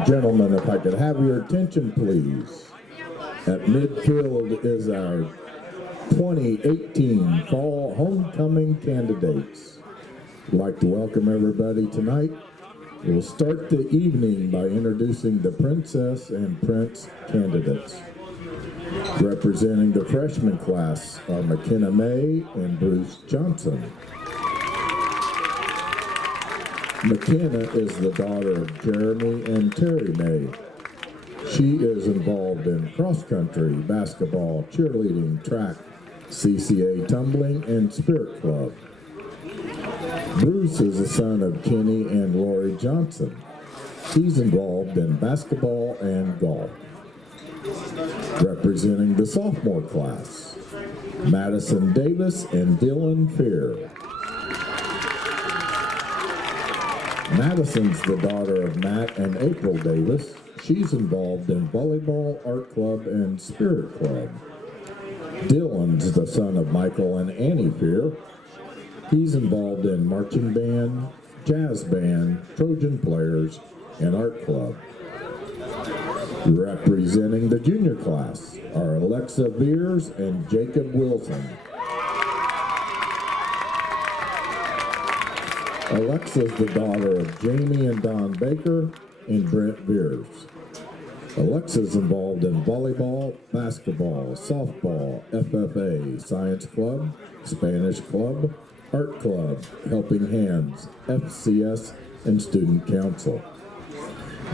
and gentlemen, if I could have your attention, please. At midfield is our 2018 Fall Homecoming candidates. I'd like to welcome everybody tonight. We'll start the evening by introducing the Princess and Prince candidates. Representing the freshman class are McKenna May and Bruce Johnson. McKenna is the daughter of Jeremy and Terry May. She is involved in cross-country, basketball, cheerleading, track, CCA tumbling, and spirit club. Bruce is the son of Kenny and Lori Johnson. He's involved in basketball and golf. Representing the sophomore class, Madison Davis and Dylan Fear. Madison's the daughter of Matt and April Davis. She's involved in volleyball, art club, and spirit club. Dylan's the son of Michael and Annie Fear. He's involved in marching band, jazz band, Trojan players, and art club. Representing the junior class are Alexa Veers and Jacob Wilson. Alexa's the daughter of Jamie and Don Baker and Brent Veers. Alexa's involved in volleyball, basketball, softball, FFA, science club, Spanish club, art club, helping hands, FCS, and student council.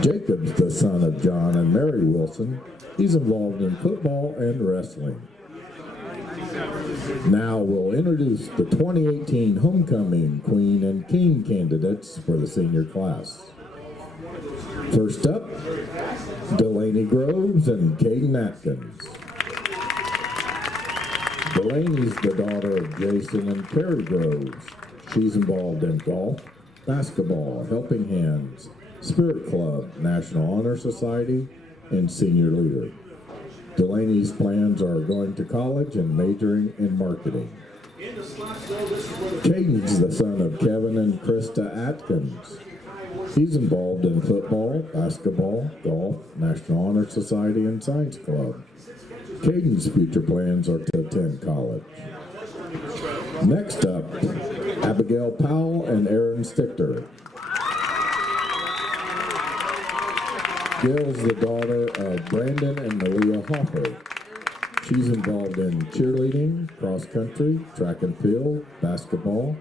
Jacob's the son of John and Mary Wilson. He's involved in football and wrestling. Now we'll introduce the 2018 Homecoming Queen and King candidates for the senior class. First up, Delaney Groves and Kaden Atkins. Delaney's the daughter of Jason and Carrie Groves. She's involved in golf, basketball, helping hands, spirit club, National Honor Society, and senior leader. Delaney's plans are going to college and majoring in marketing. Caden's the son of Kevin and Krista Atkins. He's involved in football, basketball, golf, National Honor Society, and science club. Caden's future plans are to attend college. Next up, Abigail Powell and Aaron Stichter. Gail's the daughter of Brandon and Malia Hoffer. She's involved in cheerleading, cross-country, track and field, basketball,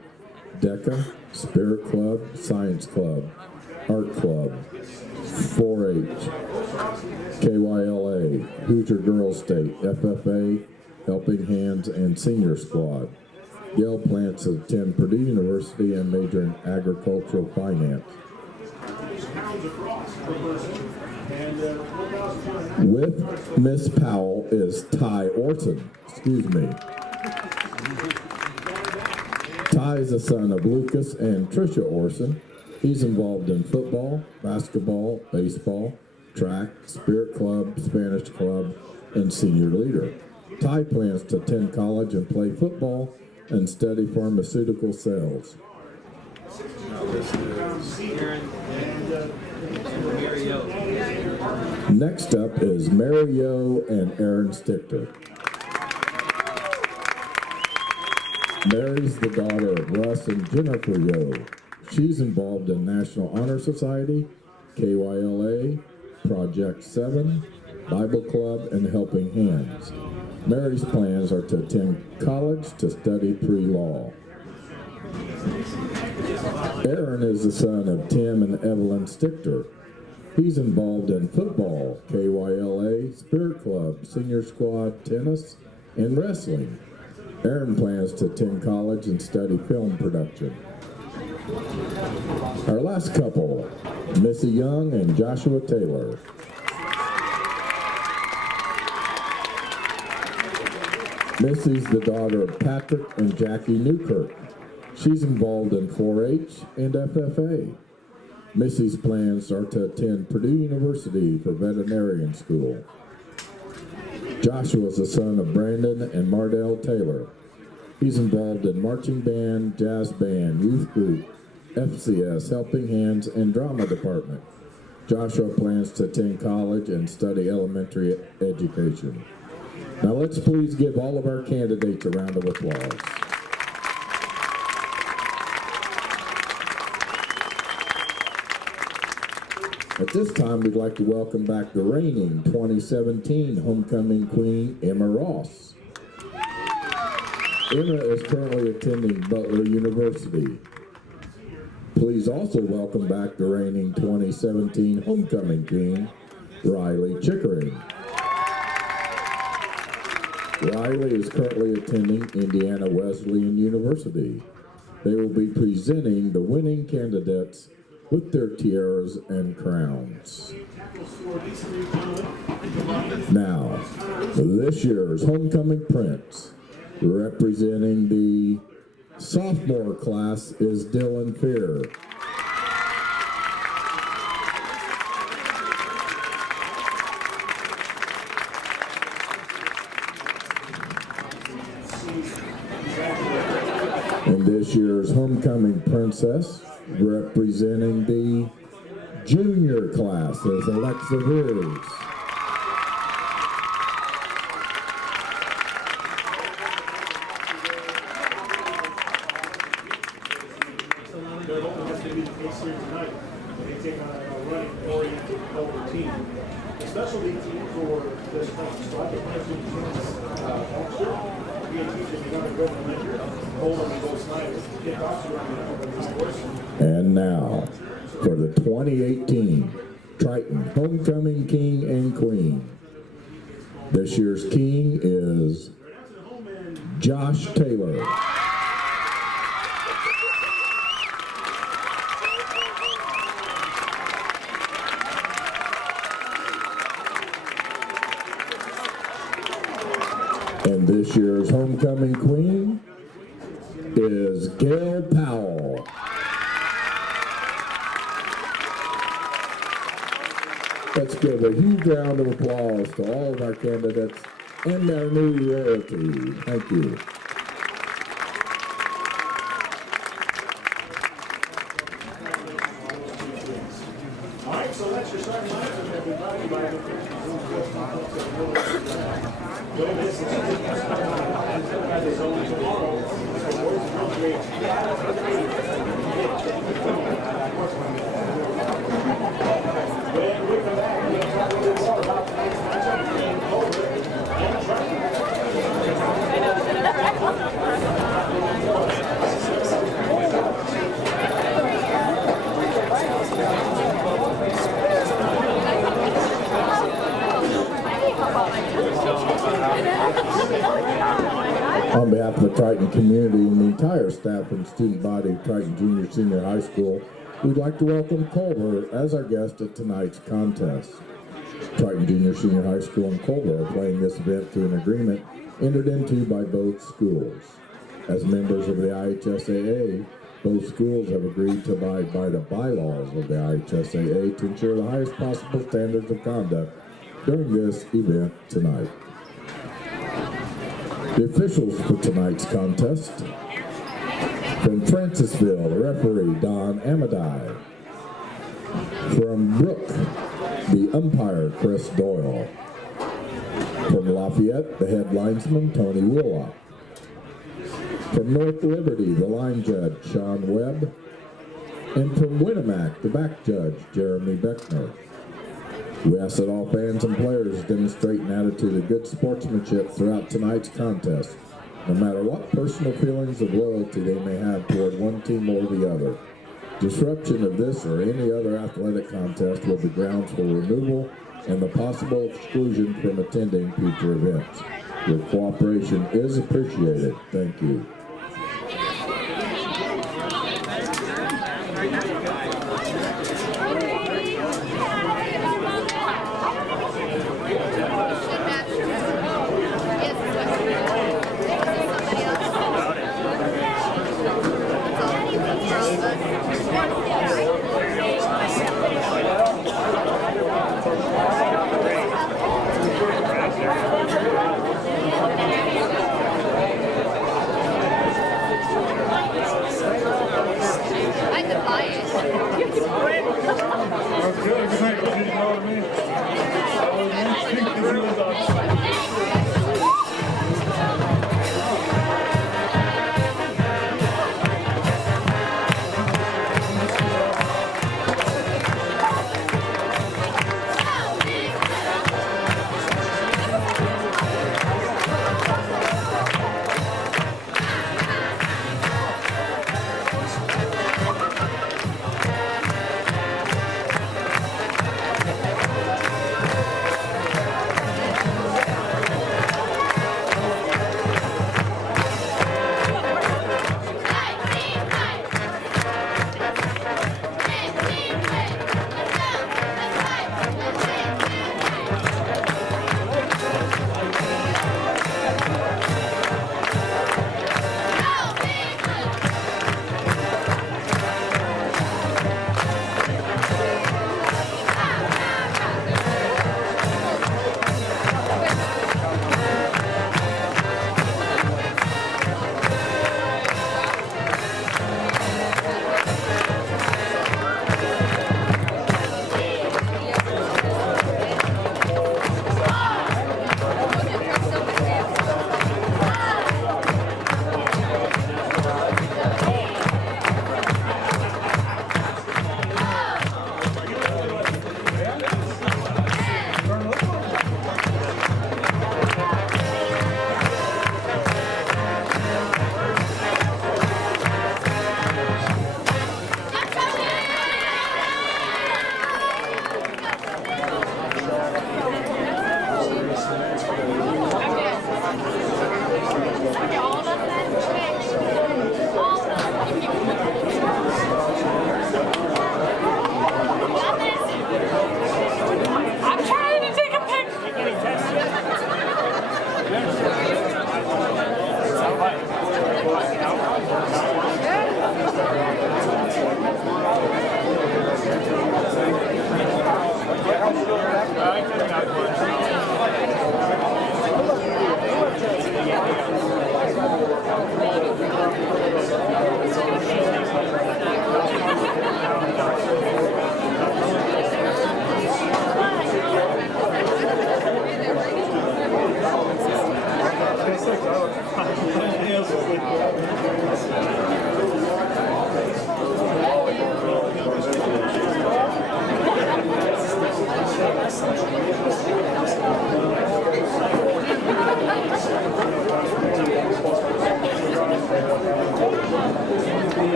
DECA, spirit club, science club, art club, 4-H, KYLA, Hoosier Girls State, FFA, Helping Hands, and Senior Squad. Gail plans to attend Purdue University and major in agricultural finance. With Miss Powell is Tye Orsund. Tye is the son of Lucas and Tricia Orsund. He's involved in football, basketball, baseball, track, spirit club, Spanish club, and senior leader. Tye plans to attend college and play football and study pharmaceutical sales. Next up is Mary Yo and Aaron Stichter. Mary's the daughter of Russ and Jennifer Yo. She's involved in National Honor Society, KYLA, Project 7, Bible Club, and Helping Hands. Mary's plans are to attend college to study pre-law. Aaron is the son of Tim and Evelyn Stichter. He's involved in football, KYLA, Spirit Club, Senior Squad, tennis, and wrestling. Aaron plans to attend college and study film production. Our last couple, Missy Young and Joshua Taylor. Missy's the daughter of Patrick and Jackie Newkirk. She's involved in 4-H and FFA. Missy's plans are to attend Purdue University for veterinarian school. Joshua's the son of Brandon and Mardell Taylor. He's involved in marching band, jazz band, youth group, FCS, Helping Hands, and drama department. Joshua plans to attend college and study elementary education. Now let's please give all of our candidates a round of applause. At this time, we'd like to welcome back the reigning 2017 homecoming queen, Emma Ross. Emma is currently attending Butler University. Please also welcome back the reigning 2017 homecoming queen, Riley Chickering. Riley is currently attending Indiana Wesleyan University. They will be presenting the winning candidates with their tiaras and crowns. Now, this year's homecoming prince, representing the sophomore class, is Dylan Fear. And this year's homecoming princess, representing the junior class, is Alexa Veers. Specialty team for this project Baxter, Lenker, Culver, Snyder. And now, for the 2018 Triton Homecoming King and Queen. This year's king is Josh Taylor. And this year's homecoming queen is Gail Powell. Let's give a huge round of applause to all of our candidates and our new royalty. Thank you. All right, so that's your starting lineup. Everybody, On behalf of the Triton community and the entire staff and student body of Triton Junior Senior High School, we'd like to welcome Culver as our guest at tonight's contest. Triton Junior Senior High School and Culver are playing this event through an agreement entered into by both schools. As members of the IHSAA, both schools have agreed to abide by the bylaws of the IHSAA to ensure the highest possible standards of conduct during this event tonight. The officials for tonight's contest: from Francisville, referee Don Amadai. From Brook, the umpire Chris Doyle. From Lafayette, the head linesman Tony Willock. From North Liberty, the line judge Sean Webb. And from Winnemac, the back judge Jeremy Beckner. We ask that all fans and players demonstrate an attitude of good sportsmanship throughout tonight's contest, no matter what personal feelings of loyalty they may have toward one team or the other. Disruption of this or any other athletic contest will be grounds for removal and the possible exclusion from attending future events. Your cooperation is appreciated. Thank you.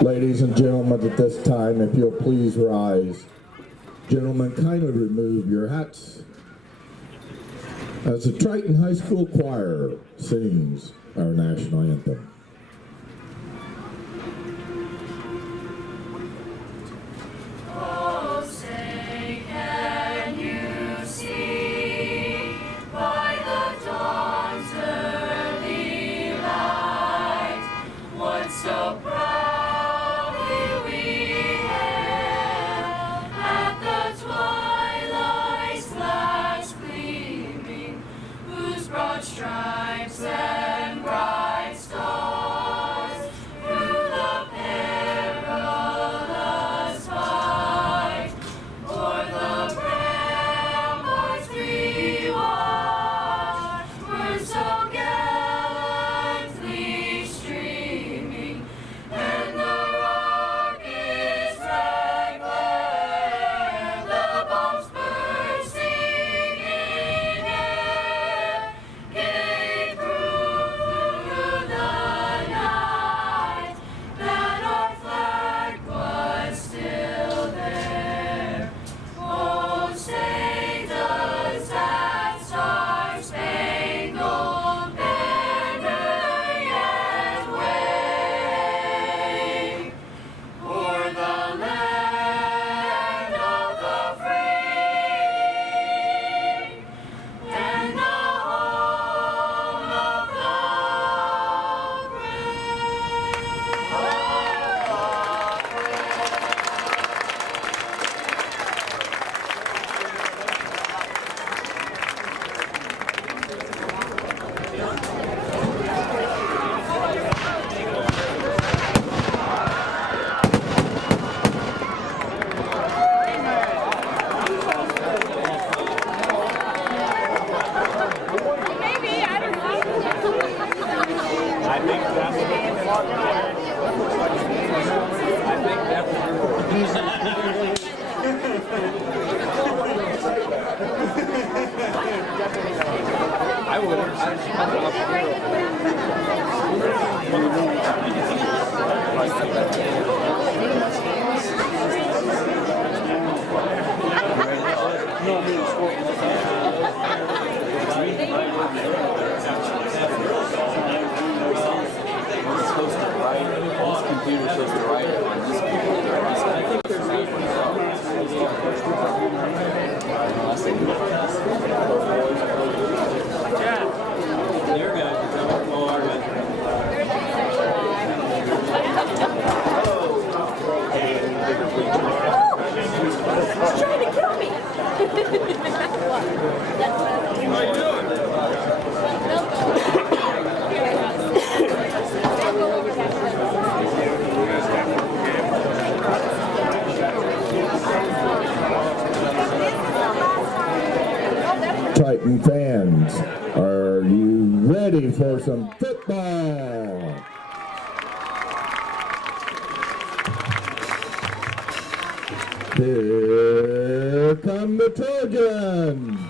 Ladies and gentlemen, at this time, if you'll please rise. Gentlemen, kindly remove your hats as the Triton High School Choir sings our national anthem. Oh, say, can you see by the dawn's early light what so proudly we hailed at the twilight's last gleaming, whose broad stripes and bright stars through the perilous fight o'er the ramparts we watched were so gallantly streaming, and the rocket's red glare, the bombs bursting in air, gave proof through the night that our flag was still there. Oh, say does that star-spangled banner yet wave o'er the land of the free and the home of the Maybe, I don't know. I think that's what I think I would. They're good. He's trying to kill me. How you doing? Triton fans, are you ready for some football? Here come the Trojans.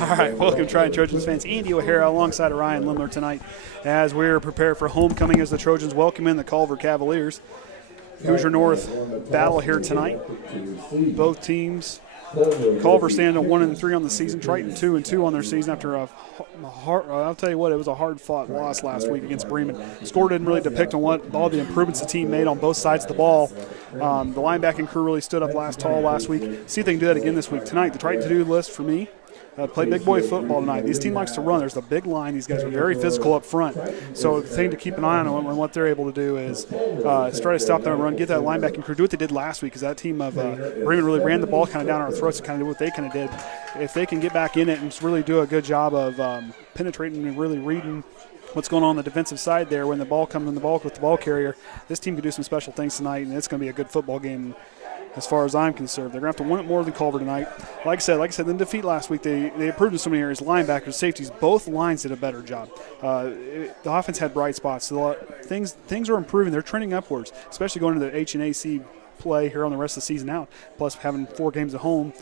All right, welcome Triton Trojans fans. Andy O'Hara alongside Ryan Lemler tonight as we're prepared for homecoming as the Trojans welcome in the Culver Cavaliers. Hoosier North battle here tonight. Both teams, Culver standing at 1-3 on the season, Triton 2-2 on their season after a hard, I'll tell you what, it was a hard-fought loss last week against Bremen. Score didn't really depict on what all the improvements the team made on both sides of the ball. The linebacking crew really stood up tall last week. See if they can do that again this week. Tonight, the Triton to-do list for me, play big boy football tonight. This team likes to run. There's a big line. These guys are very physical up front. So the thing to keep an eye on what they're able to do is try to stop them run, get that linebacking crew, do what they did last week, because that team of Bremen really ran the ball kind of down our throats and kind of did what they kind of did. If they can get back in it and just really do a good job of penetrating and really reading what's going on the defensive side there when the ball comes in the ball with the ball carrier, this team can do some special things tonight, and it's going to be a good football game. As far as I'm concerned, they're going to have to win it more than Culver tonight. Like I said, in defeat last week, they improved in so many areas. Linebackers, safeties, both lines did a better job. The offense had bright spots. So things are improving. They're trending upwards, especially going into the H&AC play here on the rest of the season out, plus having 4 games at home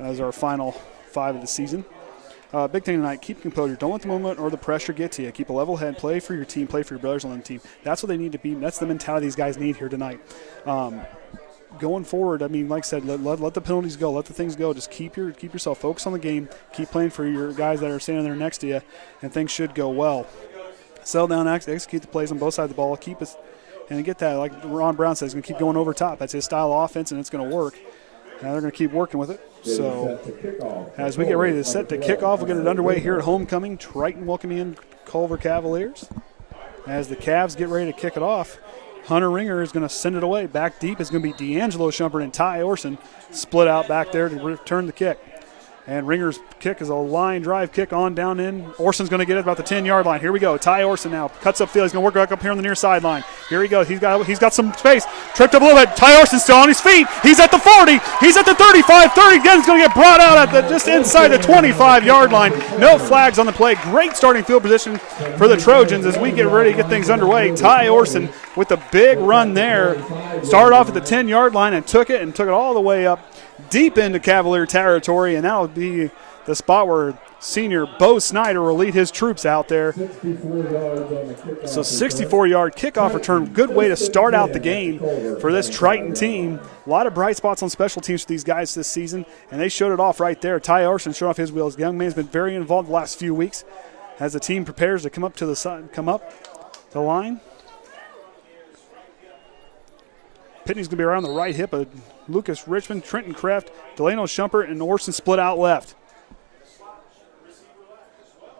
as our final 5 of the season. Big thing tonight, keep composure. Don't let the moment or the pressure get to you. Keep a level head. Play for your team. Play for your brothers on the team. That's what they need to be. That's the mentality these guys need here tonight. Going forward, I mean, like I said, let the penalties go, let the things go. Just keep yourself focused on the game. Keep playing for your guys that are standing there next to you, and things should go well. Settle down, execute the plays on both sides of the ball. Keep us, and get that, like Ron Brown says, he's going to keep going over top. That's his style of offense, and it's going to work. And they're going to keep working with it. So as we get ready to set the kickoff, we'll get it underway here at homecoming. Triton welcoming in Culver Cavaliers. As the Cavs get ready to kick it off, Hunter Ringer is going to send it away. Back deep is going to be Delano Shumpert and Tye Orsund split out back there to return the kick. And Ringer's kick is a line drive kick on down in. Orson's going to get it about the 10-yard line. Here we go. Tye Orsund now cuts upfield. He's going to work back up here on the near sideline. Here he goes. He's got some space. Tripped up a little bit. Tye Orsund still on his feet. He's at the 40. He's at the 35. 30 again. He's going to get brought out at just inside the 25-yard line. No flags on the play. Great starting field position for the Trojans as we get ready to get things underway. Tye Orsund with a big run there. Started off at the 10-yard line and took it all the way up deep into Cavalier territory, and that'll be the spot where senior Bo Snyder will lead his troops out there. So 64-yard kickoff return, good way to start out the game for this Triton team. A lot of bright spots on special teams for these guys this season, and they showed it off right there. Tye Orsund showed off his wheels. The young man's been very involved the last few weeks as the team prepares to come up the line. Pitney's going to be around the right hip of Lucas Richmond, Trenton Kreft, Delano Shumpert, and Orsund split out left.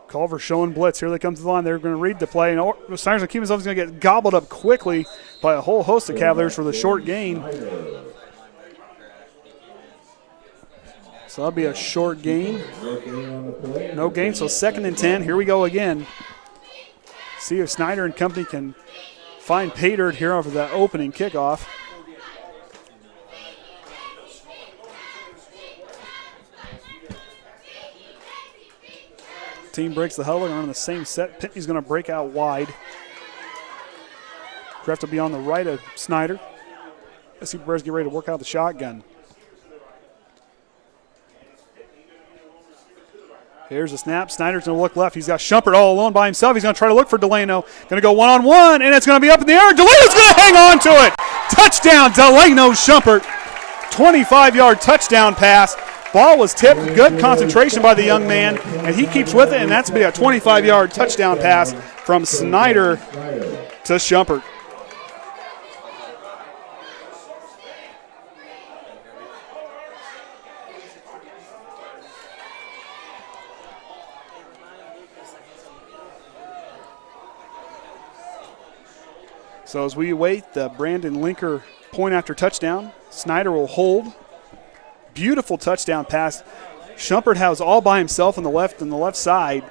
Culver showing blitz. Here they come to the line. They're going to read the play. And Snyder's going to keep himself. He's going to get gobbled up quickly by a whole host of Cavaliers for the short gain. So that'll be a short gain. No gain, so 2nd and 10. Here we go again. See if Snyder and company can find pay dirt here over that opening kickoff. Team breaks the huddle. They're on the same set. Pitney's going to break out wide. Kreft will be on the right of Snyder. Let's see the Bears get ready to work out the shotgun. Here's a snap. Snyder's going to look left. He's got Shumpert all alone by himself. He's going to try to look for Delano. Going to go one-on-one, and it's going to be up in the air. Delano's going to hang on to it. Touchdown, Delano Shumpert. 25-yard touchdown pass. Ball was tipped. Good concentration by the young man, and he keeps with it, and that's going to be a 25-yard touchdown pass from Snyder to Shumpert. So as we wait, the Brandon Lenker point after touchdown. Snyder will hold. beautiful touchdown pass. Shumpert has all by himself on the left side.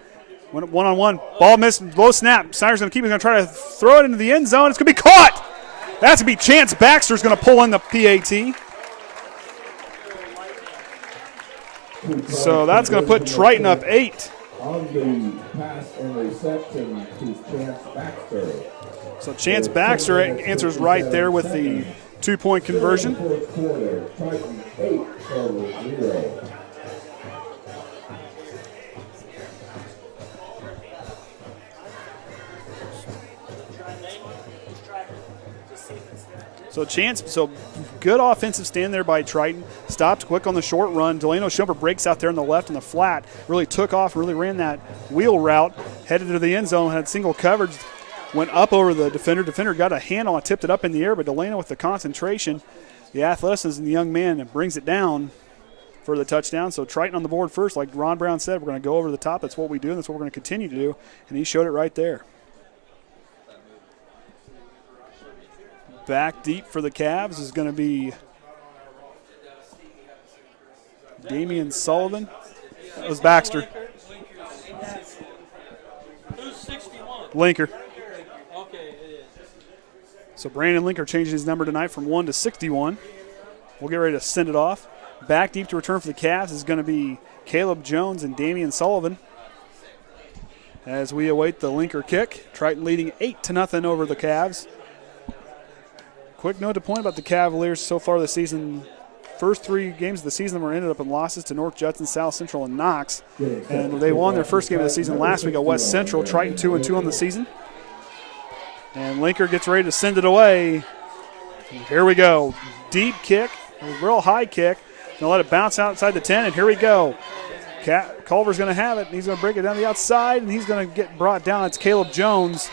Went one-on-one. Ball missed. Low snap. Snyder's going to keep it. He's going to try to throw it into the end zone. It's going to be caught. That's going to be Chance Baxter's going to pull in the PAT. So that's going to put Triton up 8. On the pass and reception to Chance Baxter. So Chance Baxter answers right there with the 2-point conversion. Fourth quarter, Triton 8, Culver 0. So good offensive stand there by Triton. Stopped quick on the short run. Delano Shumpert breaks out there on the left in the flat. Really took off, really ran that wheel route. Headed to the end zone, had single coverage. Went up over the defender. Defender got a hand on it, tipped it up in the air, but Delano with the concentration, the athleticism, the young man brings it down for the touchdown. So Triton on the board first. Like Ron Brown said, we're going to go over the top. That's what we do, and that's what we're going to continue to do. And he showed it right there. Back deep for the Cavs is going to be Damian Sullivan. That was Baxter. Who's 61? Lenker. Okay, it is. So Brandon Lenker changing his number tonight from 1 to 61. We'll get ready to send it off. Back deep to return for the Cavs is going to be Caleb Jones and Damian Sullivan. As we await the Lenker kick, Triton leading 8-0 over the Cavs. Quick note to point about the Cavaliers so far this season. First 3 games of the season were ended up in losses to North Judson, South Central, and Knox. And they won their first game of the season last week at West Central. Triton 2-2 on the season. And Lenker gets ready to send it away. Here we go. Deep kick, a real high kick. Gonna let it bounce outside the 10, and here we go. Culver's going to have it, and he's going to break it down the outside, and he's going to get brought down. It's Caleb Jones.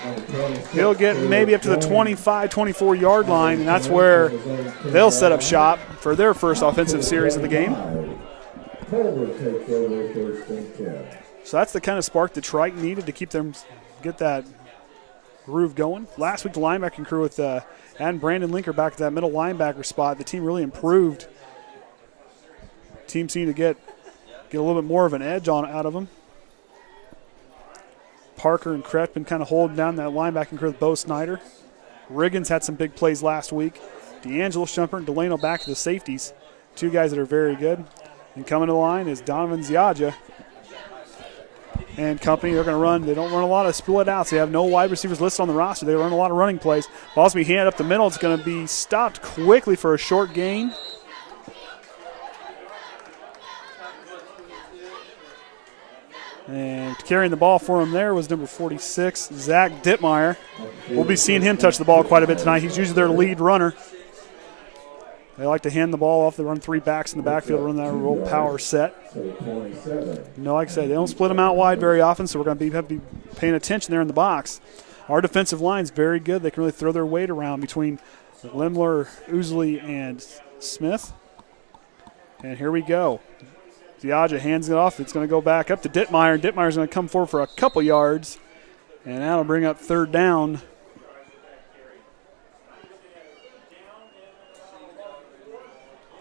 He'll get maybe up to the 25, 24-yard line, and that's where they'll set up shop for their first offensive series of the game. So that's the kind of spark that Triton needed to keep them, get that groove going. Last week, the linebacking crew with adding Brandon Lenker back to that middle linebacker spot, the team really improved. Team seemed to get a little bit more of an edge out of them. Parker and Kreft been kind of holding down that linebacking crew with Bo Snyder. Riggins had some big plays last week. D'Angelo Shumpert and Delano back to the safeties. 2 guys that are very good. And coming to the line is Donovan Ziaja and company. They're going to run. They don't run a lot of split outs. They have no wide receivers listed on the roster. They run a lot of running plays. Ball's going to be handed up the middle. It's going to be stopped quickly for a short gain. And carrying the ball for him there was number 46, Zach Dittmeyer. We'll be seeing him touch the ball quite a bit tonight. He's usually their lead runner. They like to hand the ball off. They run 3 backs in the backfield, run that real power set. Like I said, they don't split them out wide very often, so we're going to have to be paying attention there in the box. Our defensive line is very good. They can really throw their weight around between Lemler, Ousley, and Smith. And here we go. Ziaja hands it off. It's going to go back up to Dittmeyer. Dittmeyer's going to come forward for a couple yards, and that'll bring up 3rd down.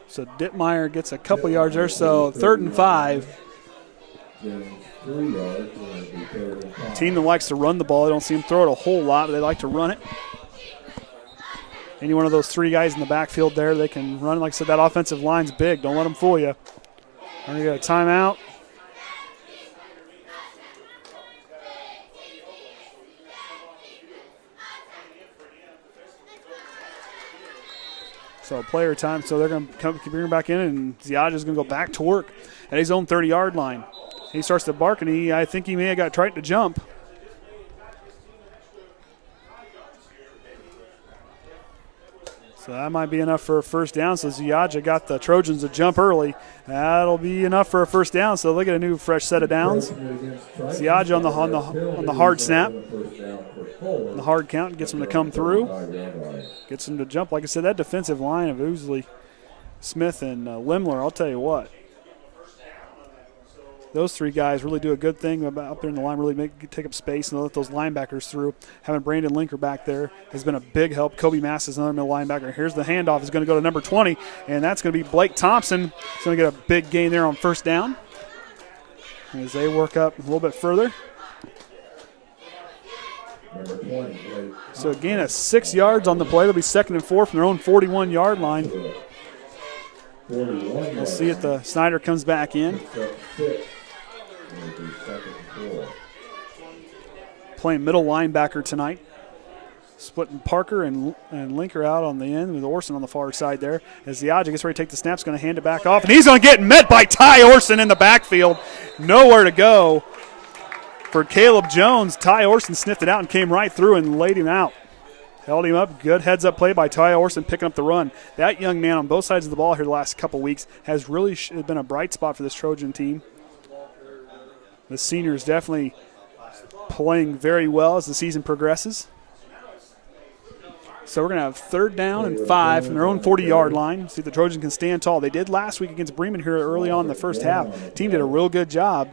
So Dittmeyer gets a couple yards there, so 3rd and 5. Team that likes to run the ball. They don't see him throw it a whole lot, but they like to run it. Any one of those 3 guys in the backfield there, they can run. Like I said, that offensive line's big. Don't let them fool you. We got a timeout. So player time. So they're going to bring him back in, and Ziaja's going to go back to work at his own 30-yard line. He starts to bark, and I think he may have got Triton to jump. So that might be enough for a first down. So Ziaja got the Trojans to jump early. That'll be enough for a first down. So they'll get a new fresh set of downs. Ziaja on the hard snap. The hard count gets him to come through. Gets him to jump. Like I said, that defensive line of Ousley, Smith, and Lemler, I'll tell you what. those three guys really do a good thing up there in the line, really take up space and let those linebackers through. Having Brandon Lenker back there has been a big help. Koby Mast is another middle linebacker. Here's the handoff. It's going to go to number 20, and that's going to be Blake Thompson. He's going to get a big gain there on first down as they work up a little bit further. So again, at 6 yards on the play. They'll be 2nd and 4 from their own 41-yard line. We'll see if the Snyder comes back in. Playing middle linebacker tonight. Splitting Parker and Lenker out on the end with Orsund on the far side there. As Ziadja gets ready to take the snap, he's going to hand it back off. And he's going to get met by Tye Orsund in the backfield. Nowhere to go for Caleb Jones. Tye Orsund sniffed it out and came right through and laid him out. Held him up. Good heads-up play by Tye Orsund picking up the run. That young man on both sides of the ball here the last couple weeks has really been a bright spot for this Trojan team. The senior is definitely playing very well as the season progresses. So we're going to have 3rd down and 5 from their own 40-yard line. See if the Trojans can stand tall. They did last week against Bremen here early on in the first half. The team did a real good job.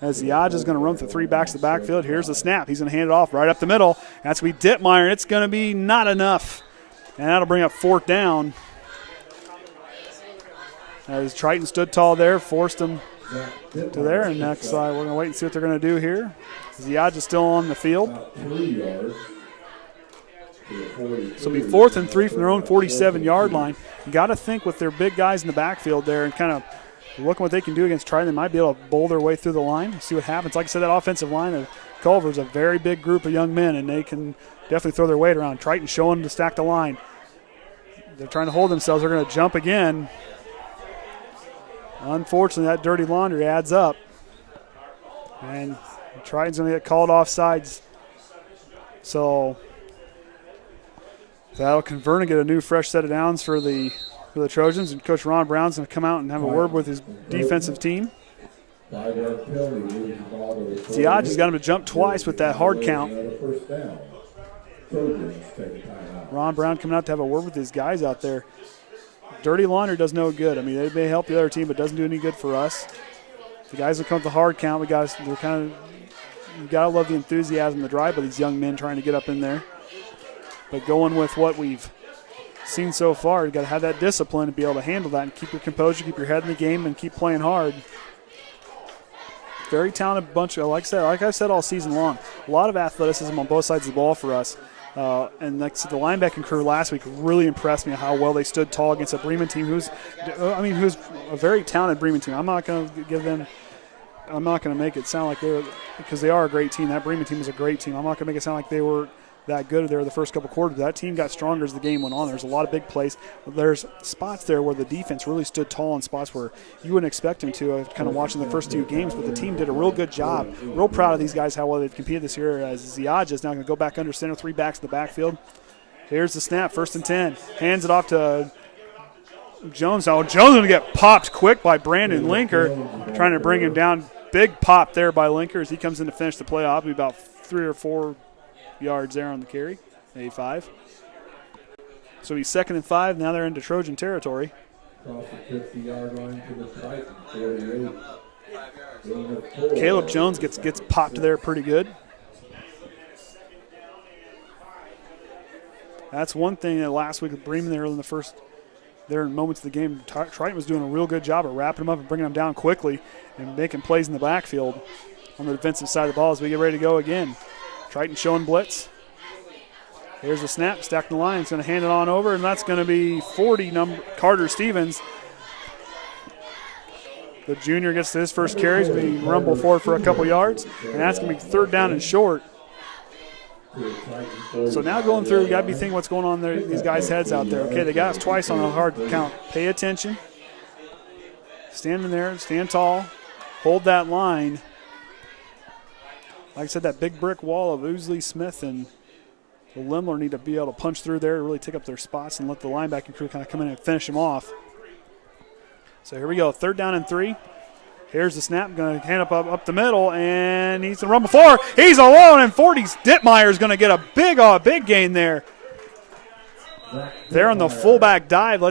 As Ziadja is going to run for 3 backs to the backfield. Here's the snap. He's going to hand it off right up the middle. That's going to be Dittmeyer, and it's going to be not enough. And that'll bring up 4th down. As Triton stood tall there, forced him to there. And next, we're going to wait and see what they're going to do here. Ziadja's still on the field. So it'll be 4th and 3 from their own 47-yard line. You got to think with their big guys in the backfield there and kind of looking what they can do against Triton. They might be able to bowl their way through the line. See what happens. Like I said, that offensive line of Culver is a very big group of young men, and they can definitely throw their weight around. Triton showing them to stack the line. They're trying to hold themselves. They're going to jump again. Unfortunately, that dirty laundry adds up. And Triton's going to get called off sides. So that'll convert and get a new fresh set of downs for the Trojans, and Coach Ron Brown's going to come out and have a word with his defensive team. Ziadja's got him to jump twice with that hard count. Ron Brown coming out to have a word with his guys out there. Dirty laundry does no good. I mean, they may help the other team, but doesn't do any good for us. The guys that come with the hard count, you got to love the enthusiasm, the drive by these young men trying to get up in there. But going with what we've seen so far, you've got to have that discipline to be able to handle that and keep your composure, keep your head in the game, and keep playing hard. Very talented bunch. Like I've said all season long, a lot of athleticism on both sides of the ball for us. And like the linebacking crew last week really impressed me how well they stood tall against a Bremen team who's a very talented Bremen team. I'm not going to make it sound like because they are a great team. That Bremen team is a great team. I'm not going to make it sound like they were that good there the first couple quarters. That team got stronger as the game went on. There's a lot of big plays. There's spots there where the defense really stood tall in spots where you wouldn't expect them to, kind of watching the first 2 games, but the team did a real good job. Real proud of these guys, how well they've competed this year, as Ziadja is now going to go back under center, 3 backs in the backfield. Here's the snap, 1st and 10. Hands it off to Jones. Now Jones going to get popped quick by Brandon Lenker, trying to bring him down. Big pop there by Lenker as he comes in to finish the play off. Be about 3 or 4 yards there on the carry, maybe 5. So he's 2nd and 5. Now they're into Trojan territory. Across the 50-yard line to the Triton, 48. Caleb Jones gets popped there pretty good. That's one thing that last week with Bremen there in the first, there in moments of the game, Triton was doing a real good job of wrapping him up and bringing him down quickly and making plays in the backfield on the defensive side of the ball as we get ready to go again. Triton showing blitz. Here's the snap, stacking the line. He's going to hand it on over, and that's going to be 40 Carter Stevens. The junior gets to his first carry. He's going to rumble forward for a couple yards, and that's going to be 3rd down and short. So now going through, you got to be thinking what's going on there, these guys' heads out there. Okay, they got us twice on a hard count. Pay attention. Stand in there, stand tall, hold that line. Like I said, that big brick wall of Ousley, Smith, and the Lemler need to be able to punch through there to really take up their spots and let the linebacking crew kind of come in and finish them off. So here we go, 3rd down and 3. Here's the snap, going to hand up the middle, and he's going to run before. He's alone, and 40. Dittmeyer is going to get a big gain there. There on the fullback dive,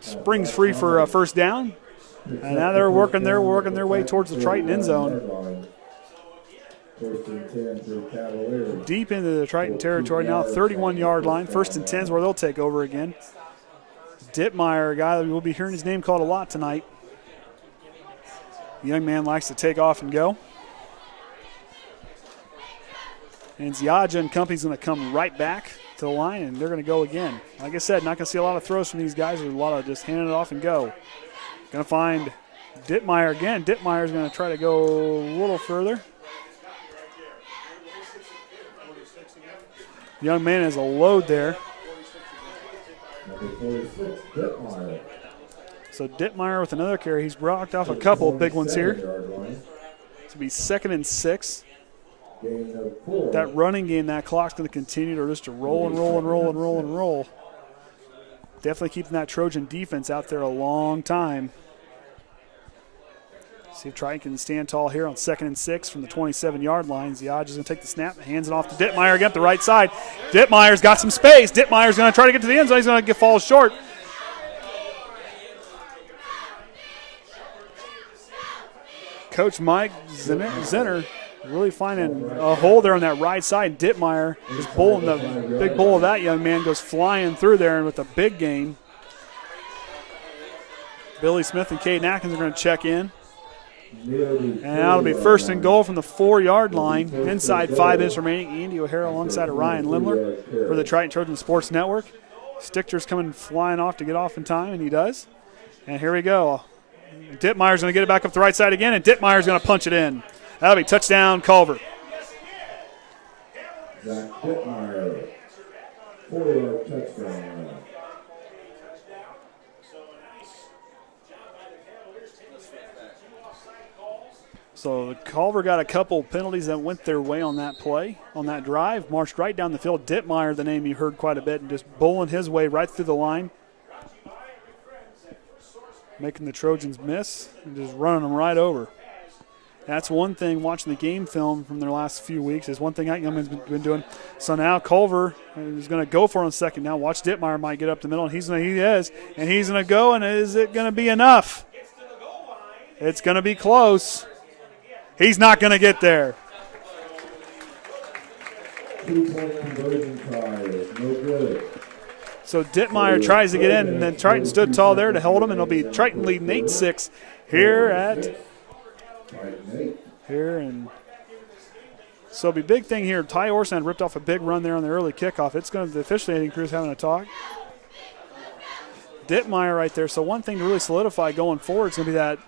springs free for a 1st down. And now they're working their way towards the Triton end zone. Deep into the Triton territory now, 31-yard line. 1st and 10's where they'll take over again. Dittmeyer, a guy that we'll be hearing his name called a lot tonight. The young man likes to take off and go. And Ziaja and company's going to come right back to the line, and they're going to go again. Like I said, not going to see a lot of throws from these guys. There's a lot of just handing it off and go. Going to find Dittmeyer again. Dittmeyer's going to try to go a little further. Young man has a load there. So Dittmeyer with another carry. He's rocked off a couple of big ones here. It's going to be 2nd and 6. That running game, that clock's going to continue to just roll and roll and roll and roll and roll. Definitely keeping that Trojan defense out there a long time. See if Triton can stand tall here on 2nd and 6 from the 27-yard line. Ziaja's going to take the snap, hands it off to Dittmeyer again at the right side. Dittmeyer's got some space. Dittmeyer's going to try to get to the end zone. He's going to fall short. Coach Mike Zinner really finding a hole there on that right side. Dittmeyer is bowling the big bull of that young man, goes flying through there and with a big gain. Billy Smith and Kaden Atkins are going to check in. And that'll be 1st and goal from the 4-yard line. Inside 5 minutes remaining. Andy O'Hara alongside of Ryan Lemler for the Triton Trojan Sports Network. Stichter's coming flying off to get off in time, and he does. And here we go. Dittmeyer's going to get it back up the right side again, and Dittmeyer's going to punch it in. That'll be touchdown, Culver. Zach Dittmeyer, 4-yard touchdown. So Culver got a couple penalties that went their way on that play, on that drive. Marched right down the field. Dittmeyer, the name you heard quite a bit, and just bowling his way right through the line. Making the Trojans miss and just running them right over. That's one thing watching the game film from their last few weeks is one thing that young man's been doing. So now Culver is going to go for it on 2nd down. Watch Dittmeyer might get up the middle, and he is. And he's going to go, and is it going to be enough? It's going to be close. He's not going to get there. 2-point conversion try is no good. So Dittmeyer tries to get in, and then Triton stood tall there to hold him, and it'll be Triton leading 8-6 here and so it'll be a big thing here. Tye Orsund ripped off a big run there on the early kickoff. It's going to the officiating crew's having a talk. Dittmeyer right there. So one thing to really solidify going forward is going to be that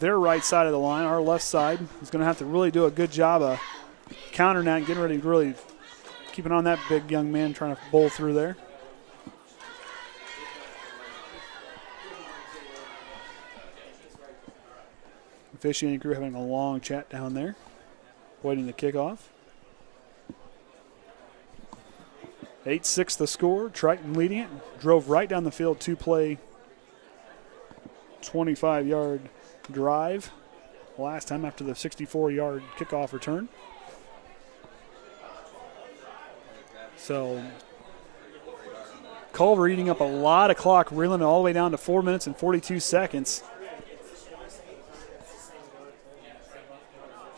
their right side of the line, our left side, is going to have to really do a good job of countering that and getting ready to really keeping on that big young man trying to bowl through there. Officiating crew having a long chat down there, waiting to kick off. 8-6 the score. Triton leading it. Drove right down the field to play 25-yard drive last time after the 64-yard kickoff return. So Culver eating up a lot of clock, reeling it all the way down to 4 minutes and 42 seconds.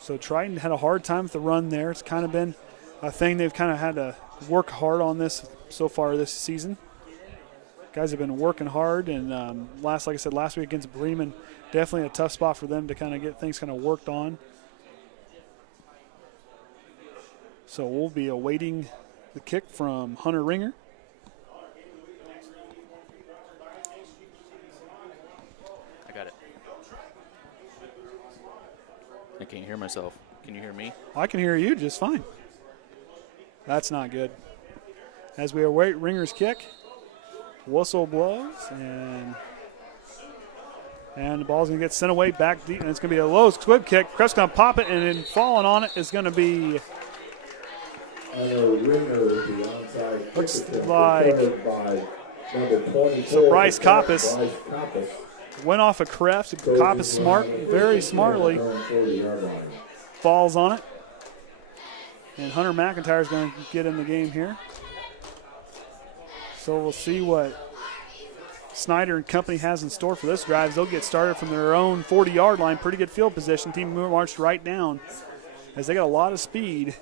So Triton had a hard time with the run there. It's kind of been a thing they've kind of had to work hard on this so far this season. Guys have been working hard, and like I said, last week against Bremen, definitely a tough spot for them to kind of get things kind of worked on. So we'll be awaiting the kick from Hunter Ringer. I got it. I can't hear myself. Can you hear me? I can hear you just fine. That's not good. As we await Ringer's kick, whistle blows, and the ball's going to get sent away back deep, and it's going to be a low squib kick. Kreft's going to pop it, and then falling on it is going to be looks like so Bryce Coppes went off of Kreft. Coppes very smartly falls on it. And Hunter McIntyre is going to get in the game here. So we'll see Snyder and company has in store for this drive is they'll get started from their own 40-yard line. Pretty good field position. Team marched right down as they got a lot of speed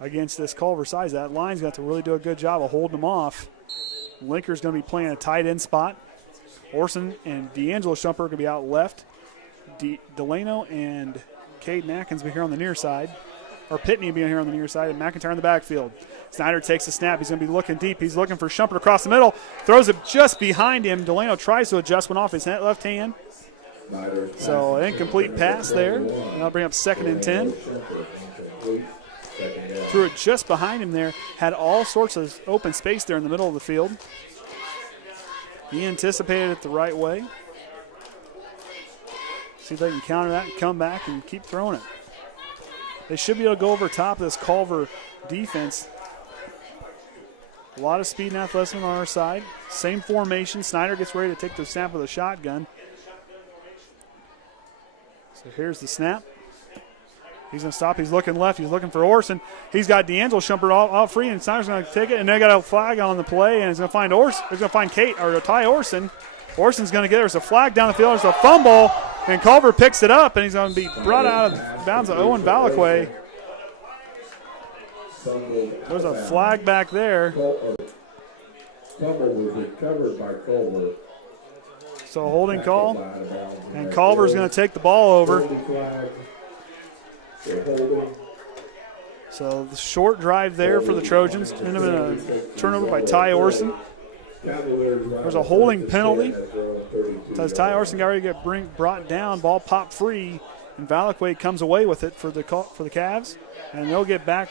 against this Culver size. That line's got to really do a good job of holding them off. Lenker's going to be playing a tight end spot. Orsund and Delano Shumpert are going to be out left. Delano and Kaden Atkins will be here on the near side. Or Pitney will be here on the near side, and McIntyre in the backfield. Snyder takes the snap. He's going to be looking deep. He's looking for Shumpert across the middle. Throws it just behind him. Delano tries to adjust one off his left hand. So an incomplete pass there. And that'll bring up 2nd and 10. Threw it just behind him there. Had all sorts of open space there in the middle of the field. He anticipated it the right way. See if they can counter that and come back and keep throwing it. They should be able to go over top of this Culver defense. A lot of speed and athleticism on our side. Same formation. Snyder gets ready to take the snap with a shotgun. So here's the snap. He's going to stop. He's looking left. He's looking for Orsund. He's got Delano Shumpert all free, and Snyder's going to take it. And they got a flag on the play, and he's going to find Tye Orsund. Orsund's going to get it. There's a flag down the field. There's a fumble, and Culver picks it up, and he's going to be brought out of bounds of Owen Valakwe. There's a flag back there. Fumble was recovered by Culver. So a holding call, and Culver's going to take the ball over. So the short drive there for the Trojans. End up in a turnover by Tye Orsund. There's a holding penalty. As Tye Orsund got ready to get brought down, ball popped free, and Valakwe comes away with it for the Cavs, and they'll get back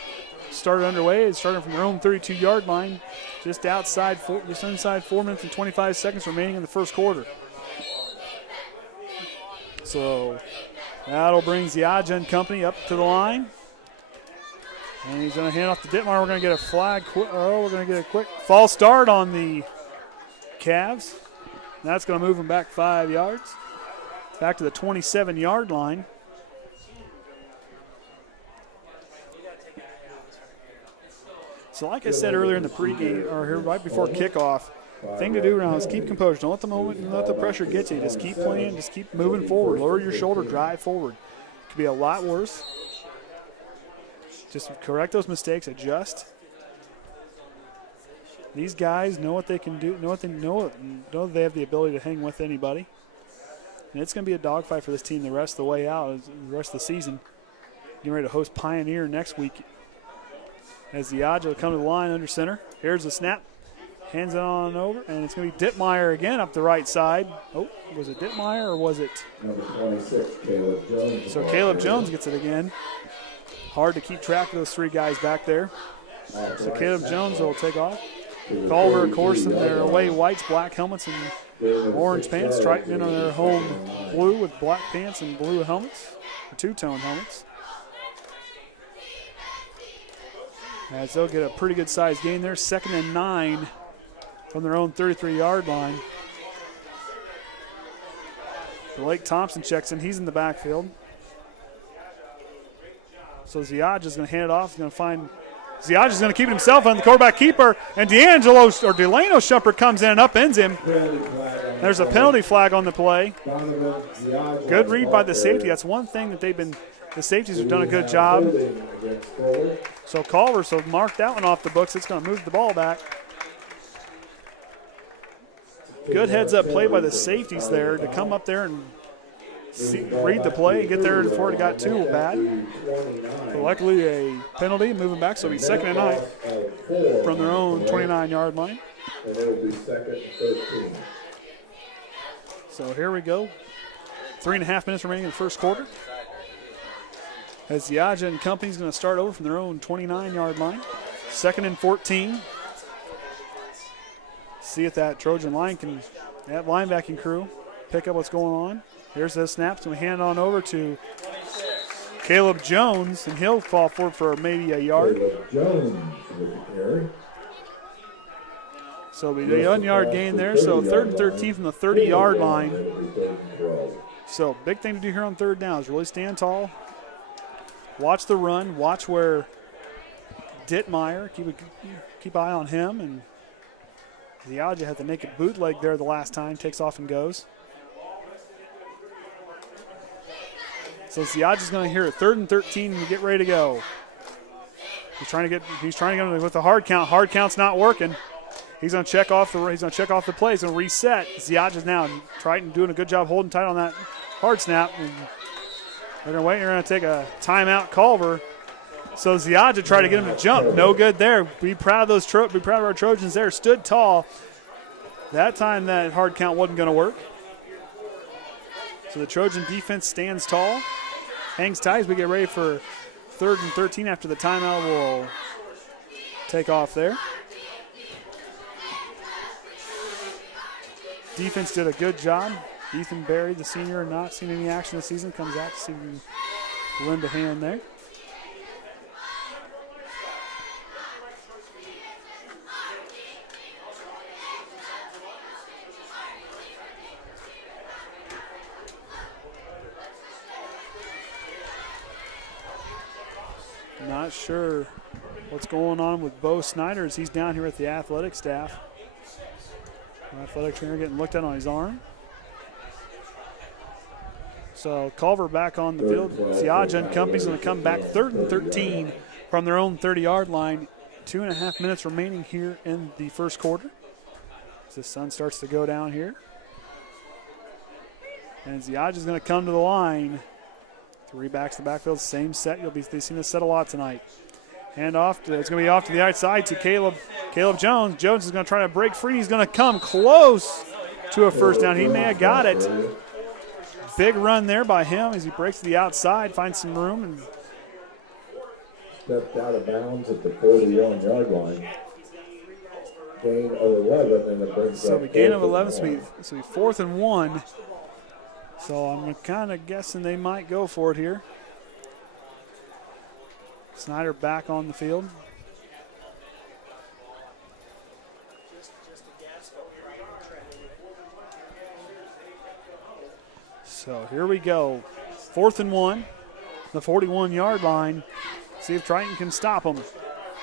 started underway. It's starting from their own 32-yard line, just inside 4 minutes and 25 seconds remaining in the first quarter. So that'll bring Ziadja and company up to the line. And he's going to hand off to Dittmar. We're going to get a flag. We're going to get a quick false start on the Cavs. That's going to move them back 5 yards. Back to the 27-yard line. So like I said earlier in the pregame, or here right before kickoff, thing to do now is keep composure. Don't let the moment, don't let the pressure get you. Just keep playing. Just keep moving forward. Lower your shoulder. Drive forward. It could be a lot worse. Just correct those mistakes. Adjust. These guys know what they can do. Know they have the ability to hang with anybody. And it's going to be a dogfight for this team the rest of the way out, the rest of the season. Getting ready to host Pioneer next week. As Ziadja will come to the line under center. Here's the snap. Hands it on over, and it's going to be Dittmar again up the right side. Oh, was it Dittmar or was it? Number 26, Caleb Jones. So Caleb Jones gets it again. Hard to keep track of those three guys back there. So Caleb Jones will take off. Culver, of course, in their away whites, black helmets, and orange pants. Triton in on their home blue with black pants and blue helmets, or two-tone helmets. As they'll get a pretty good size gain there. 2nd and 9 from their own 33-yard line. Blake Thompson checks in. He's in the backfield. So Ziadja's going to hand it off. He's going to find Ziadja's going to keep it himself on the quarterback keeper. And Delano Shumpert comes in and upends him. There's a penalty flag on the play. Good read by the safety. That's one thing that the safeties have done a good job. So Culver, mark that one off the books. It's going to move the ball back. Good heads-up play by the safeties there to come up there and read the play and get there before it got too bad. But luckily a penalty moving back, so it'll be 2nd and 9 from their own 29-yard line. And it'll be 2nd and 13. So here we go. 3.5 minutes remaining in the first quarter. As Ziadja and company is going to start over from their own 29-yard line. 2nd and 14. See if that Trojan line can, that linebacking crew, pick up what's going on. Here's the snap. So we hand on over to Caleb Jones, and he'll fall forward for maybe a yard. Caleb Jones with the carry. So it'll be a 1-yard gain there. So 3rd and 13 from the 30-yard line. So big thing to do here on 3rd down is really stand tall. Watch the run. Watch where Dittmar, keep eye on him, and Ziadja had the naked bootleg there the last time, takes off and goes. So Ziadja's going to hear it. 3rd and 13 and get ready to go. He's trying to get him with the hard count. Hard count's not working. He's going to check off the play. He's going to reset. Ziadja's now Triton doing a good job holding tight on that hard snap. And they're going to wait. They're going to take a timeout. Culver. So Ziadja tried to get him to jump. No good there. Be proud of our Trojans there. Stood tall. That time that hard count wasn't going to work. So the Trojan defense stands tall. Hangs tight as we get ready for 3rd and 13 after the timeout will take off there. Defense did a good job. Ethan Berry, the senior, not seen any action this season, comes out to see if he can lend a hand there. Not sure what's going on with Bo Snyder as he's down here at the athletic staff. Athletic trainer getting looked at on his arm. So Culver back on the field. Ziadja and company's going to come back 3rd and 13 from their own 30-yard line. 2.5 minutes remaining here in the first quarter. As the sun starts to go down here. And Ziadja's going to come to the line. 3 backs to the backfield, same set. You'll be seeing this set a lot tonight. Hand off. It's going to be off to the outside to Caleb Jones. Jones is going to try to break free. He's going to come close to a first down. He may have got it. Big run there by him as he breaks to the outside, finds some room. And stepped out of bounds at the 41-yard line. Gain of 11, and it brings so up we gain of 11, so we 4th and 1. So I'm kind of guessing they might go for it here. Snyder back on the field. So here we go. 4th and 1, the 41-yard line. See if Triton can stop them. It's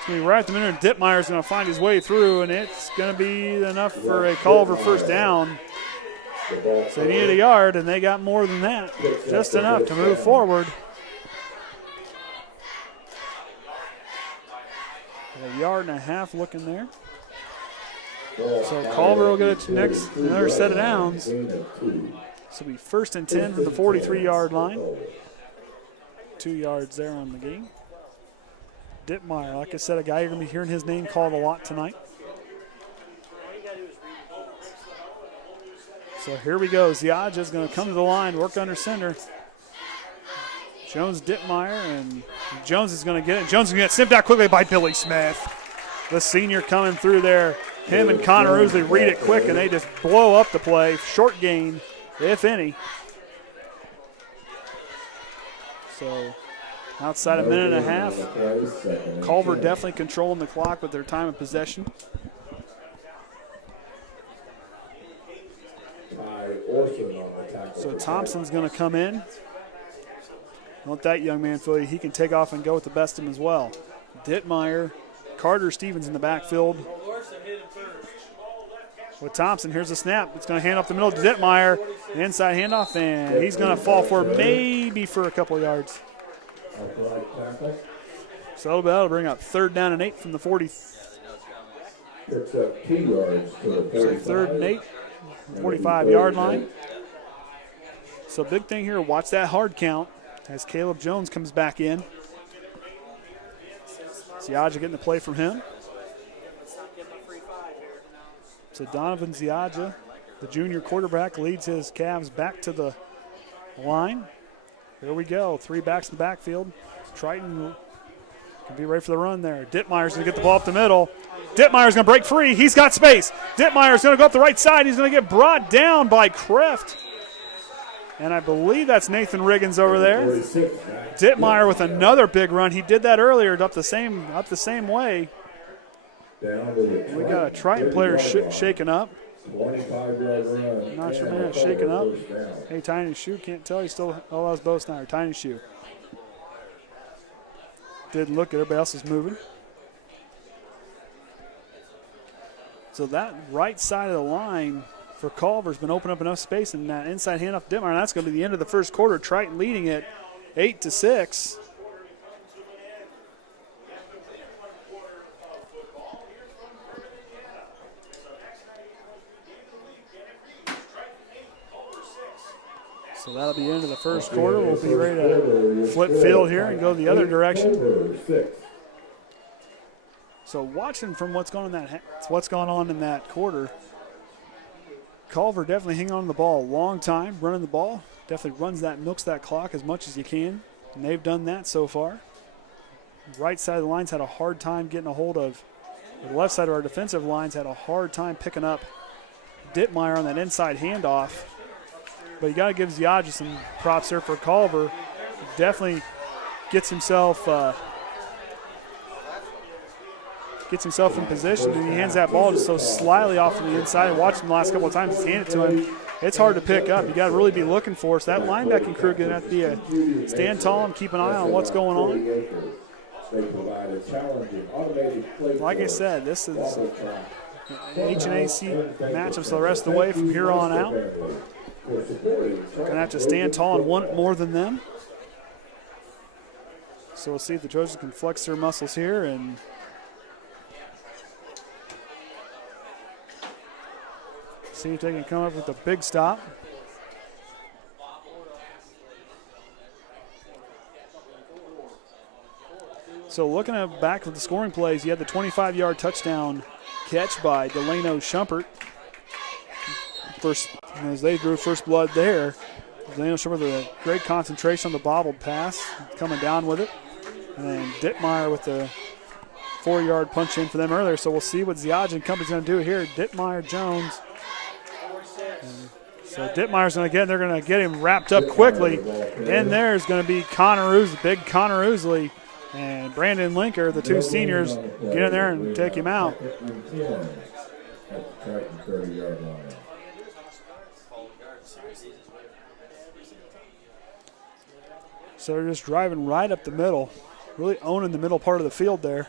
going to be right at the minute. Dittmeyer's going to find his way through, and it's going to be enough for a Culver first down. So they needed a yard, and they got more than that. Just enough to move forward. A yard and a half looking there. So Culver will get another set of downs. So it'll be 1st and 10 from the 43-yard line. 2 yards there on the game. Dittmeyer, like I said, a guy you're going to be hearing his name called a lot tonight. So here we go. Ziadja's going to come to the line, work under center. Jones, Dittmeyer, and Jones is going to get it. Jones is going to get snipped out quickly by Billy Smith. The senior coming through there. Him and Connor Ousley read it quick, and they just blow up the play. Short gain, if any. So outside a minute and a half. Culver definitely controlling the clock with their time of possession. Tye Orsund on the tackle. So Thompson's going to come in. Let that young man feel he can take off and go with the best of him as well. Dittmeyer, Carter Stevens in the backfield. With Thompson, here's a snap. It's going to hand off the middle to Dittmeyer. Inside handoff, and he's going to fall for maybe for a couple yards. So that'll bring up 3rd down and 8 from the 40. Picks up 2 yards to the 45. So 3rd and 8, 45-yard line. So big thing here, watch that hard count as Caleb Jones comes back in. Ziadja getting the play from him. So Donovan Ziadja, the junior quarterback, leads his Cavs back to the line. Here we go. 3 backs in the backfield. Triton can be ready for the run there. Dittmeyer's going to get the ball up the middle. Dittmeyer's going to break free. He's got space. Dittmeyer's going to go up the right side. He's going to get brought down by Kreft. And I believe that's Nathan Riggins over there. Dittmeyer with another big run. He did that earlier up the same way. We got a Triton player shaking up. 25-yard run. Not sure, man, shaking up. Hey, Tiny Shoe, can't tell. He's still, oh, that was Bo Snyder. Tiny Shoe. Didn't look at everybody else is moving. So that right side of the line for Culver's been opening up enough space, and that inside handoff to Dittmeyer. And that's going to be the end of the first quarter. Triton leading it 8-6. So that'll be the end of the first quarter. We'll be ready to flip field here and go the other direction. So watching from what's going on in that quarter, Culver definitely hanging on to the ball a long time, running the ball. Definitely milks that clock as much as you can, and they've done that so far. Right side of the lines had a hard time getting a hold of. The left side of our defensive lines had a hard time picking up Dittmeyer on that inside handoff. But you got to give Ziadja some props there for Culver. He definitely gets himself in position, and he hands that ball just so slyly off to the inside. And watch him the last couple of times, he's handed it to him. It's hard to pick up. You got to really be looking for it. So that linebacking crew going to have to be stand tall and keep an eye on what's going on. Like I said, this is H&AC matchups the rest of the way from here on out. Going to have to stand tall and want it more than them. So we'll see if the Trojans can flex their muscles here and see if they can come up with a big stop. So looking back at the scoring plays, you had the 25-yard touchdown catch by Delano Shumpert. First, as they drew first blood there, Delano Shumpert with a great concentration on the bobbled pass, coming down with it. And then Dittmeyer with the 4-yard punch in for them earlier. So we'll see what Ziadja and company's going to do here. Dittmeyer, Jones. So Dittmeyer's going to get, they're going to get him wrapped up quickly. And there's going to be big Connor Ousley and Brandon Lenker, the two seniors, get in there and take him out. So they're just driving right up the middle, really owning the middle part of the field there.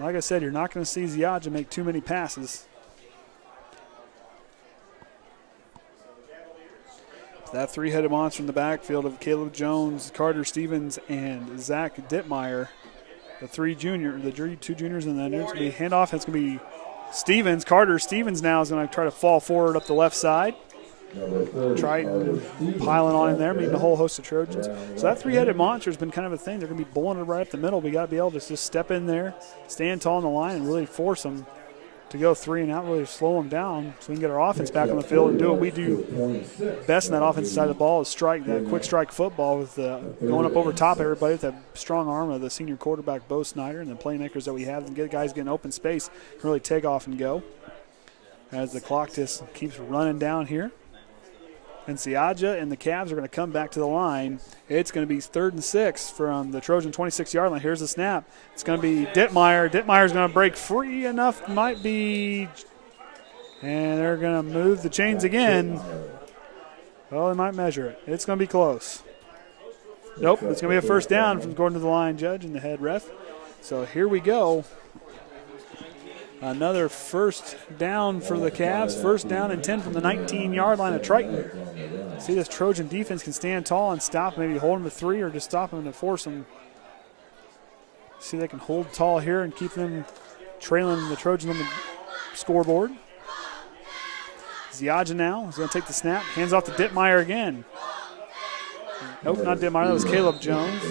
Like I said, you're not going to see Ziadja make too many passes. That three-headed monster in the backfield of Caleb Jones, Carter Stevens, and Zach Dittmeyer. The two juniors, and then there's going to be handoff. It's going to be Stevens. Carter Stevens now is going to try to fall forward up the left side. Triton piling on in there, meeting a whole host of Trojans. So that three-headed monster has been kind of a thing. They're going to be bulling it right up the middle. We got to be able to just step in there, stand tall on the line, and really force them to go three and out, really slow them down so we can get our offense back on the field and do what we do best in that offensive side of the ball is strike, that quick strike football with going up over top of everybody with that strong arm of the senior quarterback, Bo Snyder, and the playmakers that we have and get guys getting open space and really take off and go as the clock just keeps running down here. And Ziadja and the Cavs are going to come back to the line. It's going to be 3rd and 6 from the Trojan 26-yard line. Here's the snap. It's going to be Dittmeyer. Dittmeyer's going to break free enough. Might be. And they're going to move the chains again. Well, they might measure it. It's going to be close. Nope, it's going to be a first down from according to the line judge and the head ref. So here we go. Another first down for the Cavs. 1st down and 10 from the 19-yard line of Triton. See, this Trojan defense can stand tall and stop, maybe hold them to 3 or just stop them and force them. See, they can hold tall here and keep them trailing the Trojans on the scoreboard. Ziadja now is going to take the snap. Hands off to Dittmeyer again. Nope, not Dittmeyer. That was Caleb Jones.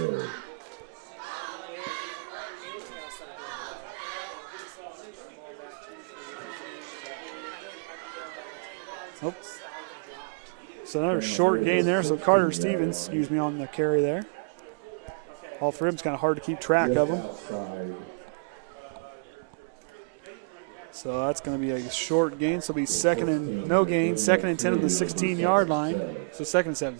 Nope. So another short gain there. So Carter Stevens, on the carry there. All three of them, it's kind of hard to keep track of them. So that's going to be a short gain. So it'll be 2nd and 10 on the 16-yard line. So 2nd and 7,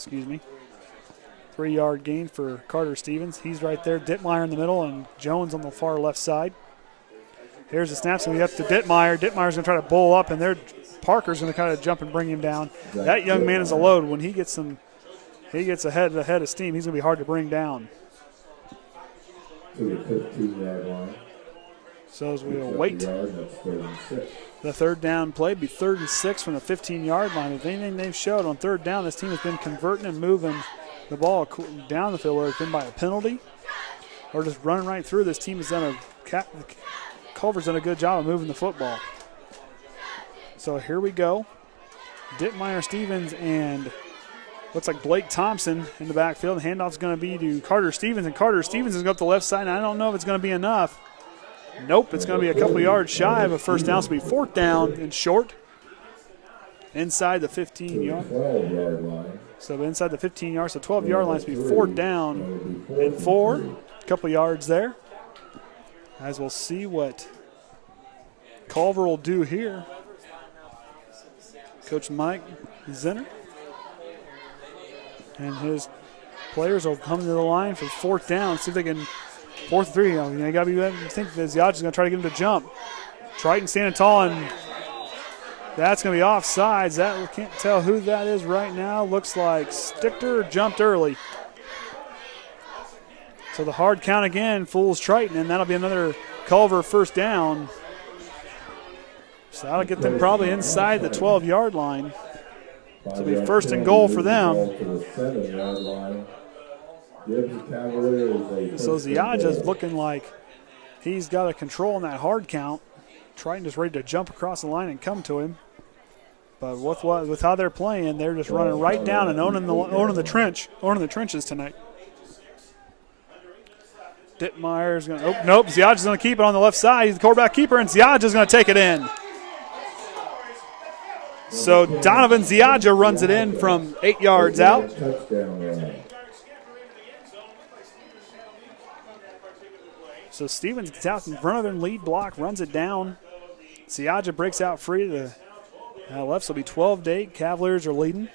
3-yard gain for Carter Stevens. He's right there. Dittmeyer in the middle and Jones on the far left side. Here's the snap. So we up to Dittmeyer. Dittmeyer's going to try to bull up, and Parker's going to kind of jump and bring him down. That young man is a load. When he gets ahead of steam, he's going to be hard to bring down. To the 15-yard line. So as we await That's 36. the third down play, be 3rd and 6 from the 15-yard line. If anything they've showed on third down, this team has been converting and moving the ball down the field, whether it's been by a penalty or just running right through. This team has done Culver's done a good job of moving the football. So here we go. Dittmeyer Stevens and looks like Blake Thompson in the backfield. The handoff's going to be to Carter Stevens, and Carter Stevens is going up the left side, and I don't know if it's going to be enough. Nope, it's going to be a couple yards shy of a first down. So it'll be 4th down and short inside the 15-yard. 12-yard line. So inside the 15 yards, so 12-yard line, so it'll be 4th down and 4. A couple yards there. As we'll see what Culver will do here. Coach Mike Zinner and his players will come to the line for 4th down. See if they can 4th and 3. You know, you got to be. I think the Ziage is going to try to get him to jump. Triton standing tall, and that's going to be offsides. That we can't tell who that is right now. Looks like Stichter jumped early. So the hard count again fools Triton, and that'll be another Culver first down. So that'll get them probably inside the 12-yard line. So it'll be 1st and goal for them. So Ziage is looking like he's got a control on that hard count. Triton just ready to jump across the line and come to him. But with how they're playing, they're just running right down and owning the trenches tonight. Dittmeyer's going to, oh, nope, Ziage is going to keep it on the left side. He's the quarterback keeper, and Ziage is going to take it in. So Donovan Ziage runs it in from 8 yards out. So Stevens gets out in front of him, lead block, runs it down. Ziage breaks out free to the left, so it'll be 12-8. Cavaliers are leading.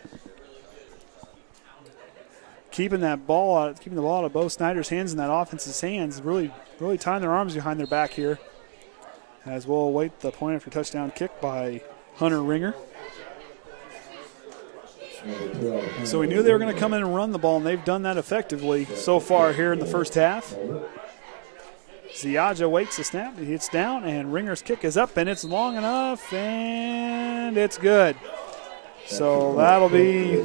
Keeping the ball out of both Snyder's hands and that offense's hands, really tying their arms behind their back here. As we'll await the point after touchdown kick by Hunter Ringer. So we knew they were going to come in and run the ball, and they've done that effectively so far here in the first half. Ziage waits the snap, it's down, and Ringer's kick is up, and it's long enough, and it's good. So that'll be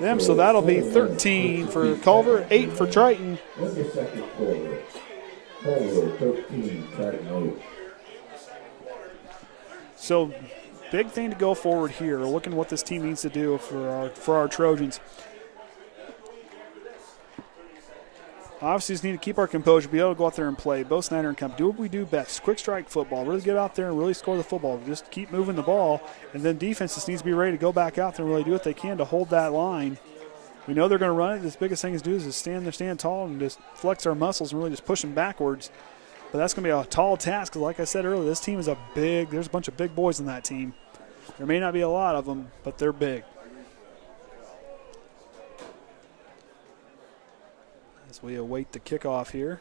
them. So that'll be 13 for Culver, 8 for Triton. So big thing to go forward here. Looking at what this team needs to do for our Trojans. Obviously, just need to keep our composure, be able to go out there and play. Both Snyder and Cup do what we do best. Quick strike football. Really get out there and really score the football. Just keep moving the ball. And then defense just needs to be ready to go back out there and really do what they can to hold that line. We know they're going to run it. The biggest thing is just stand tall and just flex our muscles and really just push them backwards. But that's going to be a tall task because, like I said earlier, this team is there's a bunch of big boys in that team. There may not be a lot of them, but they're big. As we await the kickoff here.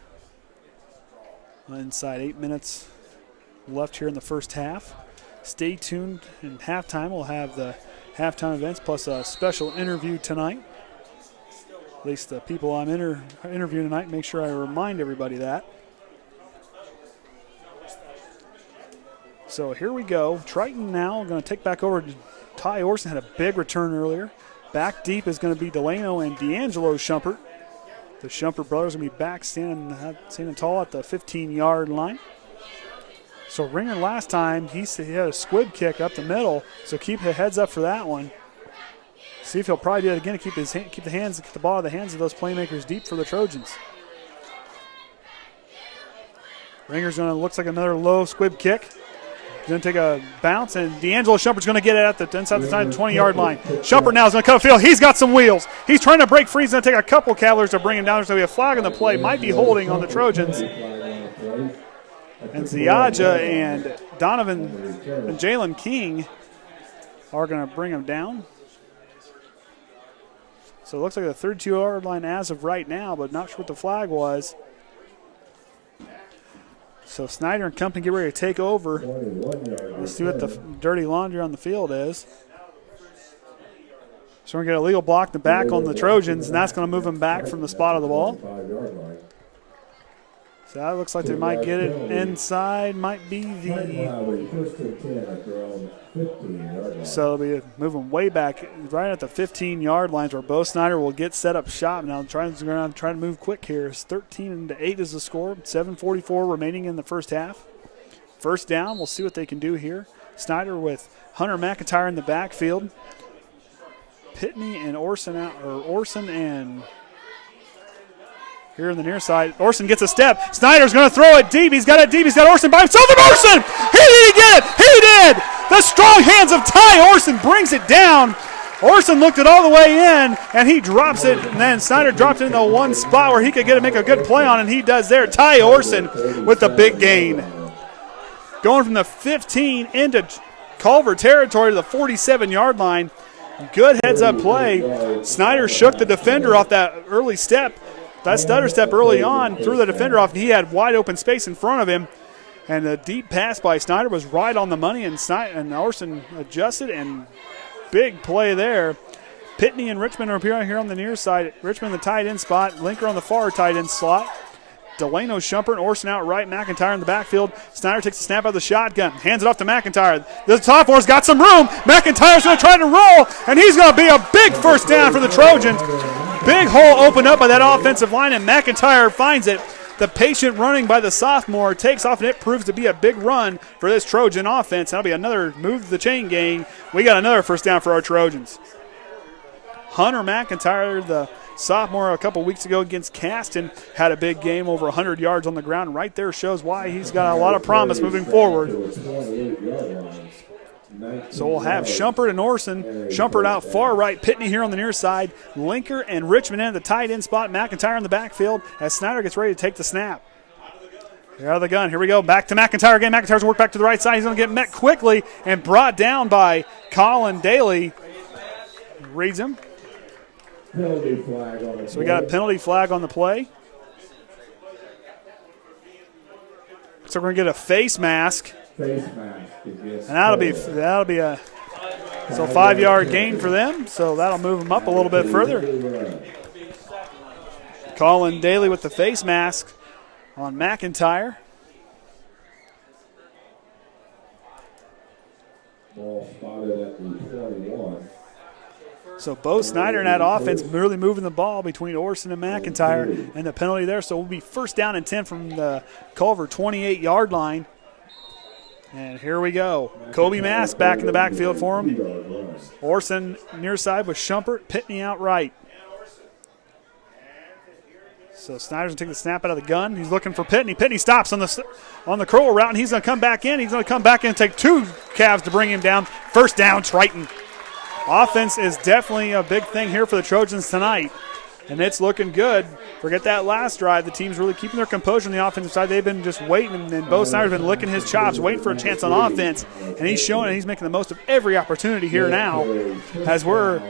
Inside 8 minutes left here in the first half. Stay tuned. In halftime, we'll have the halftime events plus a special interview tonight. At least the people I'm interviewing tonight, make sure I remind everybody that. So here we go. Triton now going to take back over. Tye Orsund had a big return earlier. Back deep is going to be Delano and D'Angelo Shumpert. The Shumpert brothers are going to be back standing tall at the 15-yard line. So Ringer last time, he had a squib kick up the middle, so keep your heads up for that one. See if he'll probably do it again to keep the ball out of the hands of those playmakers deep for the Trojans. Ringer's going to looks like another low squib kick. He's going to take a bounce, and D'Angelo Shumpert's going to get it at the inside the 20-yard line. Shumpert now is going to cut a field. He's got some wheels. He's trying to break free. He's going to take a couple Cavaliers to bring him down. There's going to be a flag on the play. Might be holding on the Trojans. And Ziage and Donovan and Jalen King are going to bring him down. So it looks like the 32-yard line as of right now, but not sure what the flag was. So Snyder and company get ready to take over. Let's see what the dirty laundry on the field is. So we're going to get a legal block in the back on the Trojans, and that's going to move them back from the spot of the ball. So So that looks like they might get it inside. Might be the. First and 10 at their own 15-yard line. So they'll be moving way back, right at the 15-yard lines, where Bo Snyder will get set up shop. Now trying to move quick here. 13-8 is the score. 7:44 remaining in the first half. First down. We'll see what they can do here. Snyder with Hunter McIntyre in the backfield. Pitney and Orsund out, or Orsund and here on the near side. Orsund gets a step. Snyder's going to throw it deep. He's got it deep. He's got Orsund by himself. And Orsund! He did get it! He did! The strong hands of Tye Orsund brings it down. Orsund looked it all the way in, and he drops it. And then Snyder dropped it in the one spot where he could make a good play on, and he does there. Tye Orsund with the big gain. Going from the 15 into Culver territory to the 47-yard line. Good heads-up play. Snyder shook the defender off that early step. That stutter step early on threw the defender off, and he had wide open space in front of him. And the deep pass by Snyder was right on the money, and Orsund adjusted, and big play there. Pitney and Richmond are here on the near side. Richmond the tight end spot. Lenker on the far tight end slot. Delano Shumpert and Orsund out right. McIntyre in the backfield. Snyder takes the snap out of the shotgun. Hands it off to McIntyre. The sophomore's got some room. McIntyre's going to try to roll, and he's going to be a big first down for the Trojans. Big hole opened up by that offensive line, and McIntyre finds it. The patient running by the sophomore takes off, and it proves to be a big run for this Trojan offense. That'll be another move to the chain gang. We got another first down for our Trojans. Hunter McIntyre, the sophomore a couple weeks ago against Caston, had a big game, over 100 yards on the ground. Right there shows why he's got a lot of promise moving forward. So we'll have Shumpert and Orsund. Shumpert out far right, Pitney here on the near side. Lenker and Richmond in the tight end spot. McIntyre in the backfield as Snyder gets ready to take the snap. Here out of the gun. Here we go. Back to McIntyre again. McIntyre's work back to the right side. He's going to get met quickly and brought down by Colin Daly. Reads him. So we got a penalty flag on the play. So we're going to get a face mask. And that'll be a 5-yard gain for them. So that'll move them up a little bit further. Colin Daly with the face mask on McIntyre. Ball spotted at the 21. So Bo Snyder in that offense really moving the ball between Orsund and McIntyre, and the penalty there. So we'll be first down and 10 from the Culver 28-yard line. And here we go. Koby Mast back in the backfield for him. Orsund near side with Shumpert. Pitney out right. So Snyder's going to take the snap out of the gun. He's looking for Pitney. Pitney stops on the curl route, and he's going to come back in. He's going to come back in and take two calves to bring him down. First down, Triton. Offense is definitely a big thing here for the Trojans tonight, and it's looking good. Forget that last drive. The team's really keeping their composure on the offensive side. They've been just waiting, and Bo Snyder's been licking his chops, waiting for a chance on offense, and he's showing it. He's making the most of every opportunity here now as we're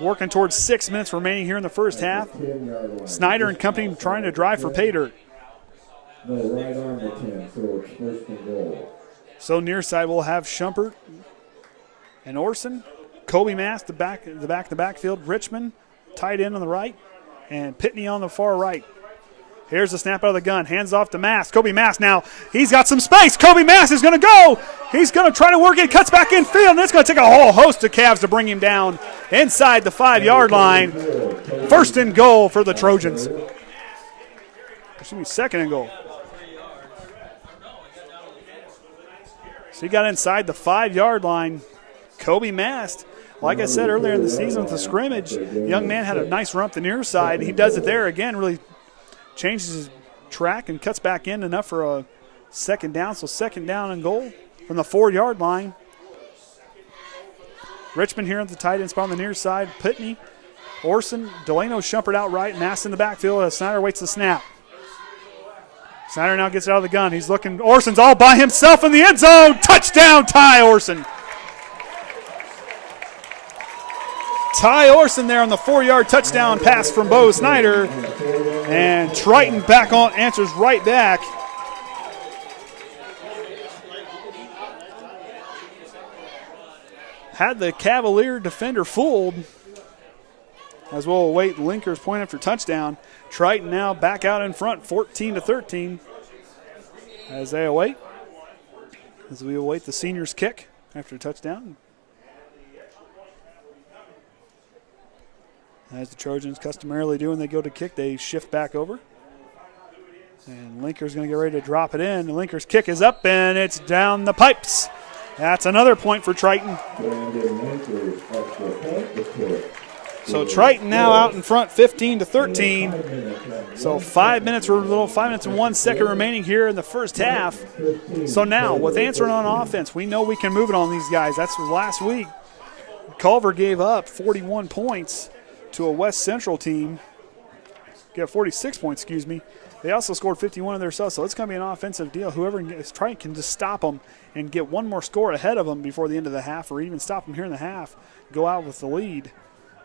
working towards 6 minutes remaining here in the first half. Snyder and company trying to drive for pay dirt. Right on the 10, so it's first and goal. So near side we'll have Shumpert and Orsund. Koby Mast, the backfield. Richmond, tight end on the right, and Pitney on the far right. Here's the snap out of the gun. Hands off to Mast. Koby Mast now. He's got some space. Koby Mast is going to go. He's going to try to work it. Cuts back in field, and it's going to take a whole host of calves to bring him down inside the 5-yard line. First and goal for the Trojans. Excuse me, second and goal. So he got inside the 5-yard line. Koby Mast, like I said earlier in the season with the scrimmage, the young man had a nice run up the near side. He does it there again, really changes his track and cuts back in enough for a second down. So second down and goal from the 4-yard line. Richmond here at the tight end spot on the near side. Pitney, Orsund, Delano Shumpert out right, Mast in the backfield as Snyder waits the snap. Snyder now gets it out of the gun. He's looking. Orsund's all by himself in the end zone. Touchdown, Tye Orsund. Tye Orsund there on the 4-yard touchdown pass from Bo Snyder. And Triton back on, answers right back. Had the Cavalier defender fooled. as we'll await Lenker's point after touchdown. Triton now back out in front, 14-13, as they await. As we await the seniors' kick after a touchdown. As the Trojans customarily do when they go to kick, they shift back over. And Lenker's going to get ready to drop it in. Lenker's kick is up, and it's down the pipes. That's another point for Triton. So Triton now out in front, 15-13. So 5 minutes and 1 second remaining here in the first half. So now, with answering on offense, we know we can move it on these guys. That's last week. Culver gave up 41 points to a West Central team. Get 46 points, excuse me. They also scored 51 of themselves, so it's going to be an offensive deal. Whoever is trying can just stop them and get one more score ahead of them before the end of the half, or even stop them here in the half, go out with the lead.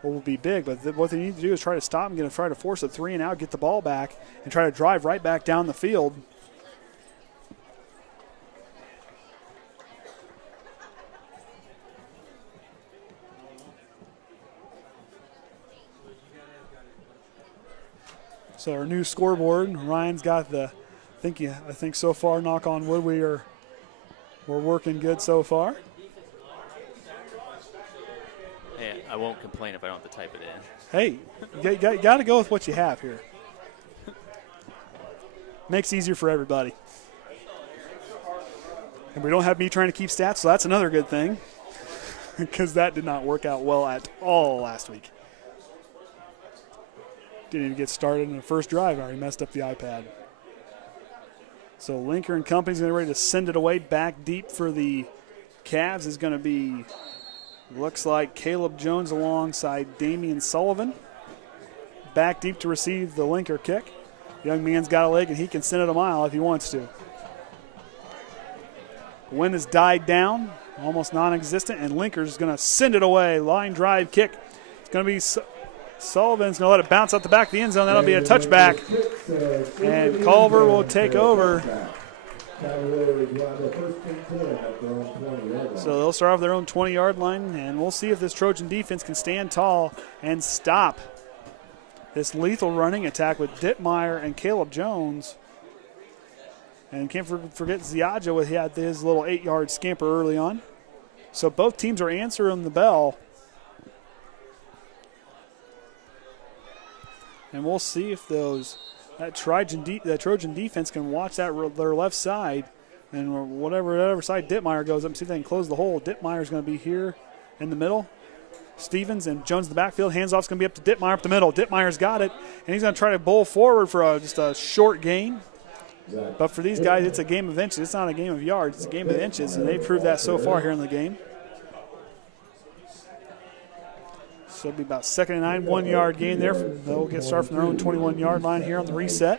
Will be big, but what they need to do is try to stop them, try to force a 3 and out, get the ball back, and try to drive right back down the field. So our new scoreboard, Ryan's got the. I think so far, knock on wood, we're working good so far. Yeah, I won't complain if I don't have to type it in. Hey, you got to go with what you have here. Makes it easier for everybody. And we don't have me trying to keep stats, so that's another good thing, because that did not work out well at all last week. Didn't even get started in the first drive. I already messed up the iPad. So Lenker and company's going to be ready to send it away. Back deep for the Cavs is going to be, looks like Caleb Jones alongside Damian Sullivan. Back deep to receive the Lenker kick. Young man's got a leg, and he can send it a mile if he wants to. The wind has died down, almost non-existent, and Lenker's going to send it away. Line drive kick. It's going to be Sullivan's going to let it bounce out the back of the end zone. That'll be a touchback. And Culver will take over. So they'll start off their own 20-yard line, and we'll see if this Trojan defense can stand tall and stop this lethal running attack with Dittmeyer and Caleb Jones. And can't forget Ziaja, he had his little 8-yard scamper early on. So both teams are answering the bell. And we'll see if that Trojan defense can watch their left side, and whatever side Dittmeyer goes up, and see if they can close the hole. Dittmeyer's going to be here in the middle. Stevens and Jones in the backfield. Hands off's going to be up to Dittmeyer up the middle. Dittmeyer's got it, and he's going to try to bowl forward for just a short gain. But for these guys, it's a game of inches. It's not a game of yards. It's a game of inches, and they've proved that so far here in the game. So it'll be about 2nd and 9, 1-yard gain there. They'll get started from their own 21-yard line here on the reset.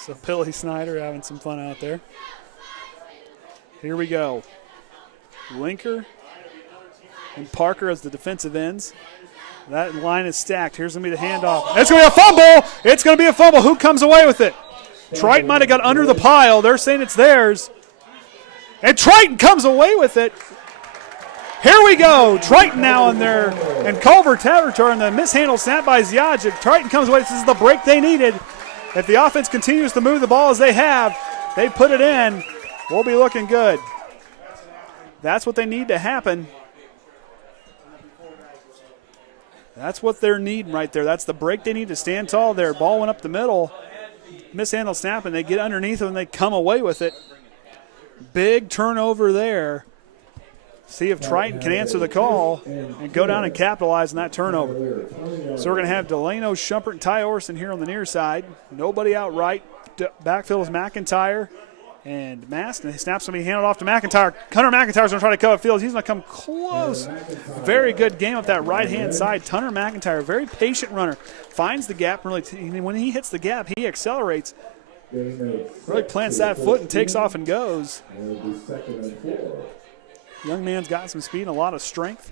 So Billy Snyder having some fun out there. Here we go. Lenker and Parker as the defensive ends. That line is stacked. Here's going to be the handoff. It's going to be a fumble. It's going to be a fumble. Who comes away with it? Triton might have got under the pile. They're saying it's theirs. And Triton comes away with it. Here we go. Triton now in there. And Culver territory, and the mishandled snap by Ziajic. Triton comes away. This is the break they needed. If the offense continues to move the ball as they have, they put it in. We'll be looking good. That's what they need to happen. That's what they're needing right there. That's the break they need to stand tall there. Ball went up the middle. Mishandled snap, and they get underneath it, and they come away with it. Big turnover there. See if Triton can answer the call and go down and capitalize on that turnover. So we're going to have Delano Shumpert and Tye Orsund here on the near side. Nobody out right. Backfield is McIntyre and Mast. And the snap's going to be handed off to McIntyre. Tunner McIntyre's going to try to cut field. He's going to come close. Very good game up that right-hand side. Tunner McIntyre, very patient runner. Finds the gap. Really, when he hits the gap, he accelerates. Really plants that foot and takes off and goes. Young man's got some speed and a lot of strength.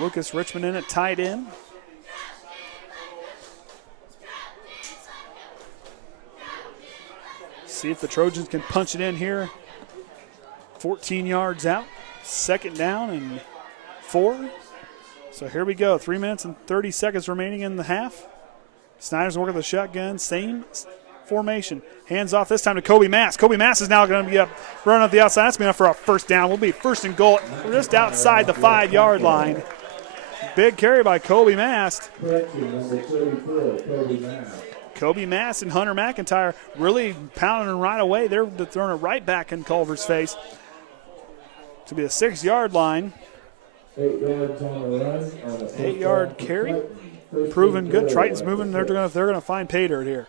Lucas Richmond in it, tight end. See if the Trojans can punch it in here. 14 yards out. Second down and 4. So here we go. 3 minutes and 30 seconds remaining in the half. Snyder's working the shotgun. Same formation. Hands off this time to Koby Mast. Koby Mast is now going to be up, running up the outside. That's going to be enough for a first down. We'll be first and goal just outside the 5-yard line. Big carry by Koby Mast. Koby Mast and Hunter McIntyre really pounding him right away. They're throwing it right back in Culver's face. To be a 6-yard line. 8 yards on the run. 8-yard carry. Proven good. Triton's moving. They're going to find pay dirt here.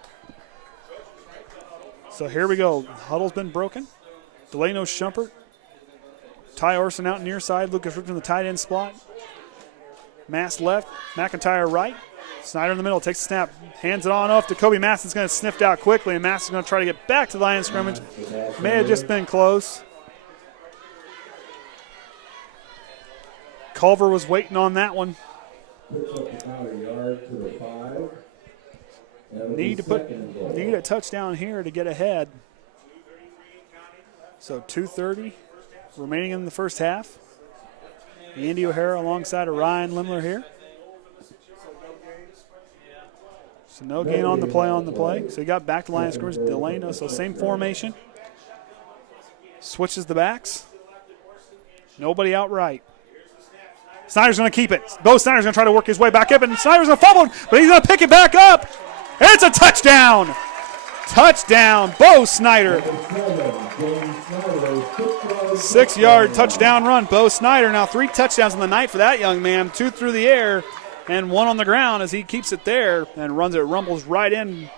So here we go. Huddle's been broken. Delano Shumpert. Tye Orsund out near side. Lucas Richmond the tight end spot. Mast left. McIntyre right. Snyder in the middle. Takes the snap. Hands it on off to Koby Mast. It's going to sniffed out quickly. And Mast is going to try to get back to the line of scrimmage. May have just been close. Culver was waiting on that one. Need a touchdown here to get ahead. So 2:30 remaining in the first half. Andy O'Hara alongside of Ryan Lemler here. So no gain on the play. So he got back to line of scrimmage. Delano, so same formation. Switches the backs. Nobody outright. Snyder's going to keep it. Bo Snyder's going to try to work his way back up, and Snyder's going to fumble, but he's going to pick it back up. And it's a touchdown. Touchdown, Bo Snyder. 6-yard touchdown run, Bo Snyder. Now 3 touchdowns on the night for that young man. 2 through the air and 1 on the ground as he keeps it there and rumbles right in.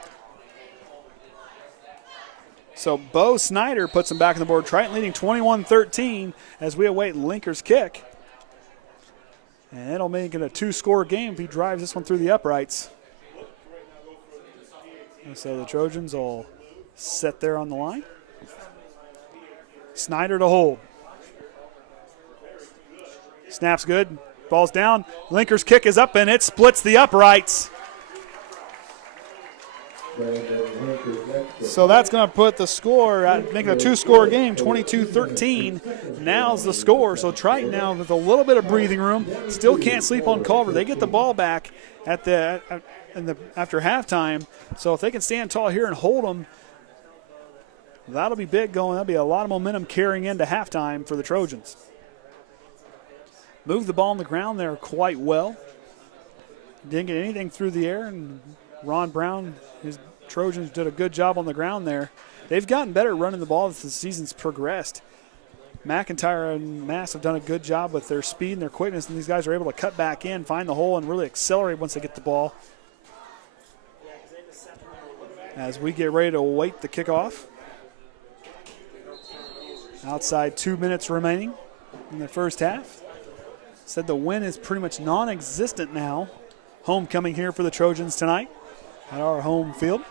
So Bo Snyder puts him back on the board. Triton leading 21-13 as we await Lenker's kick. And it'll make it a 2-score game if he drives this one through the uprights. And so the Trojans will set there on the line. Snyder to hold. Snap's good. Ball's down. Lenker's kick is up, and it splits the uprights. So that's going to put the score, make it a 2-score game, 22-13. Now's the score. So Triton now with a little bit of breathing room. Still can't sleep on Culver. They get the ball back after halftime. So if they can stand tall here and hold them, that'll be big going. That'll be a lot of momentum carrying into halftime for the Trojans. Moved the ball on the ground there quite well. Didn't get anything through the air, and Ron Brown, his Trojans did a good job on the ground there. They've gotten better at running the ball as the season's progressed. McIntyre and Mast have done a good job with their speed and their quickness, and these guys are able to cut back in, find the hole, and really accelerate once they get the ball. As we get ready to await the kickoff. Outside 2 minutes remaining in the first half. Said the win is pretty much non-existent now. Homecoming here for the Trojans tonight at our home field.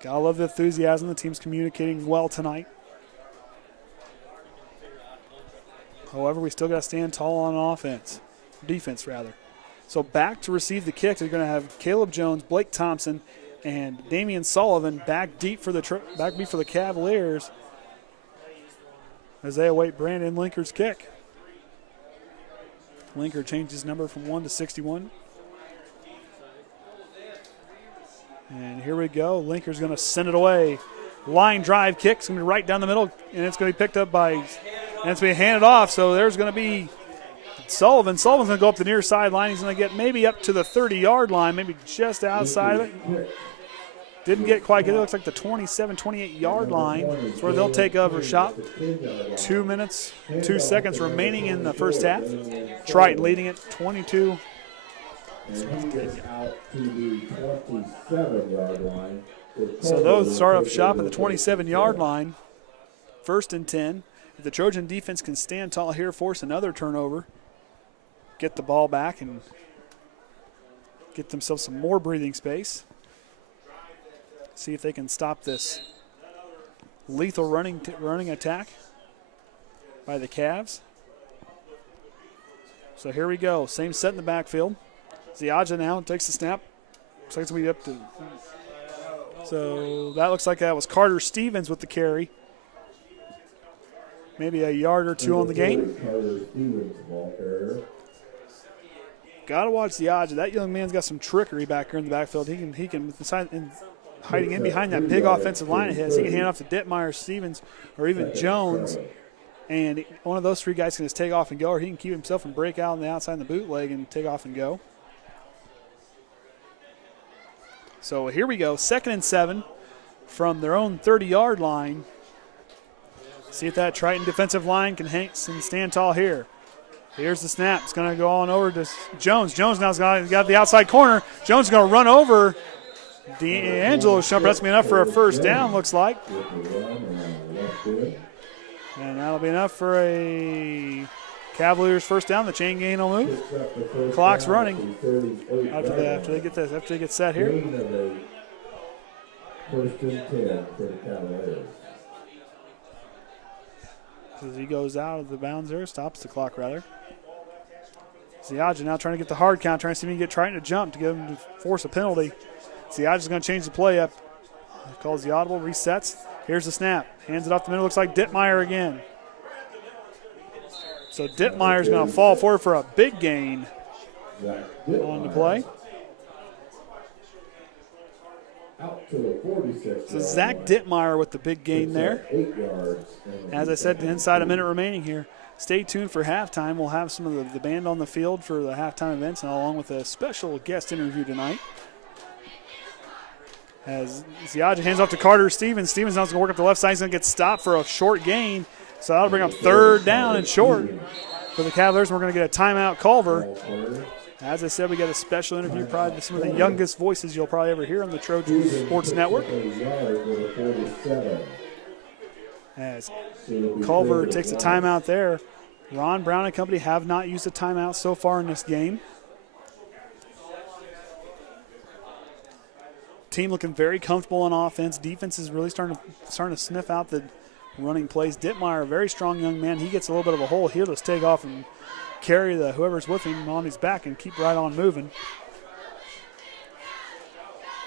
Gotta love the enthusiasm. The team's communicating well tonight. However, we still got to stand tall on defense rather. So back to receive the kick, they're going to have Caleb Jones, Blake Thompson, and Damian Sullivan back deep for the Cavaliers as they await Brandon Lenker's kick. Lenker changed his number from 1 to 61. And here we go. Lenker's going to send it away. Line drive kick. It's going to be right down the middle, and it's going to be picked up by, and it's going to be handed off. So there's going to be Sullivan. Sullivan's going to go up the near sideline. He's going to get maybe up to the 30-yard line, maybe just outside of it. Didn't get quite good. It looks like the 27, 28-yard line is where they'll take over shop. 2 minutes, 2 seconds remaining in the first half. Triton leading it 22. So those start off shop at the 27-yard line. 1st and 10. If the Trojan defense can stand tall here, force another turnover, get the ball back and get themselves some more breathing space. See if they can stop this lethal running attack by the Cavs. So here we go. Same set in the backfield. Ziaja now takes the snap. Looks like it's going to be up to. So that looks like that was Carter Stevens with the carry. Maybe a yard or two on the gain. Got to watch Ziaja. That young man's got some trickery back here in the backfield. He can hiding in behind that big offensive line of his. He can hand off to Ditmeyer, Stevens, or even Jones. And one of those three guys can just take off and go, or he can keep himself and break out on the outside in the bootleg and take off and go. So here we go, 2nd and 7 from their own 30-yard line. See if that Triton defensive line can stand tall here. Here's the snap. It's going to go on over to Jones. Jones now's got the outside corner. Jones is going to run over Alejando Shumpert. That's going to be enough for a first down, looks like. And that'll be enough for a Cavaliers first down. The chain gain will move. Clock's running after they get set here. First and 10 for the Cavaliers. As he goes out of the bounds there, stops the clock rather. Ziaja now trying to get the hard count, trying to see if he can get Triton to jump to get him to force a penalty. Ziaja's going to change the play up. Calls the audible, resets. Here's the snap. Hands it off the middle. Looks like Ditmeyer again. So Ditmeyer's going to fall forward for a big gain on the play. So Zach Ditmeyer with the big gain there. As I said, inside a minute remaining here. Stay tuned for halftime. We'll have some of the band on the field for the halftime events, and along with a special guest interview tonight. As Ziaja hands off to Carter Stevens. Stevens now is going to work up the left side. He's going to get stopped for a short gain. So that'll bring up 3rd down and short for the Cavaliers. We're going to get a timeout, Culver. As I said, we got a special interview, probably some of the youngest voices you'll probably ever hear on the Trojan Sports Network. As Culver takes a timeout there. Ron Brown and company have not used a timeout so far in this game. Team looking very comfortable on offense. Defense is really starting to sniff out the running plays. Ditmeyer, a very strong young man. He gets a little bit of a hole. He'll just take off and carry whoever's with him on his back and keep right on moving.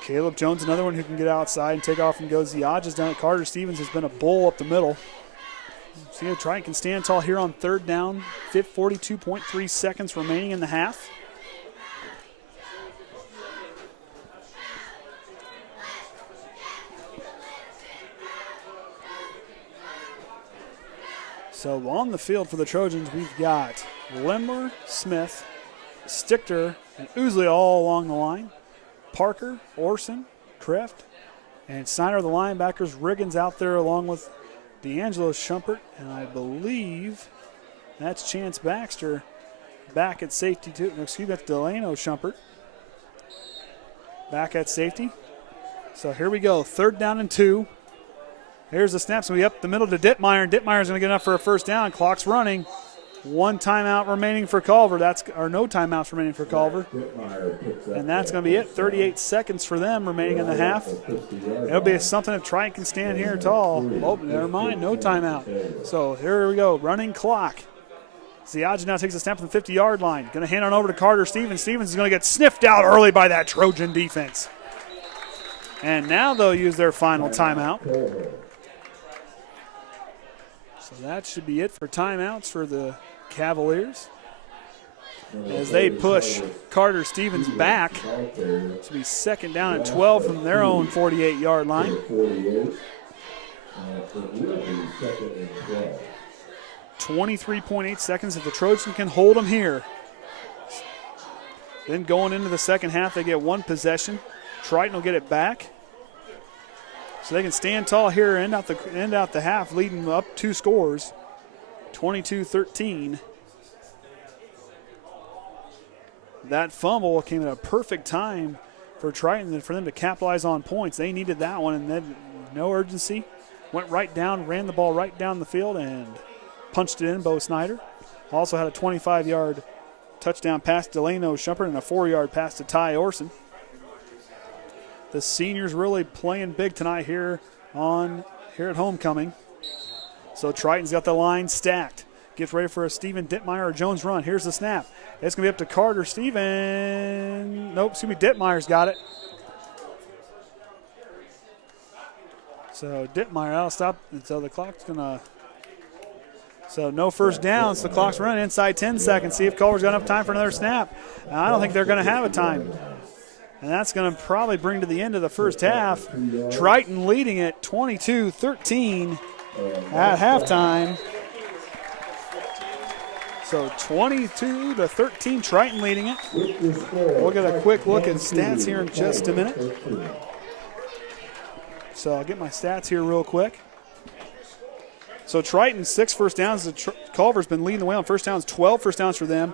Caleb Jones, another one who can get outside and take off and go. Ziaja's done it. Carter Stevens has been a bull up the middle. See if Triton can stand tall here on 3rd down. 42.3 seconds remaining in the half. So on the field for the Trojans, we've got Lemler, Smith, Stichter, and Ousley all along the line. Parker, Orsund, Kreft, and Snyder, the linebackers. Riggins out there along with Delano Shumpert, and I believe that's Chance Baxter back at safety too. No, excuse me, that's Delano Shumpert back at safety. So here we go, 3rd down and 2. Here's the snap. So we up the middle to Ditmeyer, and Ditmeyer's going to get enough for a first down. Clock's running. 1 timeout remaining for Culver. No timeouts remaining for Culver. And that's going to be it. 38 seconds for them remaining in the half. It'll be something if Triton can stand here tall. Oh, never mind. No timeout. So here we go. Running clock. Ziaja now takes a snap from the 50-yard line. Going to hand on over to Carter Stevens. Stevens is going to get sniffed out early by that Trojan defense. And now they'll use their final timeout. So that should be it for timeouts for the Cavaliers. As they push Carter Stevens back. This will be 2nd down and 12 from their own 48-yard line. 23.8 seconds if the Trojans can hold them here. Then going into the second half, they get 1 possession. Triton will get it back. So they can stand tall here and end out the half, leading up 2 scores, 22-13. That fumble came at a perfect time for Triton for them to capitalize on points. They needed that one, and then no urgency. Went right down, ran the ball right down the field, and punched it in. Bo Snyder also had a 25-yard touchdown pass to Delano Shumpert and a 4-yard pass to Tye Orsund. The seniors really playing big tonight here at homecoming. So Triton's got the line stacked. Gets ready for a Stephen Ditmeyer or Jones run. Here's the snap. It's going to be up to Carter Steven. Nope, excuse me, Dittmeyer's got it. So Dittmeyer, I'll stop. So the clock's going to. So no first downs. The clock's running inside 10 seconds. See if Culver's got enough time for another snap. And I don't think they're going to have a time. And that's going to probably bring to the end of the first half. Triton leading it 22-13 at halftime. So 22-13, Triton leading it. We'll get a quick look at stats here in just a minute. So I'll get my stats here real quick. So Triton, 6 first downs. Culver's been leading the way on first downs, 12 first downs for them.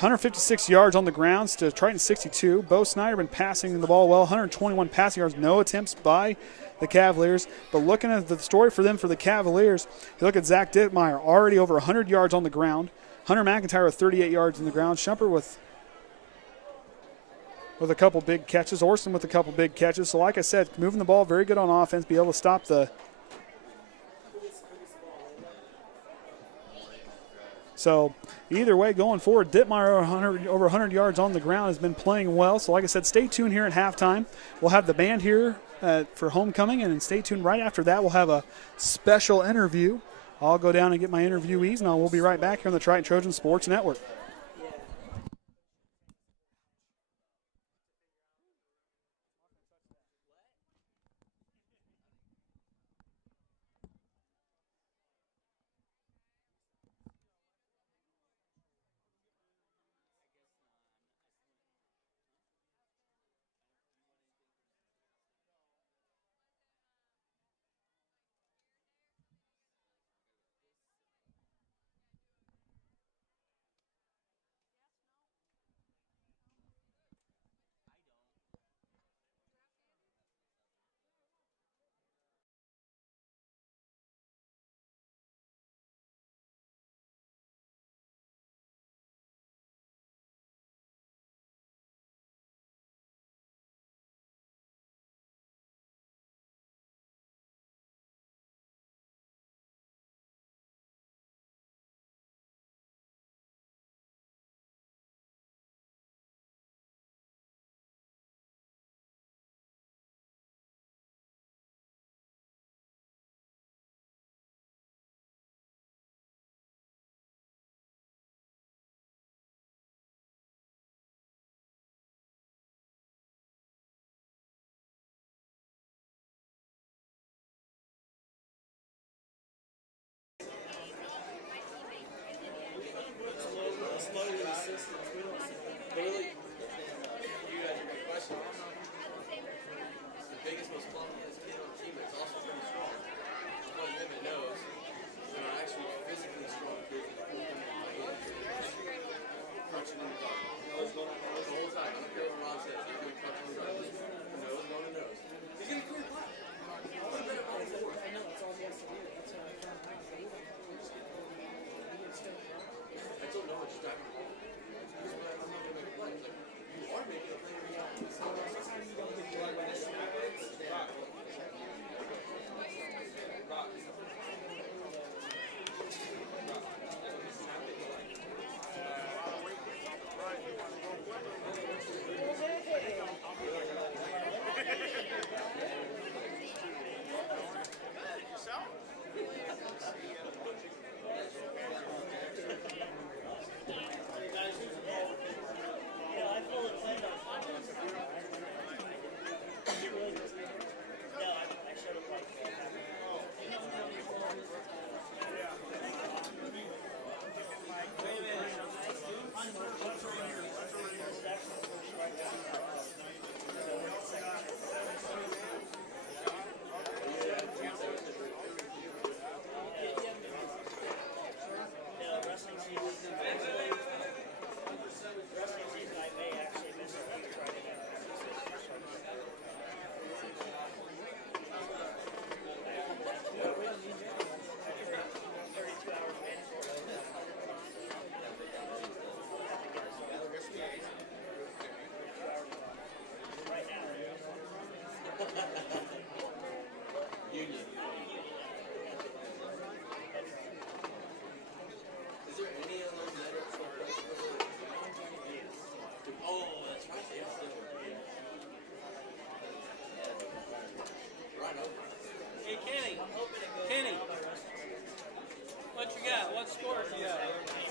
156 yards on the grounds to Triton 62. Bo Snyder been passing the ball well, 121 passing yards, no attempts by the Cavaliers. But looking at the story for them for the Cavaliers, you look at Zach Dittmeyer, already over 100 yards on the ground. Hunter McIntyre with 38 yards on the ground. Shumpert with a couple big catches. Orsund with a couple big catches. So like I said, moving the ball very good on offense, be able to stop the. So either way, going forward, Dittmeyer over 100 yards on the ground has been playing well. So like I said, stay tuned here at halftime. We'll have the band here for homecoming, and then stay tuned right after that. We'll have a special interview. I'll go down and get my interviewees, and we'll be right back here on the Triton Trojan Sports Network.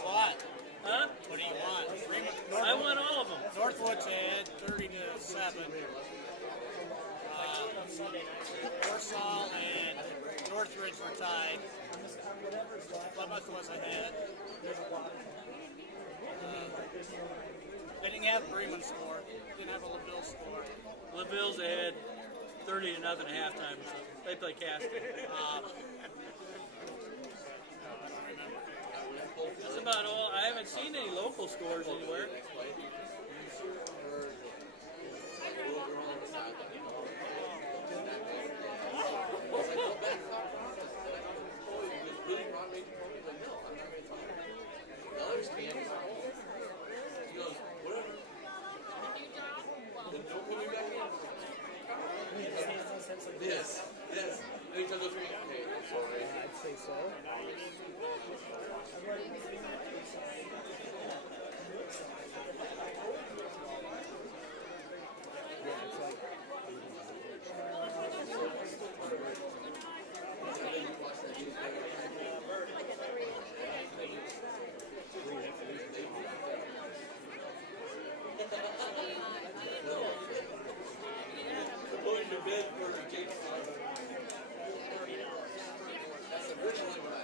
What? Huh? What do you want? I want all of them. Northwood's ahead, 30-7. Warsaw and Northridge were tied. Plymouth was ahead. They didn't have Bremen score. Didn't have a LaVille score. LaVille's ahead, 30-0 at halftime. So they play casting. That's about all. I haven't seen any local scores anywhere. Yes. Anytime those three, hey, sorry. I'd say so. Going to bed for James. That's originally what I.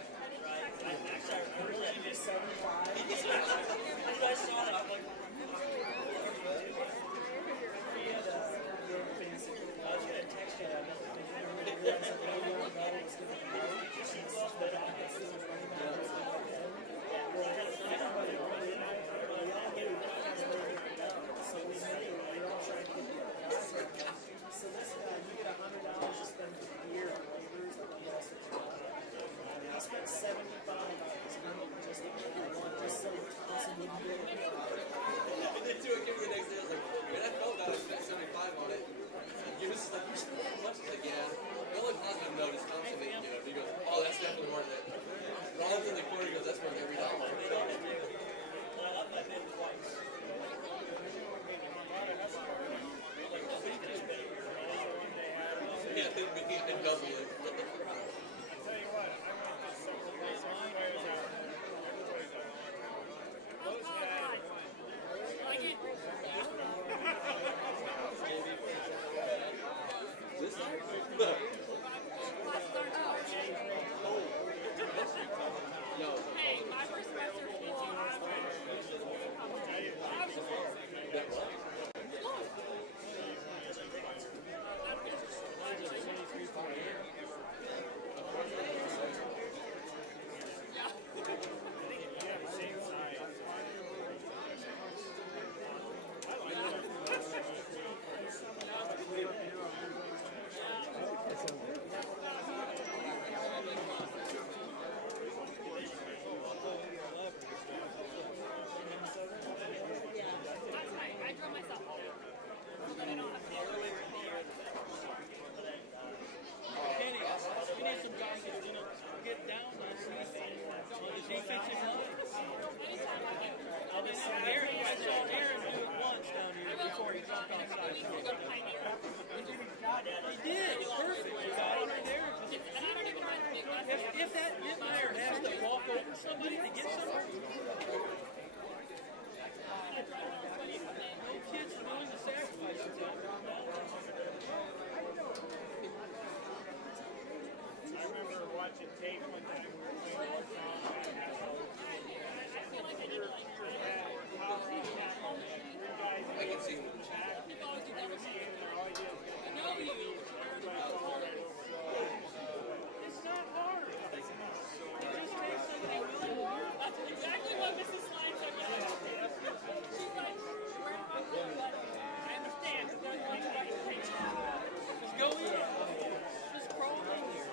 If that McIntyre has to walk over somebody to get somewhere, no kids are willing to sacrifice themselves. I remember watching tape one time. I can see him. It's not hard. It just takes somebody willing. That's exactly what Mrs. Slime said yesterday. She's like, where am I going? I understand. It doesn't like what you think. Just go in. Just crawl in there.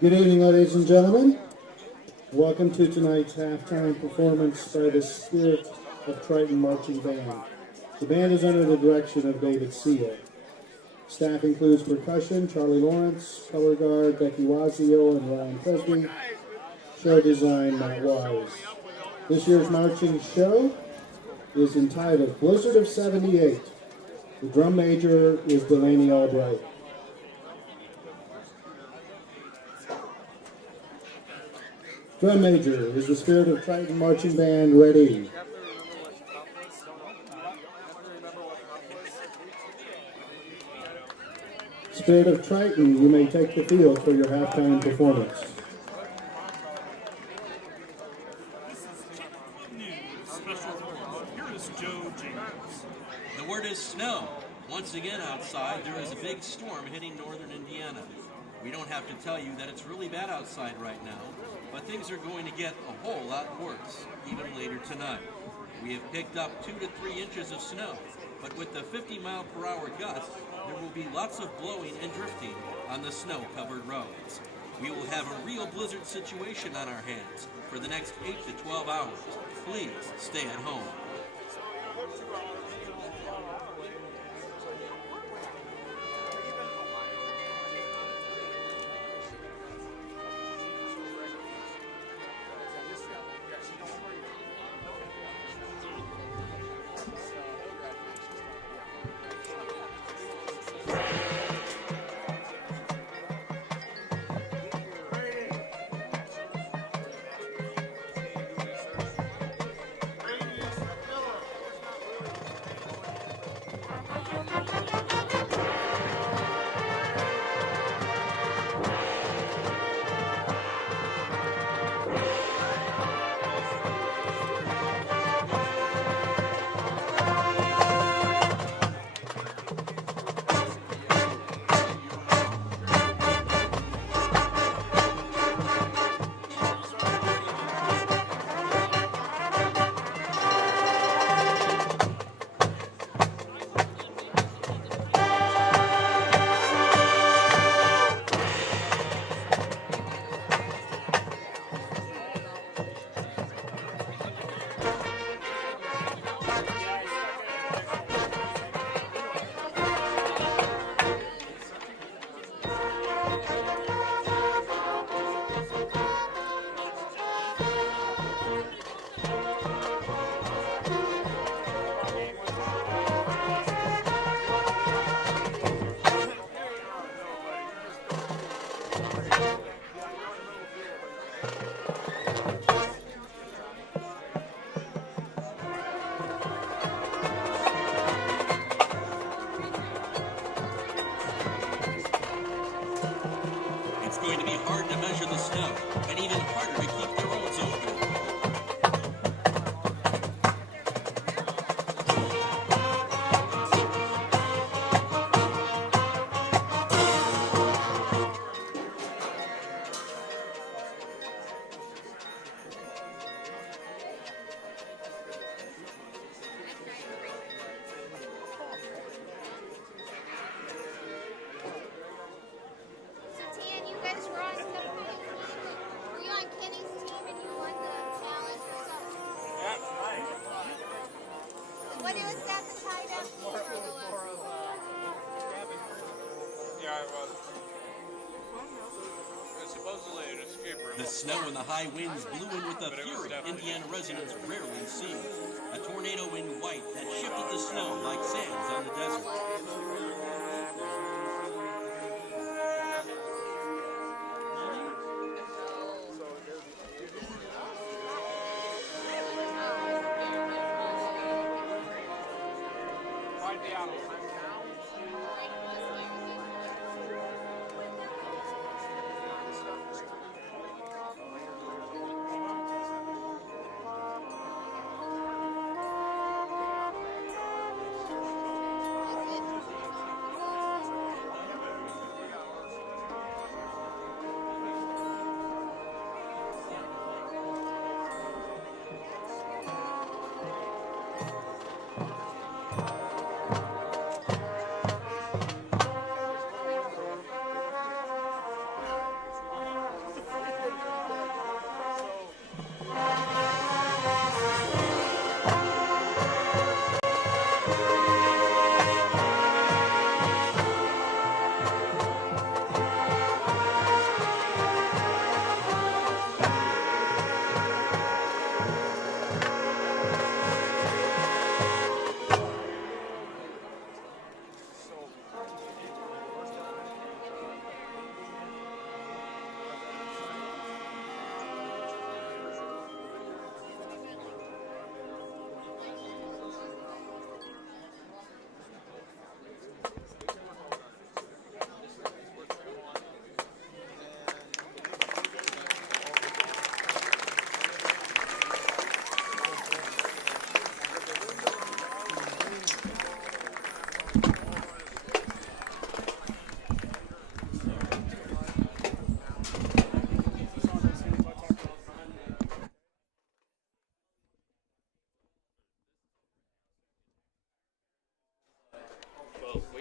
Good evening, ladies and gentlemen. Welcome to tonight's halftime performance by the Spirit of Triton Marching Band. The band is under the direction of David Seal. Staff includes percussion, Charlie Lawrence, color guard, Becky Wazio, and Ryan Presby. Show design, Matt Wise. This year's marching show is entitled Blizzard of 78. The drum major is Delaney Albright. Drum major is the Spirit of Triton Marching Band ready. Spirit of Triton, you may take the field for your halftime performance. The word is snow. Once again outside, there is a big storm hitting northern Indiana. We don't have to tell you that it's really bad outside right now, but things are going to get a whole lot worse, even later tonight. We have picked up 2 to 3 inches of snow, but with the 50-mile-per-hour gusts, there will be lots of blowing and drifting on the snow-covered roads. We will have a real blizzard situation on our hands for the next 8 to 12 hours. Please stay at home. The snow and the high winds blew in with a fury Indiana residents rarely see. A tornado in white that shifted the snow like sands on the desert.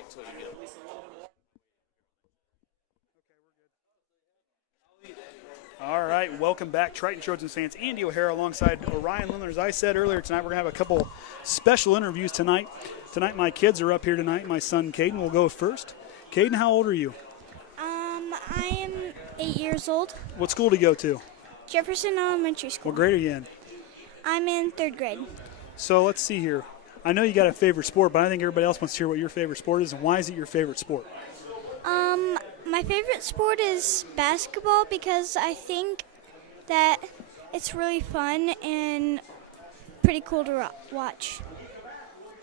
until we get All right, welcome back, Triton Trojans fans. Andy O'Hara alongside Orion Lemler. As I said earlier tonight, we're going to have a couple special interviews tonight. Tonight, my kids are up here tonight. My son, Caden, will go first. Caden, how old are you? I am 8 years old. What school do you go to? Jefferson Elementary School. What grade are you in? I'm in 3rd grade. So let's see here. I know you got a favorite sport, but I think everybody else wants to hear what your favorite sport is, and why is it your favorite sport? My favorite sport is basketball because I think that it's really fun and pretty cool to watch.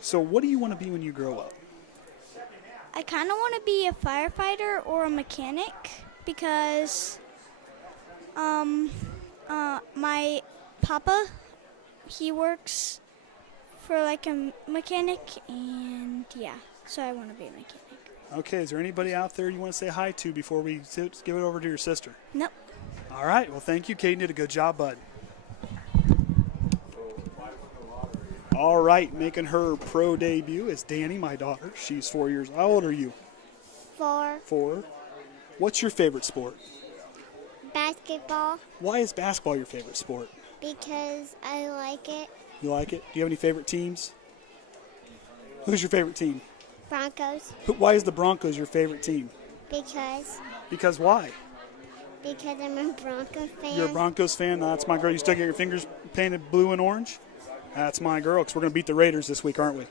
So what do you want to be when you grow up? I kind of want to be a firefighter or a mechanic because my papa, he works for like a mechanic, and yeah, so I want to be a mechanic. Okay, is there anybody out there you want to say hi to before we give it over to your sister? Nope. All right, well, thank you, Caden. Did a good job, bud. All right, making her pro debut is Danny, my daughter. She's 4 years. How old are you? 4. 4. What's your favorite sport? Basketball Why is basketball your favorite sport? because I like it. You like it? Do you have any favorite teams? Who's your favorite team? Broncos Why is the Broncos your favorite team? because Because why? I'm a Broncos fan. You're a Broncos fan? No, that's my girl. You still get your fingers painted blue and orange? That's my girl, because we're going to beat the Raiders this week, aren't we?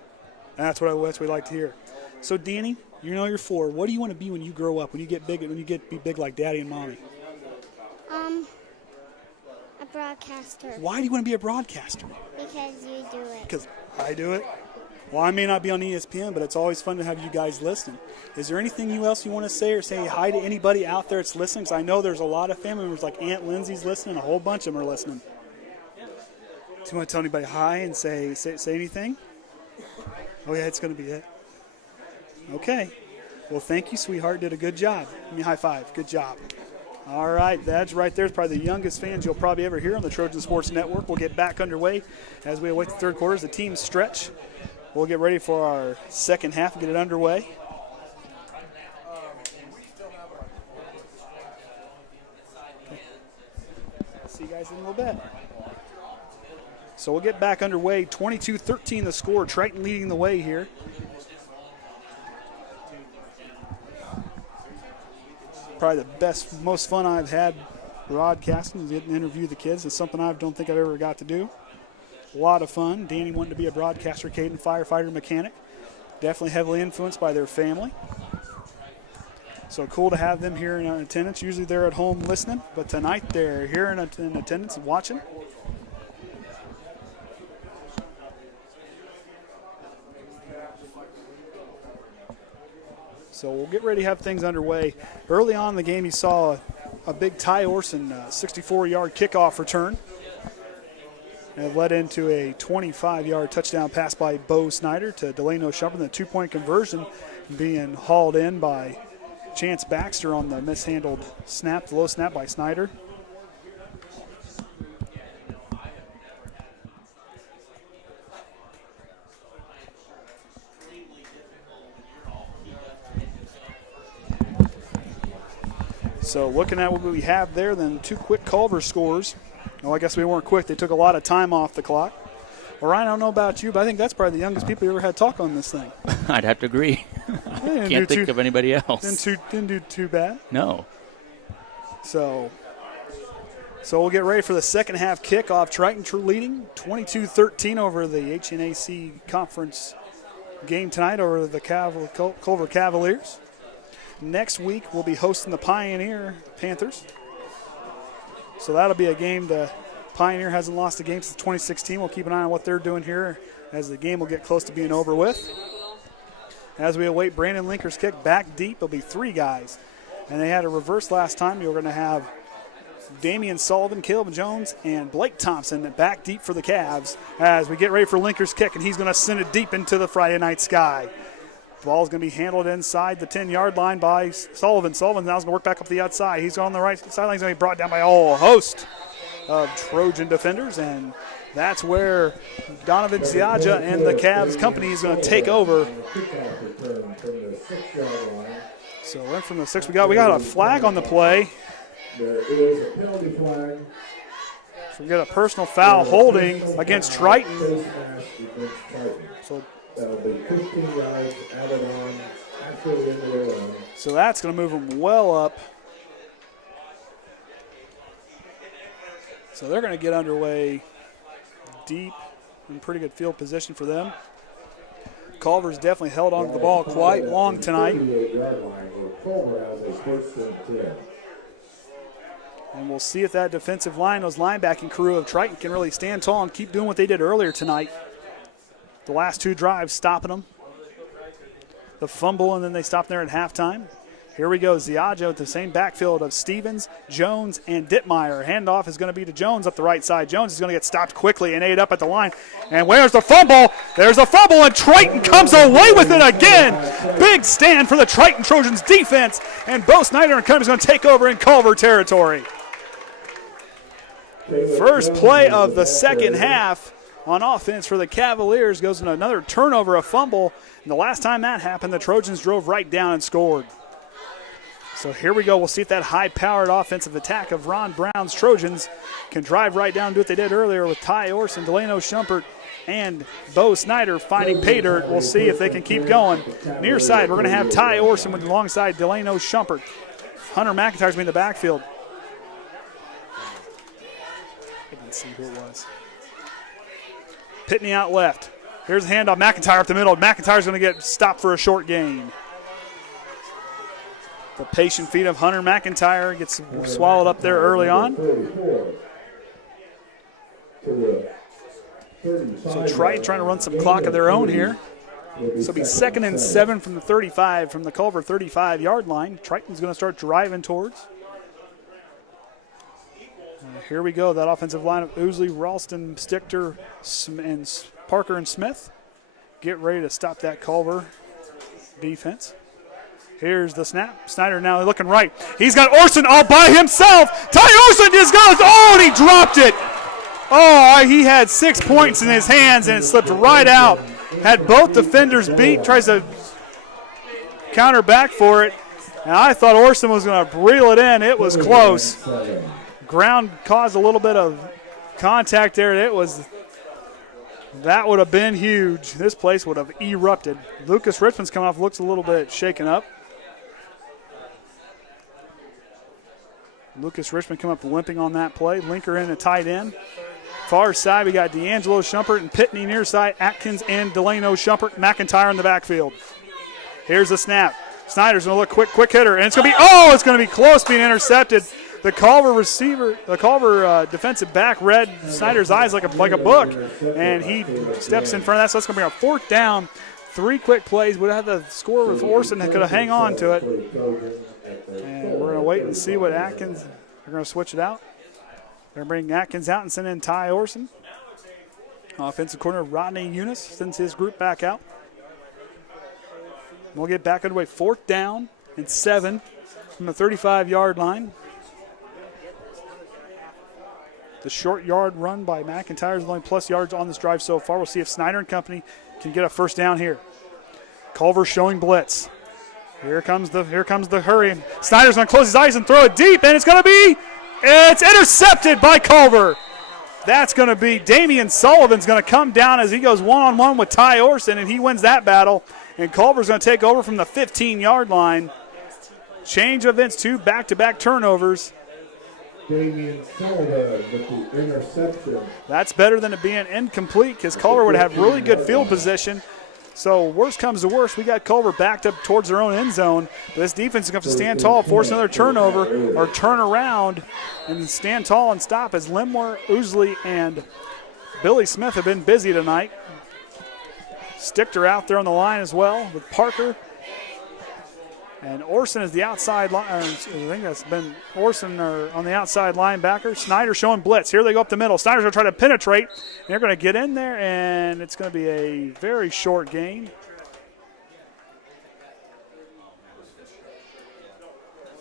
That's what we like to hear. So, Danny, you're 4. What do you want to be when you grow up, when you get big, be big like Daddy and Mommy? A broadcaster Why do you want to be a broadcaster? because you do it. Because I do it. Well, I may not be on ESPN, but it's always fun to have you guys listen. Is there anything else you want to say or say hi to anybody out there that's listening? Because I know there's a lot of family members, like Aunt Lindsay's listening. A whole bunch of them are listening. Do you want to tell anybody hi and say anything? Oh, yeah, it's going to be it. Okay. Well, thank you, sweetheart. Did a good job. Give me a high five. Good job. All right, that's right there. It's probably the youngest fans you'll probably ever hear on the Trojan Sports Network. We'll get back underway as we await the third quarter as the teams stretch. We'll get ready for our second half and get it underway. Okay. See you guys in a little bit. So we'll get back underway. 22-13 the score. Triton leading the way here. Probably the best, most fun I've had broadcasting is getting to interview the kids. It's something I don't think I've ever got to do. A lot of fun. Danny wanted to be a broadcaster, Caden firefighter mechanic. Definitely heavily influenced by their family. So cool to have them here in attendance. Usually they're at home listening, but tonight they're here in attendance and watching. So we'll get ready to have things underway. Early on in the game, you saw a big Tye Orsund 64-yard kickoff return. And it led into a 25-yard touchdown pass by Snyder to Delano Shumpert. The two-point conversion being hauled in by Chance Baxter on the mishandled snap, the low snap by Snyder. So looking at what we have there, then 2 quick Culver scores. Well, I guess we weren't quick. They took a lot of time off the clock. Well, Ryan, I don't know about you, but I think that's probably the youngest people you ever had talk on this thing. I'd have to agree. Can't think of anybody else. Didn't do too bad. No. So we'll get ready for the second half kickoff. Triton leading 22-13 over the HNAC conference game tonight over the Culver Cavaliers. Next week, we'll be hosting the Pioneer Panthers. So that'll be a game. The Pioneer hasn't lost a game since 2016. We'll keep an eye on what they're doing here as the game will get close to being over with. As we await Brandon Lenker's kick back deep, it'll be 3 guys. And they had a reverse last time. You're going to have Damian Sullivan, Caleb Jones, and Blake Thompson back deep for the Cavs as we get ready for Lenker's kick, and he's going to send it deep into the Friday night sky. Ball's going to be handled inside the 10-yard line by Sullivan. Sullivan now is going to work back up the outside. He's on the right sideline. He's going to be brought down by a whole host of Trojan defenders, and That's where Donovan Ziaja and the Cavs company is going to take over. So in from the 6, we got a flag on the play. There is a penalty flag. So we got a personal foul holding against Triton. So that'll be 15 yards added on after the end of the run. So that's going to move them well up. So they're going to get underway deep in pretty good field position for them. Culver's definitely held onto the ball quite long tonight. And we'll see if that defensive line, those linebacking crew of Triton can really stand tall and keep doing what they did earlier tonight. The last 2 drives stopping them. The fumble, and then they stop there at halftime. Here we go, Ziaja with the same backfield of Stevens, Jones, and Dittmeyer. Handoff is going to be to Jones up the right side. Jones is going to get stopped quickly and ate up at the line. And where's the fumble? There's the fumble, and Triton comes away with it again. Big stand for the Triton Trojans defense, and Bo Snyder and company is going to take over in Culver territory. First play of the second half on offense for the Cavaliers goes in another turnover, a fumble. And the last time that happened, the Trojans drove right down and scored. So here we go. We'll see if that high-powered offensive attack of Ron Brown's Trojans can drive right down and do what they did earlier with Tye Orsund, Delano Shumpert, and Bo Snyder finding pay dirt. We'll see if they can keep going. Near side, we're going to have Tye Orsund with alongside Delano Shumpert. Hunter McIntyre's going to be in the backfield. I didn't see who it was. Pitney out left. Here's a handoff. McIntyre up the middle. McIntyre's going to get stopped for a short gain. The patient feet of Hunter McIntyre gets swallowed up there early on. So Triton trying to run some clock of their own here. So it'll be 2nd and 7 from the 35, from the Culver 35-yard line. Triton's going to start driving towards. Here we go, that offensive line of Ousley, Ralston, Stichter, and Parker and Smith. Get ready to stop that Culver defense. Here's the snap. Snyder now looking right. He's got Orsund all by himself. Tye Orsund just goes, and he dropped it. He had 6 points in his hands, and it slipped right out. Had both defenders beat, tries to counter back for it. And I thought Orsund was going to reel it in. It was close. Ground caused a little bit of contact there. That would have been huge. This place would have erupted. Lucas Richmond's coming off, looks a little bit shaken up. Lucas Richmond come up limping on that play. Lenker in a tight end. Far side, we got D'Angelo Shumpert and Pitney near side. Atkins and Delano Shumpert. McIntyre in the backfield. Here's the snap. Snyder's going to look quick hitter. And it's going to be close being intercepted. The Culver defensive back read Snyder's eyes like a book. And he steps in front of that. So that's going to be a 4th down. 3 quick plays. Would have the score with Orsund that could have hang on to it. And we're going to wait and see what Atkins, they're going to switch it out. They're going to bring Atkins out and send in Tye Orsund. Offensive corner Rodney Eunice sends his group back out. We'll get back underway. 4th down and 7 from the 35-yard line. The short yard run by McIntyre is only plus yards on this drive so far. We'll see if Snyder and company can get a 1st down here. Culver showing blitz. Here comes the hurry. Snyder's going to close his eyes and throw it deep, and it's intercepted by Culver. That's going to be Damian Sullivan's going to come down as he goes one-on-one with Tye Orsund, and he wins that battle. And Culver's going to take over from the 15-yard line. Change of events, 2 back-to-back turnovers. Damian Sullivan with the interception. That's better than it being incomplete because Culver would have really good field position. So worst comes to worst, we got Culver backed up towards their own end zone. But this defense is going to have to stand tall, force another turnover, or turn around and stand tall and stop as Lemler, Ousley, and Billy Smith have been busy tonight. Stichter out there on the line as well with Parker. And Orsund is the outside line. I think that's been Orsund on the outside linebacker. Snyder showing blitz. Here they go up the middle. Snyder's going to try to penetrate. They're going to get in there, and it's going to be a very short gain.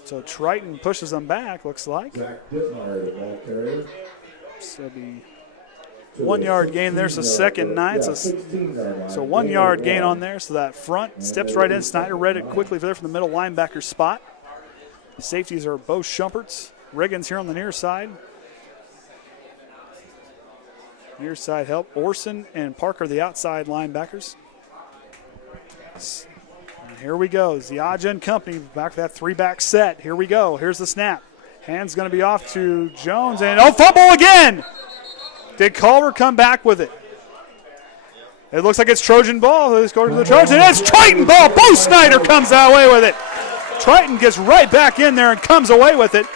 So Triton pushes them back, looks like. Zach Dittmeyer, the ball carrier. So it'll be 1 yard gain. There's a second 9. So 1 yard gain on there. So that front steps right in. Snyder read it quickly there from the middle linebacker spot. Safeties are both Shumperts. Riggins here on the near side. Near side help. Orsund and Parker, the outside linebackers. And here we go. Ziaja and company back to that 3-back set. Here we go. Here's the snap. Hand's going to be off to Jones. And, fumble again! Did Culver come back with it? It looks like it's Trojan ball. Let's go to the Trojans. And it's Triton ball. Bo Snyder comes away with it. Triton gets right back in there and comes away with it.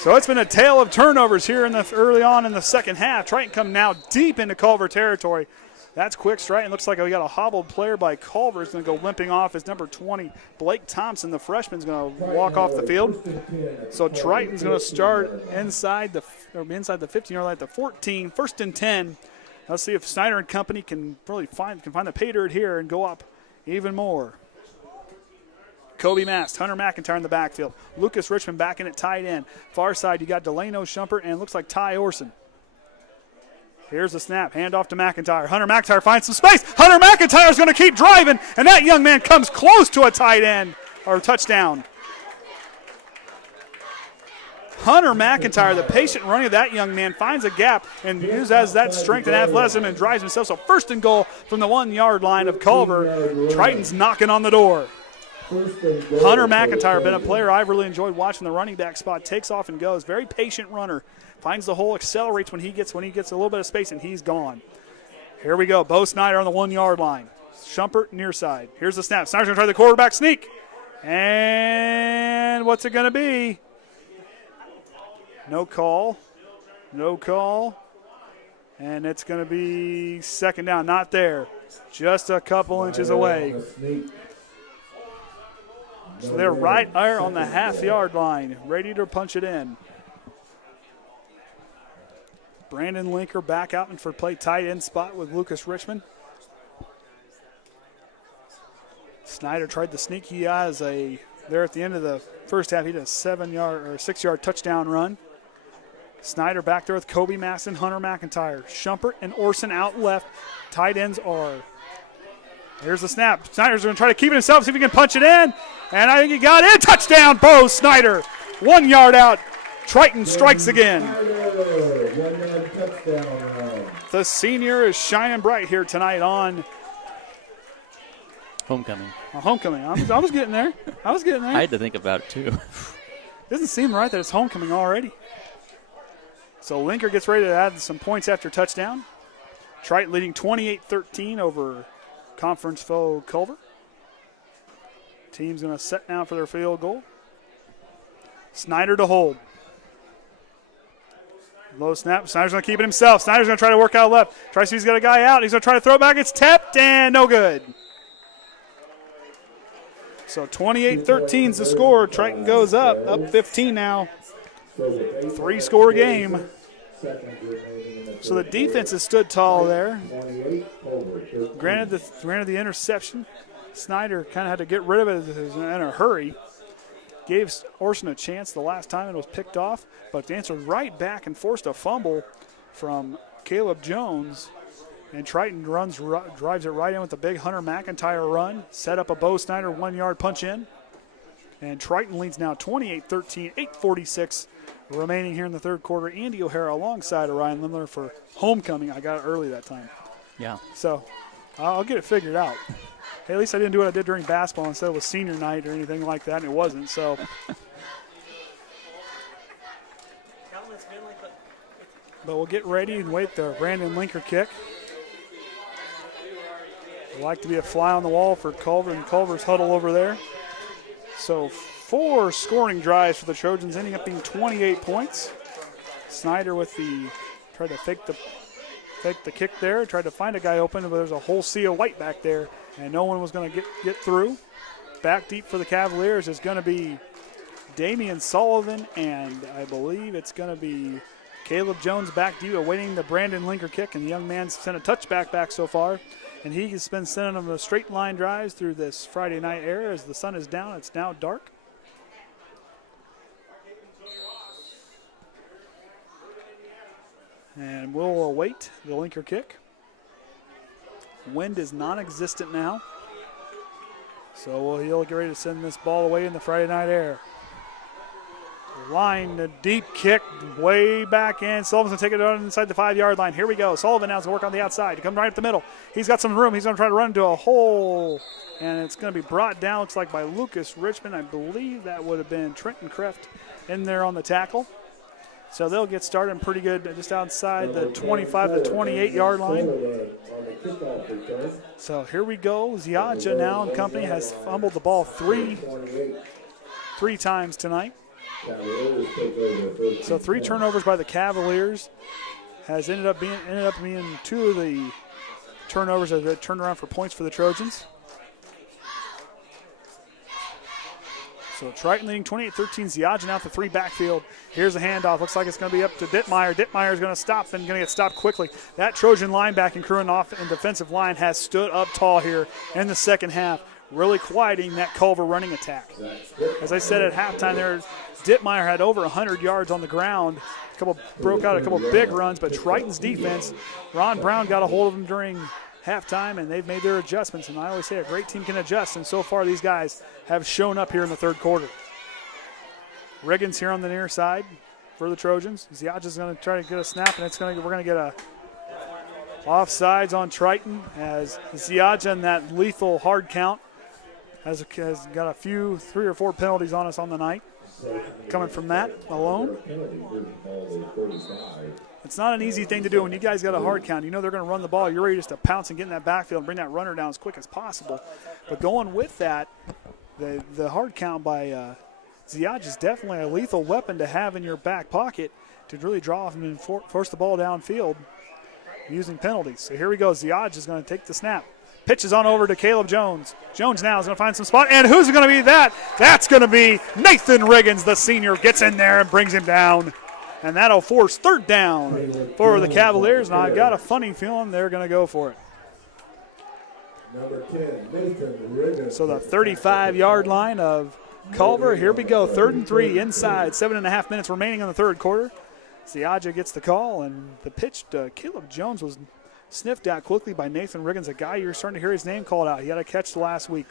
So it's been a tale of turnovers here early on in the second half. Triton come now deep into Culver territory. That's quick strike. It looks like we got a hobbled player by Culver. He's going to go limping off. His number 20, Blake Thompson, the freshman, is going to walk off the field. So Triton's going to start inside the 15-yard line at the 14, 1st and 10. Let's see if Snyder and company can really find the pay dirt here and go up even more. Koby Mast, Hunter McIntyre in the backfield. Lucas Richmond back in at tight end. Far side, you got Delano Shumpert, and it looks like Tye Orsund. Here's the snap. Hand off to McIntyre. Hunter McIntyre finds some space. Hunter McIntyre is going to keep driving, and that young man comes close to a tight end or touchdown. Hunter McIntyre, the patient running of that young man, finds a gap and uses that strength and athleticism and drives himself. So 1st and goal from the 1 yard line of Culver. Triton's knocking on the door. Hunter McIntyre, been a player I've really enjoyed watching the running back spot. Takes off and goes. Very patient runner. Finds the hole, accelerates when he gets a little bit of space, and he's gone. Here we go. Bo Snyder on the 1 yard line. Shumpert near side. Here's the snap. Snyder's going to try the quarterback sneak. And what's it going to be? No call. No call. And it's going to be second down. Not there. Just a couple inches away. So they're right there on the half-yard line, ready to punch it in. Brandon Lenker back out and for play tight end spot with Lucas Richmond. Snyder tried the sneak. He has there at the end of the first half, he did a 6-yard touchdown run. Snyder back there with Koby Mast and Hunter McIntyre. Shumpert and Orsund out left. Tight ends are. Here's the snap. Snyder's going to try to keep it himself, see if he can punch it in. And I think he got it. Touchdown, Bo Snyder. 1 yard out. Triton strikes again. The senior is shining bright here tonight on homecoming. Homecoming. I was getting there. I had to think about it, too. Doesn't seem right that it's homecoming already. So Lenker gets ready to add some points after touchdown. Triton leading 28-13 over conference foe Culver. Team's going to set now for their field goal. Snyder to hold. Low snap. Snyder's going to keep it himself. Snyder's going to try to work out left. Try to see if he's got a guy out. He's going to try to throw it back. It's tapped and no good. So 28-13 is the score. Triton goes up 15 now. 3-score game. So the defense has stood tall there. Granted the interception. Snyder kind of had to get rid of it in a hurry. Gave Orsund a chance the last time and was picked off, but the answer right back and forced a fumble from Caleb Jones. And Triton drives it right in with the big Hunter McIntyre run. Set up a Bo Snyder 1 yard punch in. And Triton leads now 28-13, 8:46 remaining here in the third quarter. Andy O'Hara alongside of Ryan Lemler for homecoming. I got it early that time. Yeah. So I'll get it figured out. Hey, at least I didn't do what I did during basketball instead of a senior night or anything like that, and it wasn't. So. But we'll get ready and wait the Brandon Lenker kick. I'd like to be a fly on the wall for Culver and Culver's huddle over there. So 4 scoring drives for the Trojans, ending up being 28 points. Snyder with tried to fake the kick there, tried to find a guy open, but there's a whole sea of white back there, and no one was going to get through. Back deep for the Cavaliers is going to be Damian Sullivan, and I believe it's going to be Caleb Jones back deep awaiting the Brandon Lenker kick, and the young man's sent a touchback back so far. And he has been sending them the straight line drives through this Friday night era as the sun is down. It's now dark. And we'll await the Lenker kick. Wind is non-existent now. So he'll get ready to send this ball away in the Friday night air. Line, the deep kick way back in. Sullivan's going to take it on inside the 5-yard line. Here we go. Sullivan now's going to work on the outside. He comes right up the middle. He's got some room. He's going to try to run into a hole. And it's going to be brought down, looks like, by Lucas Richmond. I believe that would have been Trenton Kreft in there on the tackle. So they'll get started pretty good just outside the 25 to 28-yard line. So here we go. Ziaja now and company has fumbled the ball three times tonight. So 3 turnovers by the Cavaliers has ended up being 2 of the turnovers that have turned around for points for the Trojans. So Triton leading 28-13. Ziaja now at the 3 backfield. Here's a handoff. Looks like it's going to be up to Dittmeyer. Dittmeyer is going to stop and going to get stopped quickly. That Trojan linebacking crew and defensive line has stood up tall here in the second half, really quieting that Culver running attack. As I said at halftime there, Dittmeyer had over 100 yards on the ground. Broke out a couple big runs, but Triton's defense, Ron Brown got a hold of him during halftime, and they've made their adjustments. And I always say a great team can adjust, and so far these guys have shown up here in the third quarter. Riggins here on the near side for the Trojans. Ziaja's going to try to get a snap, and we're going to get a offsides on Triton as Ziaja in that lethal hard count has got 3 or 4 penalties on us on the night. Coming from that alone. It's not an easy thing to do when you guys got a hard count. You know they're going to run the ball. You're ready just to pounce and get in that backfield and bring that runner down as quick as possible. But going with that, the hard count by Ziaja is definitely a lethal weapon to have in your back pocket to really draw off and force the ball downfield using penalties. So here we go. Ziaja is going to take the snap. Pitches on over to Caleb Jones. Jones now is going to find some spot. And who's going to be that? That's going to be Nathan Riggins, the senior, gets in there and brings him down. And that'll force third down for the Cavaliers. And I've got a funny feeling they're going to go for it. So the 35-yard line of Culver. Here we go. 3rd and 3 inside. 7.5 minutes remaining in the third quarter. Ziaja gets the call. And the pitch to Caleb Jones was sniffed out quickly by Nathan Riggins, a guy you're starting to hear his name called out. He had a catch last week.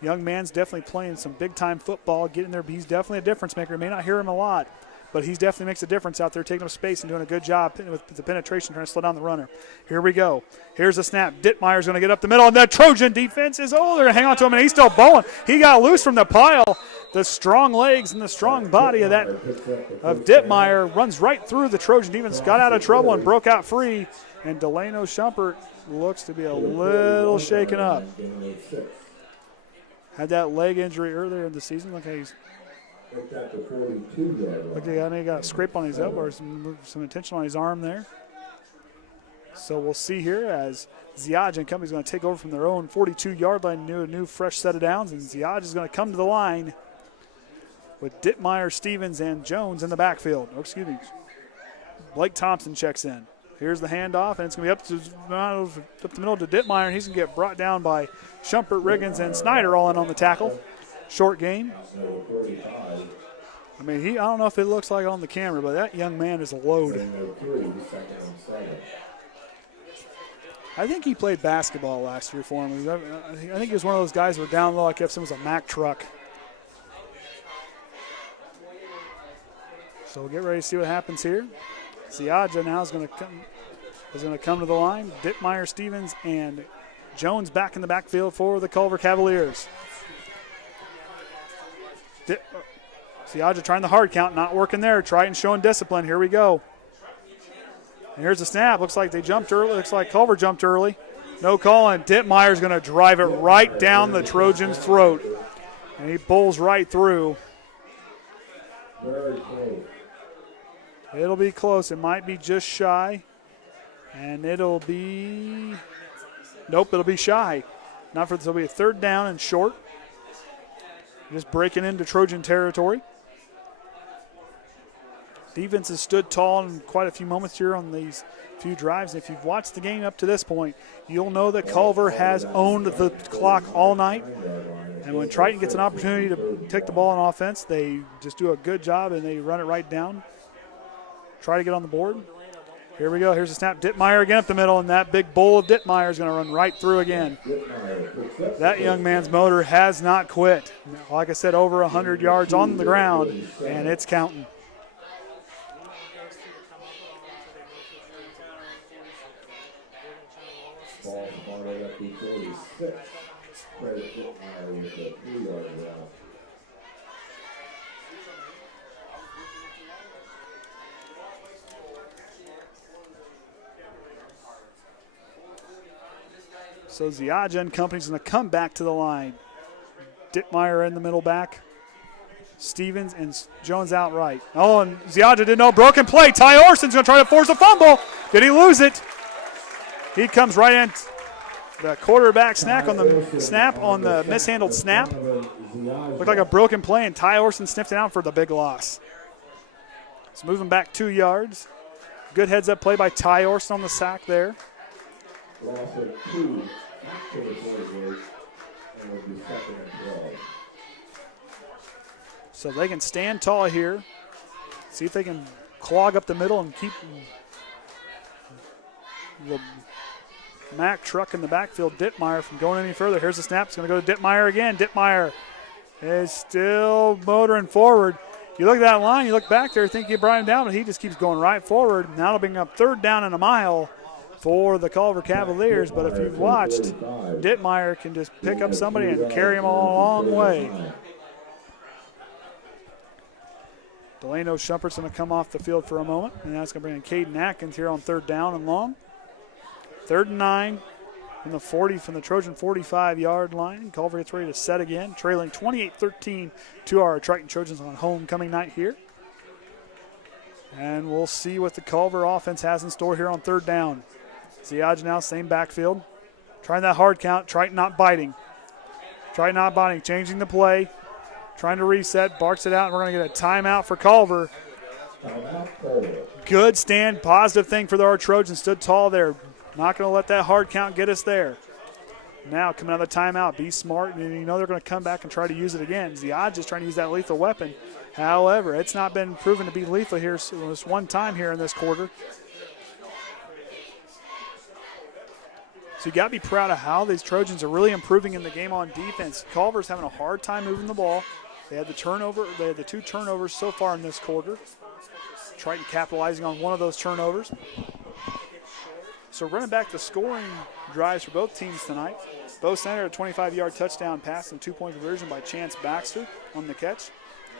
Young man's definitely playing some big-time football, getting there. He's definitely a difference maker. You may not hear him a lot, but he definitely makes a difference out there, taking up space and doing a good job with the penetration, trying to slow down the runner. Here we go. Here's a snap. Dittmeyer's going to get up the middle, and the Trojan defense is, they're going to hang on to him, and he's still bowling. He got loose from the pile. The strong legs and the strong body of Dittmeyer runs right through the Trojan defense, got out of trouble and broke out free. And Delano Shumpert looks to be a little shaken up. Had that leg injury earlier in the season. Look, he got a scrape on his elbow or some attention on his arm there. So we'll see here as Ziaja and company is going to take over from their own 42-yard line, a new fresh set of downs. And Ziaja is going to come to the line with Dittmeyer, Stevens, and Jones in the backfield. Blake Thompson checks in. Here's the handoff, and it's going to be up the middle to Dittmeyer, and he's going to get brought down by Shumpert, Riggins, and Snyder all in on the tackle. Short game. I mean, I don't know if it looks like it on the camera, but that young man is a load. I think he played basketball last year for him. I think he was one of those guys who were down low. I kept him as a Mack truck. So we'll get ready to see what happens here. Ziaja now is going to come to the line. Dittmeyer, Stevens, and Jones back in the backfield for the Culver Cavaliers. Ziaja trying the hard count, not working there. Triton showing discipline. Here we go. And here's the snap. Looks like they jumped early. Looks like Culver jumped early. No call, and Dittmeyer's going to drive it right down the Trojan's throat. And he pulls right through. It'll be close. It might be just shy. And it'll be – nope, it'll be shy. It'll be a third down and short. Just breaking into Trojan territory. Defense has stood tall in quite a few moments here on these few drives. If you've watched the game up to this point, you'll know that Culver has owned the clock all night. And when Triton gets an opportunity to take the ball on offense, they just do a good job and they run it right down. Try to get on the board. Here we go. Here's a snap. Dittmeyer again up the middle, and that big bull of Dittmeyer is going to run right through again. That young man's motor has not quit. Like I said, over 100 yards on the ground, and it's counting. Ball spotted at the 46. Credit Dittmeyer with a 3-yard route. So Ziaja and company's going to come back to the line. Dittmeyer in the middle back. Stevens and Jones outright. Oh, and Ziaja didn't know. Broken play. Tye Orsund's going to try to force a fumble. Did he lose it? He comes right in. The quarterback snap on the mishandled snap. Looked like a broken play, and Tye Orsund sniffed it out for the big loss. It's moving back 2 yards. Good heads-up play by Tye Orsund on the sack there. Loss of 2 to the 48, and will be 2nd and 12. So they can stand tall here. See if they can clog up the middle and keep the Mack truck in the backfield, Dittmeyer, from going any further. Here's the snap. It's going to go to Dittmeyer again. Dittmeyer is still motoring forward. You look at that line, you look back there, think you brought him down, but he just keeps going right forward. Now it'll bring up 3rd down and a mile for the Culver Cavaliers, but if you've watched, Dittmeyer can just pick up somebody and carry him a long way. Delano Shumpert's going to come off the field for a moment, and that's going to bring in Kaden Atkins here on 3rd down and long. 3rd and 9 from the 40, from the Trojan 45-yard line. Culver gets ready to set again, trailing 28-13 to our Triton Trojans on homecoming night here. And we'll see what the Culver offense has in store here on 3rd down. Ziaja now, same backfield. Trying that hard count. Triton not biting. Triton not biting. Changing the play. Trying to reset. Barks it out, and we're going to get a timeout for Culver. Good stand. Positive thing for our Trojans. Stood tall there. Not going to let that hard count get us there. Now coming out of the timeout. Be smart. And you know they're going to come back and try to use it again. Ziaja's trying to use that lethal weapon. However, it's not been proven to be lethal here just one time here in this quarter. So you got to be proud of how these Trojans are really improving in the game on defense. Culver's having a hard time moving the ball. They had the 2 turnovers so far in this quarter. Triton capitalizing on one of those turnovers. So running back the scoring drives for both teams tonight. Bo Snyder, a 25-yard touchdown pass and 2-point conversion by Chance Baxter on the catch.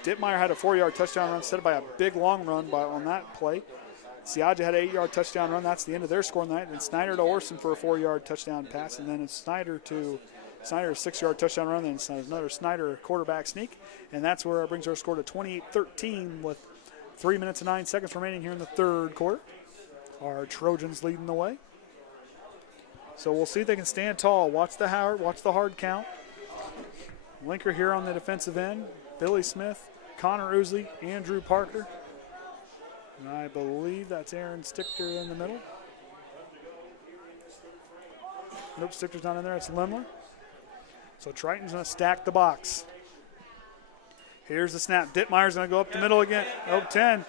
Dittmeyer had a 4-yard touchdown run set by a big long run on that play. Ziaja had an 8-yard touchdown run. That's the end of their scoring night. And Snyder to Orsund for a 4-yard touchdown pass. And then it's Snyder, a 6-yard touchdown run. Then another Snyder quarterback sneak. And that's where it brings our score to 28-13 with 3 minutes and 9 seconds remaining here in the 3rd quarter. Our Trojans leading the way. So we'll see if they can stand tall. Watch the hard count. Lenker here on the defensive end. Billy Smith, Connor Ousley, Andrew Parker. And I believe that's Aaron Stichter in the middle. Nope, Stichter's not in there. It's Lemler. So Triton's going to stack the box. Here's the snap. Dittmeyer's going to go up the middle again. 10.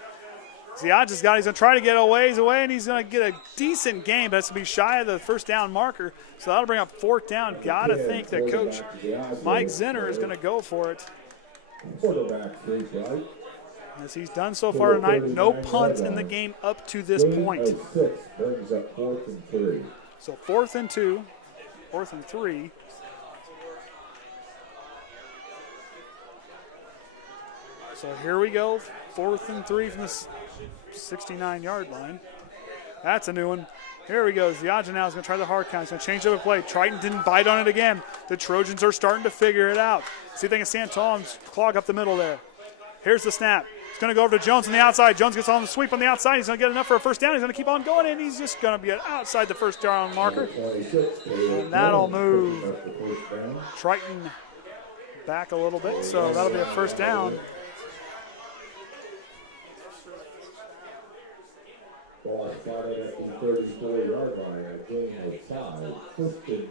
Ziaja's got it. He's going to try to get a ways away, and he's going to get a decent gain, but it's going to be shy of the 1st down marker. So that'll bring up 4th down. Got to think that Coach Mike Zinner is going to go for it. As he's done so far tonight, no punts in the game up to this point. So 4th and 2, 4th and 3. So here we go, 4th and 3 from the 69-yard line. That's a new one. Here we go. Ziaja now is going to try the hard count. He's going to change up a play. Triton didn't bite on it again. The Trojans are starting to figure it out. See if they can stand tall and clog up the middle there. Here's the snap. It's going to go over to Jones on the outside. Jones gets on the sweep on the outside. He's going to get enough for a 1st down. He's going to keep on going, and he's just going to be outside the 1st down marker. And that'll move Triton back a little bit, so that'll be a 1st down.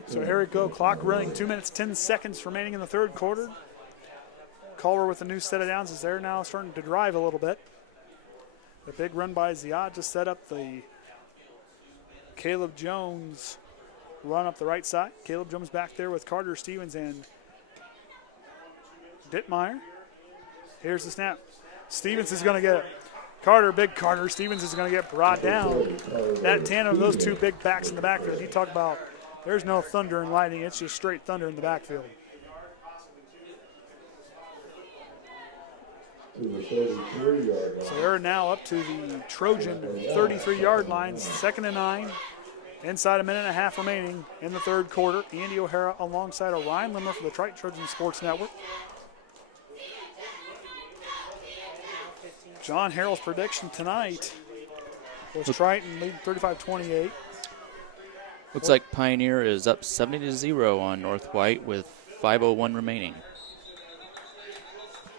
So here we go. Clock running. 2 minutes, 10 seconds remaining in the 3rd quarter. Culver with a new set of downs as they're now starting to drive a little bit. The big run by Ziaja set up the Caleb Jones run up the right side. Caleb Jones back there with Carter Stevens and Dittmeyer. Here's the snap. Stevens is going to get it. Big Carter Stevens is going to get brought down. That tandem of those two big backs in the backfield. You talk about there's no thunder and lightning. It's just straight thunder in the backfield. So they're now up to the Trojan 33-yard line, 2nd and 9. Inside a minute and a half remaining in the third quarter. Andy O'Hara alongside Ryan Lemler for the Triton Trojan Sports Network. John Harrell's prediction tonight was Triton leading 35-28. Looks like Pioneer is up 70-0 on North White with 5:01 remaining.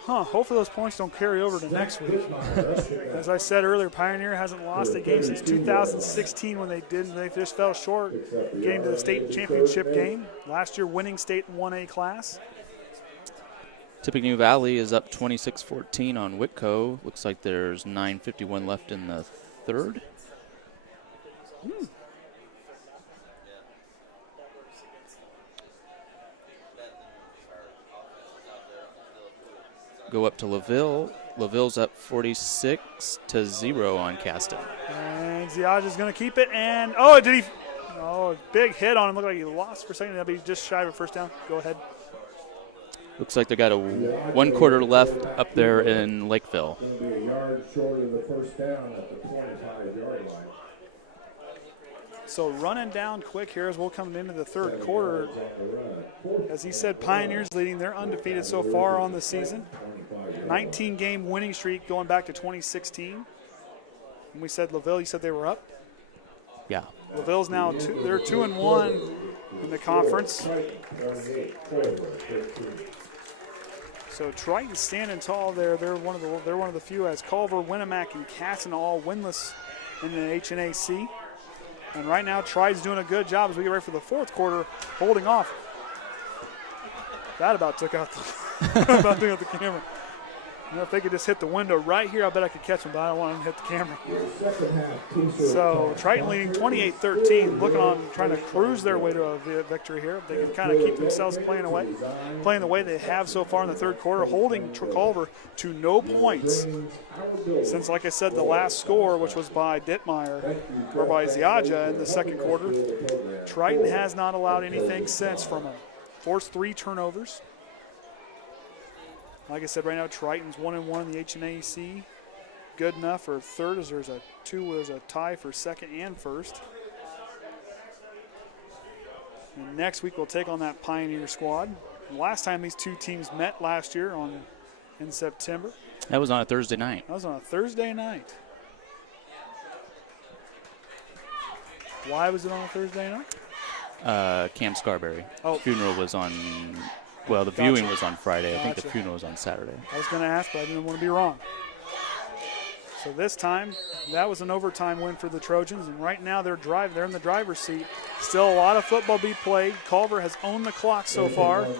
Hopefully those points don't carry over to next week. As I said earlier, Pioneer hasn't lost a game since 2016 when they just fell short getting to the state championship game. Last year winning state in 1A class. Tippecanoe Valley is up 26-14 on Whitco. Looks like there's 9:51 left in the third. Go up to LaVille. LaVille's up 46-0 on Caston. And Ziaja's going to keep it. And, big hit on him. Looked like he lost for a second. That'll be just shy of a first down. Go ahead. Looks like they got a 1 quarter left up there in Lakeville. Going to be a yard short of the first down at the 25-yard line. So running down quick here as we'll come into the third quarter. As he said, Pioneers leading. They're undefeated so far on the season. 19-game winning streak going back to 2016. And we said LaVille, you said they were up? Yeah. LaVille's now they're 2-1 in the conference. So Triton's standing tall there. They're one of the few as Culver, Winnemac, and Casson all winless in the HNAC. And right now, Triton's doing a good job as we get ready for the fourth quarter, holding off. That about took out the camera. You know, if they could just hit the window right here, I bet I could catch them, but I don't want them to hit the camera. So Triton leading 28-13, looking on, trying to cruise their way to a victory here. They can kind of keep themselves playing the way they have so far in the third quarter, holding Culver to no points. Since, like I said, the last score, which was by Dittmeyer, or by Ziaja in the second quarter, Triton has not allowed anything since from them. Forced 3 turnovers. Like I said, right now Triton's 1-1 in the HNAC. Good enough for third as there's a tie for second and first. And next week we'll take on that Pioneer squad. The last time these two teams met last year in September. That was on a Thursday night. That was on a Thursday night. Why was it on a Thursday night? Cam Scarberry. Oh. Funeral was on. Well, the viewing was on Friday. I think the funeral was on Saturday. I was going to ask, but I didn't want to be wrong. So this time, that was an overtime win for the Trojans, and right now they're in the driver's seat. Still a lot of football being played. Culver has owned the clock so far. And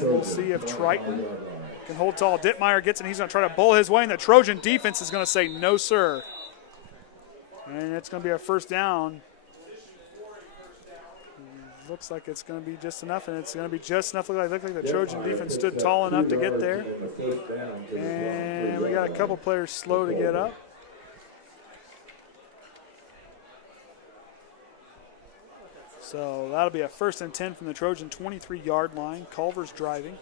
we'll see if Triton can hold tall. Dittmeyer gets it. He's going to try to bowl his way, and the Trojan defense is going to say no, sir. And it's going to be a first down. Looks like it's going to be just enough, and it's going to be just enough. Look like the Trojan defense stood tall enough to get there. And we got a couple players slow to get up. So that'll be a 1st and 10 from the Trojan 23-yard line. Culver's driving.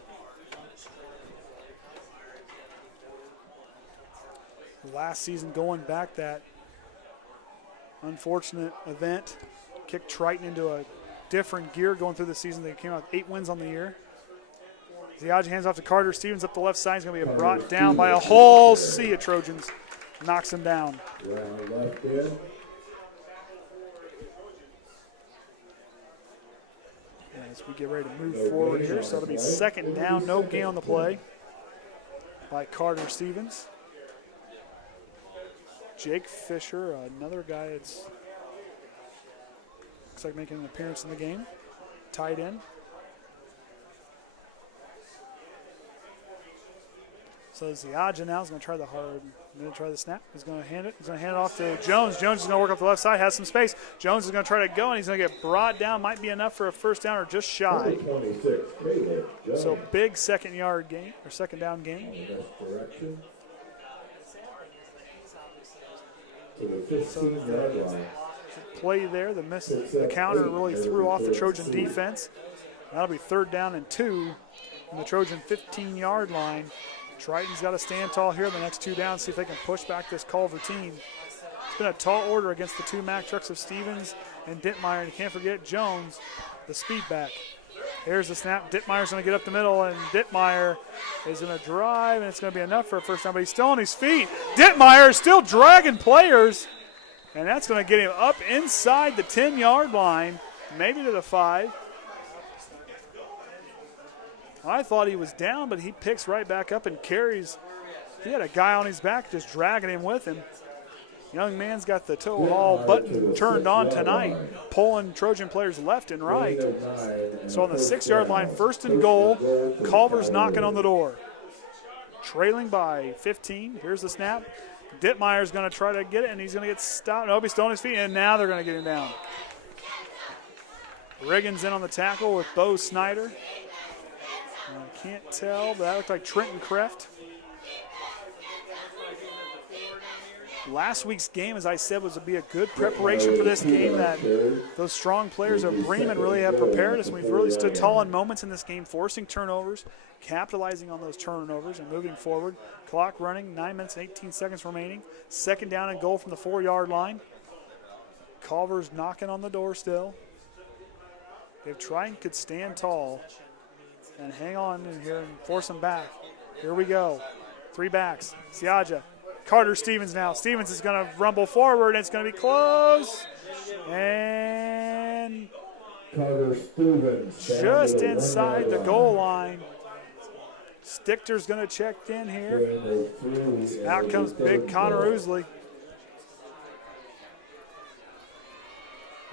Last season going back, that unfortunate event kicked Triton into a different gear going through the season. They came out with 8 wins on the year. Ziaja hands off to Carter Stevens up the left side. He's going to be brought down by a whole sea of Trojans. Knocks him down. As we get ready to move forward here, so it'll be 2nd down, no gain on the play by Carter Stevens. Jake Fisher, another guy that's looks like making an appearance in the game. Tight end. So Ziadja now is going to try the hard. Going to try the snap. He's going to hand it. He's going to hand it off to Jones. Jones is going to work off the left side. Has some space. Jones is going to try to go, and he's going to get brought down. Might be enough for a first down or just shy. 26, So big second yard gain or second down gain. Direction to the 15-yard line. Play there. The counter really threw off the Trojan defense. That'll be 3rd down and 2 on the Trojan 15-yard line. Triton's got to stand tall here the next 2 downs, see if they can push back this Culver team. It's been a tall order against the 2 Mack trucks of Stevens and Dittmeyer, and you can't forget Jones, the speed back. Here's the snap. Dittmeyer's going to get up the middle, and Dittmeyer is going to drive, and it's going to be enough for a first down, but he's still on his feet. Dittmeyer is still dragging players, and that's going to get him up inside the 10-yard line, maybe to the 5. I thought he was down, but he picks right back up and carries. He had a guy on his back just dragging him with him. Young man's got the toe haul button turned on tonight, pulling Trojan players left and right. So on the 6-yard line, 1st and goal, Culver's knocking on the door. Trailing by 15. Here's the snap. Dittmeyer's going to try to get it, and he's going to get stopped. Nope, he's still on his feet, and now they're going to get him down. Riggins in on the tackle with Bo Snyder. I can't tell, but that looked like Trenton Kreft. Last week's game, as I said, was to be a good preparation for this game that those strong players of Bremen really have prepared us. We've really stood tall in moments in this game, forcing turnovers, capitalizing on those turnovers, and moving forward. Clock running, 9 minutes and 18 seconds remaining. 2nd down and goal from the 4-yard line. Culver's knocking on the door still. If Triton could stand tall and hang on in here and force them back. Here we go. 3 backs. Ziadja. Carter Stevens now. Stevens is going to rumble forward, and it's going to be close. And Carter Stevens just inside the goal line. Stichter's going to check in here. Out comes big Connor Ousley.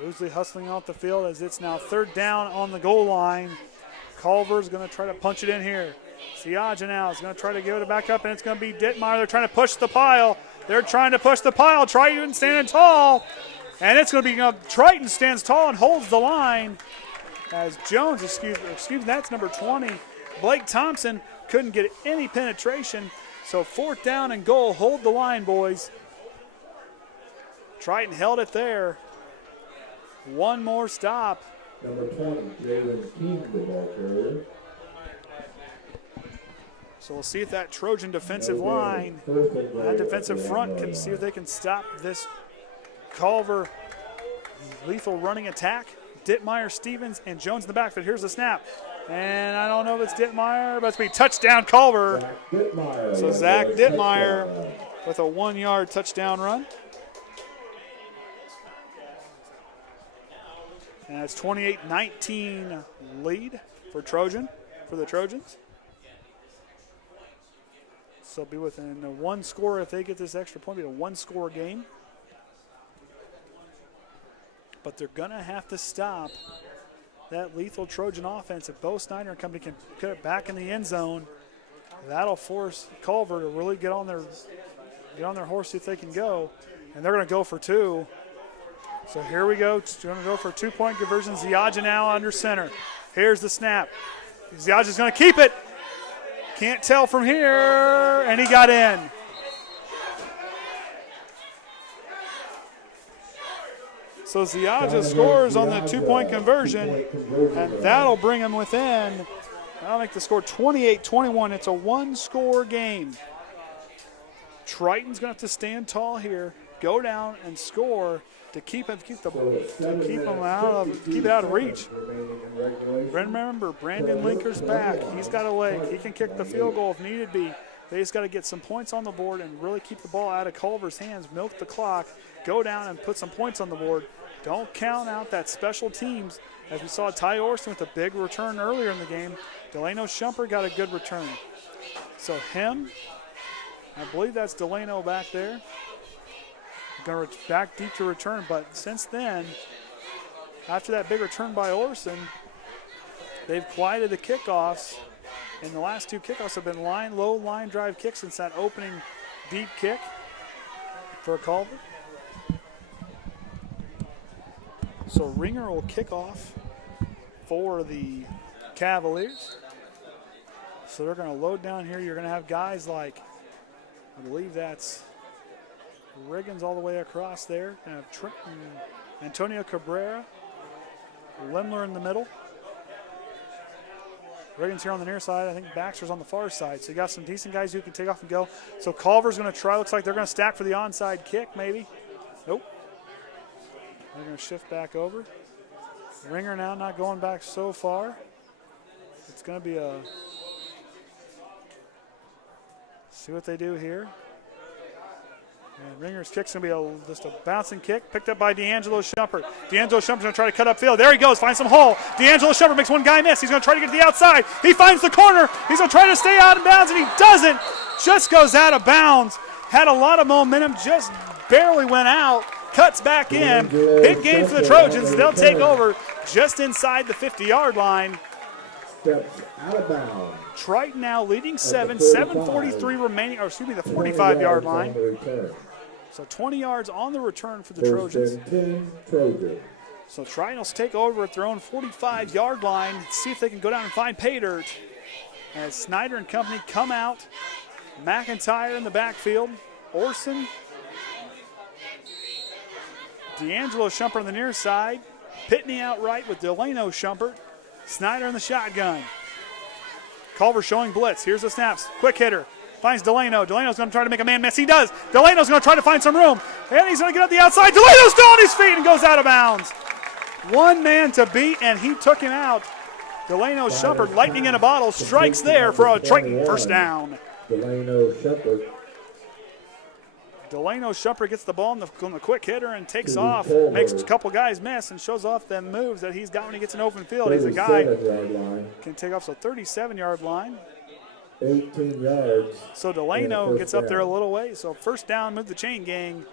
Ousley hustling off the field as it's now 3rd down on the goal line. Culver's going to try to punch it in here. Ziadja now is going to try to give it back up, and it's going to be Dittmeyer. They're trying to push the pile. Triton standing tall. And it's going to be Triton stands tall and holds the line as Jones, excuse me, that's number 20. Blake Thompson couldn't get any penetration. So 4th down and goal. Hold the line, boys. Triton held it there. One more stop. Number 20, Jalen Keegan, the ball carrier. So we'll see if that Trojan defensive line, that defensive front, can see if they can stop this Culver lethal running attack. Dittmeyer, Stevens, and Jones in the backfield. Here's the snap. And I don't know if it's Dittmeyer, but it's going to be touchdown Culver. So Zach Dittmeyer with a 1-yard touchdown run. And it's 28-19 lead for the Trojans. So it'll be within 1 score if they get this extra point. It'll be a 1-score game. But they're going to have to stop that lethal Trojan offense. If Bo Snyder and company can put it back in the end zone, that'll force Culver to really get on their horse, see if they can go. And they're going to go for 2. So here we go. Going to go for a 2-point conversion. Ziadja now under center. Here's the snap. Ziadja's going to keep it. Can't tell from here. And he got in. So Ziadja scores on the 2-point conversion. And that'll bring him within. That'll make the score 28-21. It's a 1-score game. Triton's going to have to stand tall here, go down and score to keep it out of reach. Remember, Brandon Lenker's back. He's got a leg. He can kick the field goal if needed be. They just got to get some points on the board and really keep the ball out of Culver's hands, milk the clock, go down and put some points on the board. Don't count out that special teams. As we saw Tye Orsund with a big return earlier in the game, Delano Shumpert got a good return. So him, I believe that's Delano back there. Going back deep to return, but since then, after that big return by Orsund, they've quieted the kickoffs, And the last two kickoffs have been low line drive kicks since that opening deep kick for Culver. So Ringer will kick off for the Cavaliers. So they're going to load down here. You're going to have guys like, I believe that's Riggins all the way across there. Going to have Trenton, Antonio-Cabrera, Lemler in the middle. Riggins here on the near side. I think Baxter's on the far side. So you got some decent guys who can take off and go. So Culver's going to try. Looks like they're going to stack for the onside kick, maybe. Nope. They're going to shift back over. Ringer now not going back so far. It's going to be a... See what they do here. And Ringer's kick's going to be just a bouncing kick, picked up by D'Angelo Shumpert. D'Angelo Shumpert's going to try to cut upfield. There he goes, finds some hole. D'Angelo Shumpert makes one guy miss. He's going to try to get to the outside. He finds the corner. He's going to try to stay out of bounds, and he doesn't. Just goes out of bounds. Had a lot of momentum, just barely went out. Cuts back in. Big game for the Trojans. They'll take over just inside the 50-yard line. Steps out of bounds. Triton now leading 7:43 remaining, or excuse me, the 45-yard line. So 20 yards on the return for the Trojans. So Triton will take over at their own 45-yard line, see if they can go down and find pay dirt. As Snyder and company come out, McIntyre in the backfield, Orsund, D'Angelo Shumpert on the near side, Pitney out right with Delano Shumpert, Snyder in the shotgun. Culver showing blitz. Here's the snaps. Quick hitter. Finds Delano. Delano's going to try to make a man miss. He does. Delano's going to try to find some room. And he's going to get up the outside. Delano's still on his feet and goes out of bounds. One man to beat, and he took him out. Delano Shumpert, lightning in a bottle, strikes there for a Triton first down. Delano Shumpert. Delano Shumpert gets the ball on the quick hitter and takes off. Makes a couple guys miss and shows off them moves that he's got when he gets an open field. He's a guy can take off. So 37-yard line. 18 yards. So Delano gets up there a little way. So first down, move the chain gang.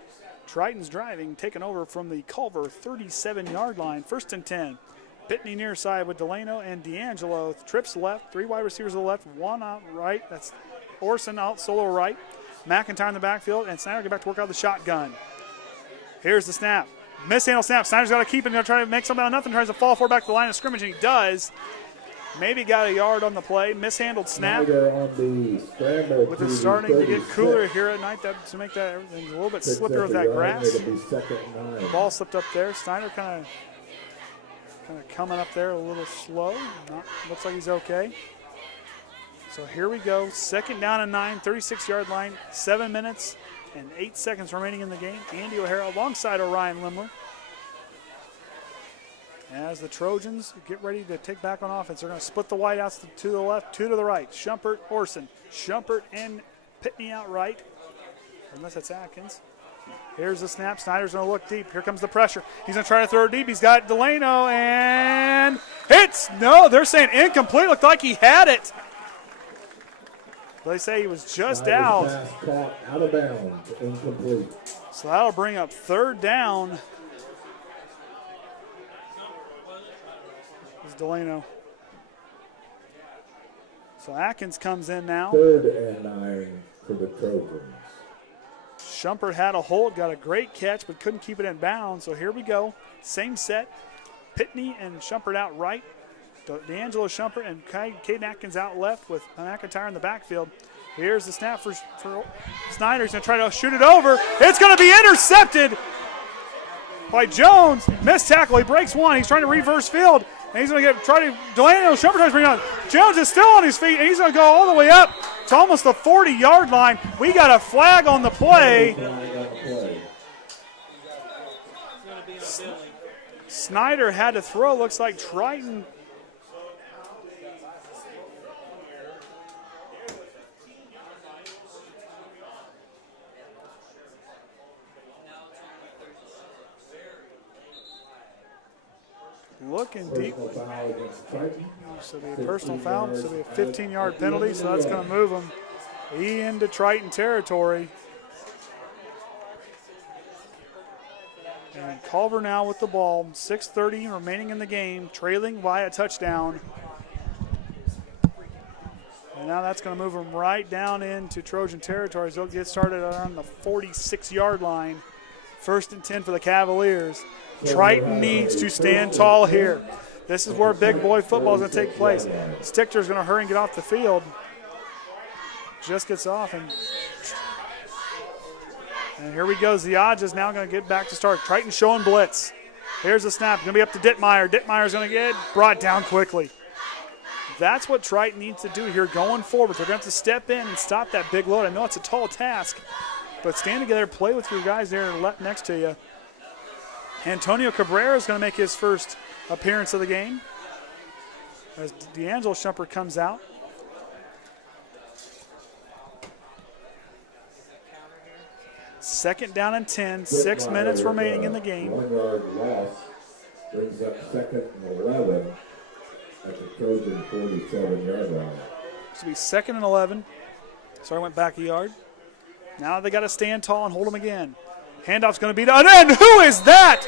Triton's driving, taking over from the Culver 37-yard line. First and 10. Pitney near side with Delano and D'Angelo. Trips left, three wide receivers to the left, one out right. That's Orsund out solo right. McIntyre in the backfield, and Snyder get back to work out the shotgun. Here's the snap. Mishandle snap. Snyder's got to keep it. They're trying to make something out of nothing. Tries to fall forward back to the line of scrimmage, and he does. Maybe got a yard on the play. Mishandled snap. With it starting to get cooler here at night, to make that everything a little bit slippery with that grass. The ball slipped up there. Snyder kind of coming up there a little slow. Looks like he's okay. So here we go. Second down and 9, 36-yard line, 7 minutes and 8 seconds remaining in the game. Andy O'Hara alongside Orion Lemler. As the Trojans get ready to take back on offense, they're going to split the wideouts to the left, two to the right. Shumpert, Orsund. Shumpert and Pitney out right, unless that's Atkins. Here's the snap. Snyder's going to look deep. Here comes the pressure. He's going to try to throw it deep. He's got Delano, and they're saying incomplete. Looked like he had it. They say he was just out. Pass caught out of bounds, incomplete. So that'll bring up third down. It's Delano. So Atkins comes in now. 3rd and 9 for the Trojans. Shumpert had a hold, got a great catch, but couldn't keep it in bounds. So here we go. Same set. Pitney and Shumpert out right. D'Angelo Shumpert and Kaden Atkins out left with McIntyre in the backfield. Here's the snap for Snyder. He's going to try to shoot it over. It's going to be intercepted by Jones. Missed tackle. He breaks one. He's trying to reverse field. And he's going to Delano Shumpert tries to bring it on. Jones is still on his feet, and he's going to go all the way up to almost the 40-yard line. We got a flag on the play. Snyder had to throw. Looks like Triton. Looking deep. So it'll be a personal foul. So it'll be a 15-yard penalty. So that's going to move him into Triton territory. And Culver now with the ball. 6:30 remaining in the game, trailing by a touchdown. And now that's going to move them right down into Trojan territory. They'll get started around the 46-yard line. 1st and 10 for the Cavaliers. Triton needs to stand tall here. This is where big boy football is going to take place. Stichter's going to hurry and get off the field. Just gets off, and here we go. Ziadj is now going to get back to start. Triton showing blitz. Here's the snap. Going to be up to Dittmeyer. Dittmeyer's going to get brought down quickly. That's what Triton needs to do here going forward. They're going to have to step in and stop that big load. I know it's a tall task, but stand together, play with your guys there next to you. Antonio-Cabrera is going to make his first appearance of the game as Delano Shumpert comes out. Second down and 10, 6 minutes remaining in the game. 1 yard loss brings up 2nd and 11 at the Trojan 47-yard line. This will be 2nd and 11. Sorry, I went back a yard. Now they got to stand tall and hold them again. Handoff's going to be done. And who is that?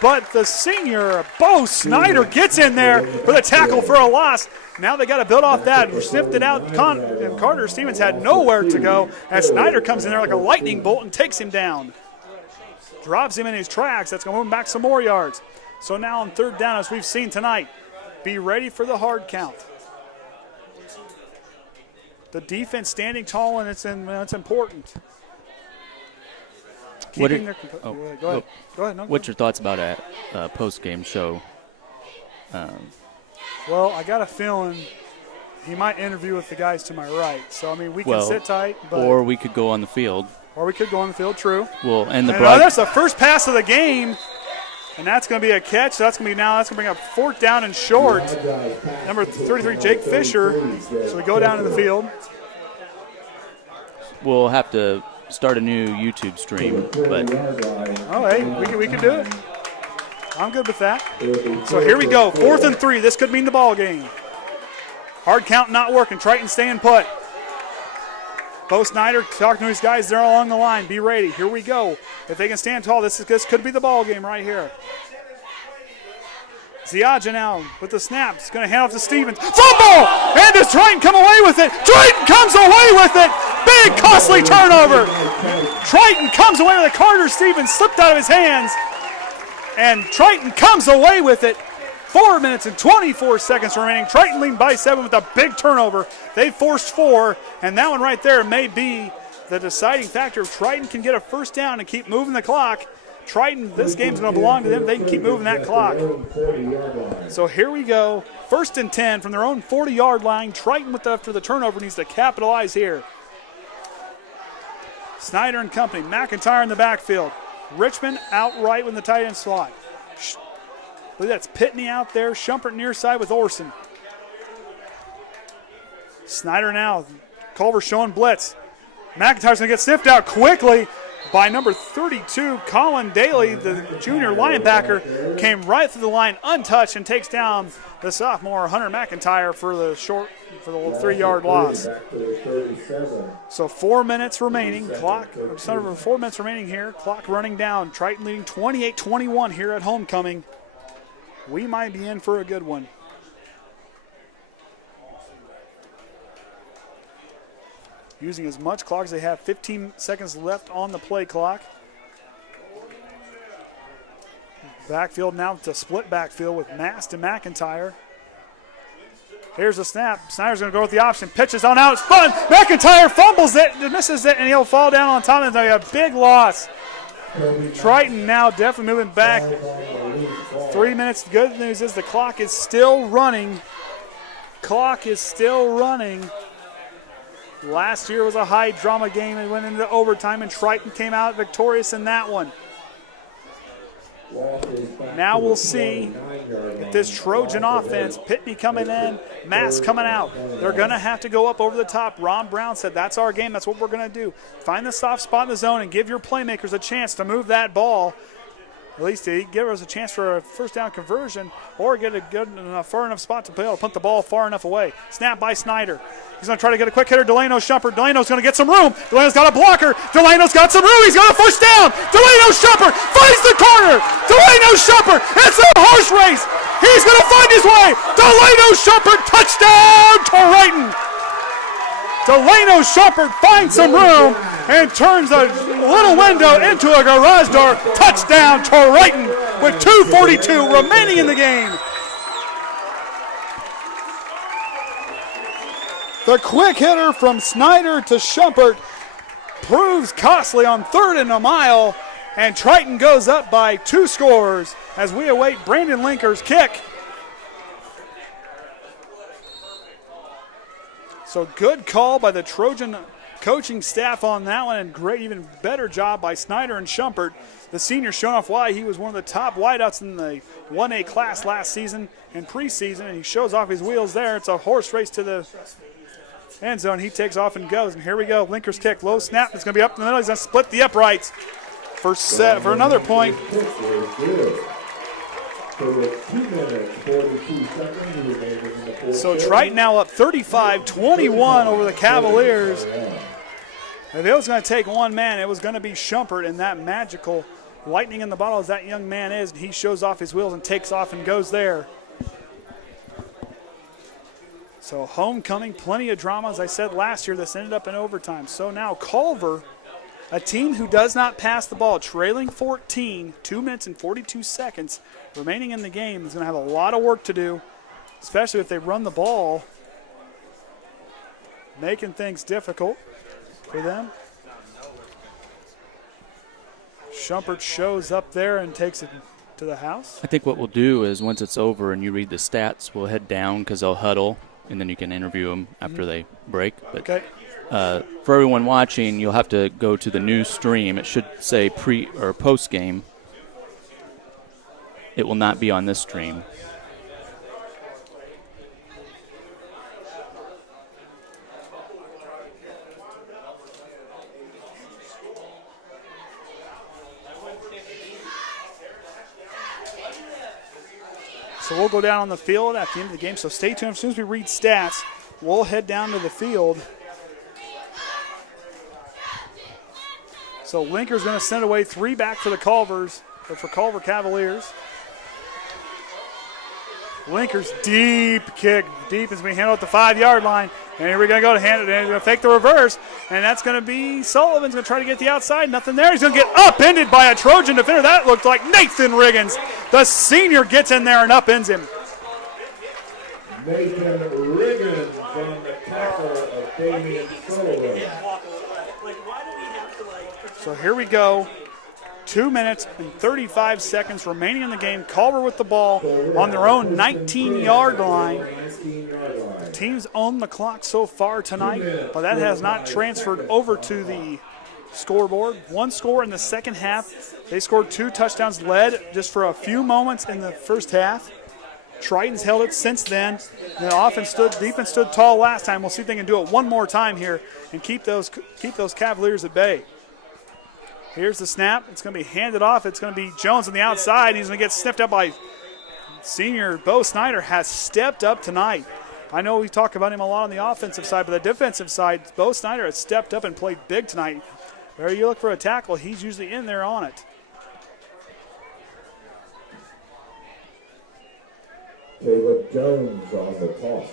But the senior, Bo Snyder, gets in there for the tackle for a loss. Now they got to build off that. Sniffed it out. And Carter Stevens had nowhere to go. And Snyder comes in there like a lightning bolt and takes him down. Drops him in his tracks. That's going to move him back some more yards. So now on 3rd down, as we've seen tonight, be ready for the hard count. The defense standing tall, and it's important. Go ahead. ahead. No, what's your thoughts about a post-game show? Well, I got a feeling he might interview with the guys to my right. So, I mean, we can sit tight. But or we could go on the field. True. Well, and that's the first pass of the game, and that's going to be a catch. So that's going to bring up 4th down and short. Number 33, Jake Fisher. So we go down to the field. We'll have to start a new YouTube stream, but we can do it. I'm good with that. So here we go, 4th and 3. This could mean the ball game. Hard count not working. Triton staying put. Bo Snyder talking to his guys there along the line. Be ready. Here we go. If they can stand tall, this could be the ball game right here. Ziadj now with the snap. He's going to hand off to Stevens. Fumble! And does Triton come away with it? Triton comes away with it! Big, costly turnover. Triton comes away with it. Carter Stevens slipped out of his hands. And Triton comes away with it. 4 minutes and 24 seconds remaining. Triton leading by 7 with a big turnover. They forced 4, and that one right there may be the deciding factor. If Triton can get a first down and keep moving the clock, Triton, this game's going to belong to them. They can keep moving that clock. So here we go. 1st and 10 from their own 40-yard line. Triton, after the turnover, needs to capitalize here. Snyder and company. McIntyre in the backfield. Richmond outright with the tight end slot. I believe that's Pitney out there. Shumpert near side with Orsund. Snyder now. Culver showing blitz. McIntyre's going to get sniffed out quickly by number 32, Colin Daly, the junior linebacker, came right through the line untouched and takes down the sophomore Hunter McIntyre for the 3-yard loss. So 4 minutes remaining. Just under 4 minutes remaining here. Clock running down. Triton leading 28-21 here at homecoming. We might be in for a good one. Using as much clock as they have. 15 seconds left on the play clock. Backfield now to split backfield with Mast and McIntyre. Here's the snap. Snyder's going to go with the option. Pitches on out. It's fun. McIntyre fumbles it, misses it, and he'll fall down on top of it. A big loss. Triton now definitely moving back. 3 minutes. The good news is the clock is still running. Last year was a high drama game and went into overtime, and Triton came out victorious in that one. Now we'll see if this Trojan offense, Pitney coming in, Mast coming out, they're going to have to go up over the top. Ron Brown said that's our game. That's what we're going to do. Find the soft spot in the zone and give your playmakers a chance to move that ball. At least give us a chance for a first down conversion or get a good enough, far enough spot to be able to punt the ball far enough away. Snap by Snyder. He's going to try to get a quick hitter. Delano Shumpert. Delano's going to get some room. Delano's got a blocker. Delano's got some room. He's got a first down. Delano Shumpert finds the corner. Delano Shumpert. It's a horse race. He's going to find his way. Delano Shumpert. Touchdown, Triton. Delano Shumpert finds some room and turns a little window into a garage door. Touchdown, Triton, with 2:42 remaining in the game. The quick hitter from Snyder to Shumpert proves costly on 3rd and a mile, and Triton goes up by 2 scores as we await Brandon Lenker's kick. So good call by the Trojan coaching staff on that one, and great, even better job by Snyder and Shumpert. The senior showing off why he was one of the top wideouts in the 1A class last season and preseason, and he shows off his wheels there. It's a horse race to the end zone. He takes off and goes, and here we go. Lenker's kick, low snap. It's going to be up in the middle. He's going to split the uprights for another point. So Triton now up 35-21 over the Cavaliers. If it was going to take one man, it was going to be Shumpert, and that magical lightning in the bottle as that young man is. He shows off his wheels and takes off and goes there. So homecoming, plenty of drama. As I said last year, this ended up in overtime. So now Culver, a team who does not pass the ball, trailing 14, 2 minutes and 42 seconds remaining in the game, is going to have a lot of work to do, especially if they run the ball, making things difficult for them. Shumpert shows up there and takes it to the house. I think what we'll do is once it's over and you read the stats, we'll head down because they'll huddle, and then you can interview them after they break. But okay. For everyone watching, you'll have to go to the new stream. It should say pre or post game. It will not be on this stream. So we'll go down on the field at the end of the game. So stay tuned. As soon as we read stats, we'll head down to the field. So Lenker's going to send away 3 back for the Culvers, or for Culver Cavaliers. Lenker's deep kick. Deep is being handled at the 5-yard line. And here we're going to go to hand it. And he's going to fake the reverse. And that's going to be Sullivan's going to try to get the outside. Nothing there. He's going to get upended by a Trojan defender. That looked like Nathan Riggins. The senior gets in there and upends him. Nathan Riggins on the tackle of Damian Sullivan. So here we go. 2 minutes and 35 seconds remaining in the game. Culver with the ball on their own 19-yard line. Teams own the clock so far tonight, but that has not transferred over to the scoreboard. 1 score in the second half. They scored 2 touchdowns, led just for a few moments in the first half. Triton's held it since then. The defense stood tall last time. We'll see if they can do it one more time here and keep those Cavaliers at bay. Here's the snap. It's going to be handed off. It's going to be Jones on the outside. He's going to get sniffed up by senior Bo Snyder. Has stepped up tonight. I know we talk about him a lot on the offensive side, but the defensive side, Bo Snyder has stepped up and played big tonight. Where you look for a tackle, he's usually in there on it. Caleb Jones on the toss.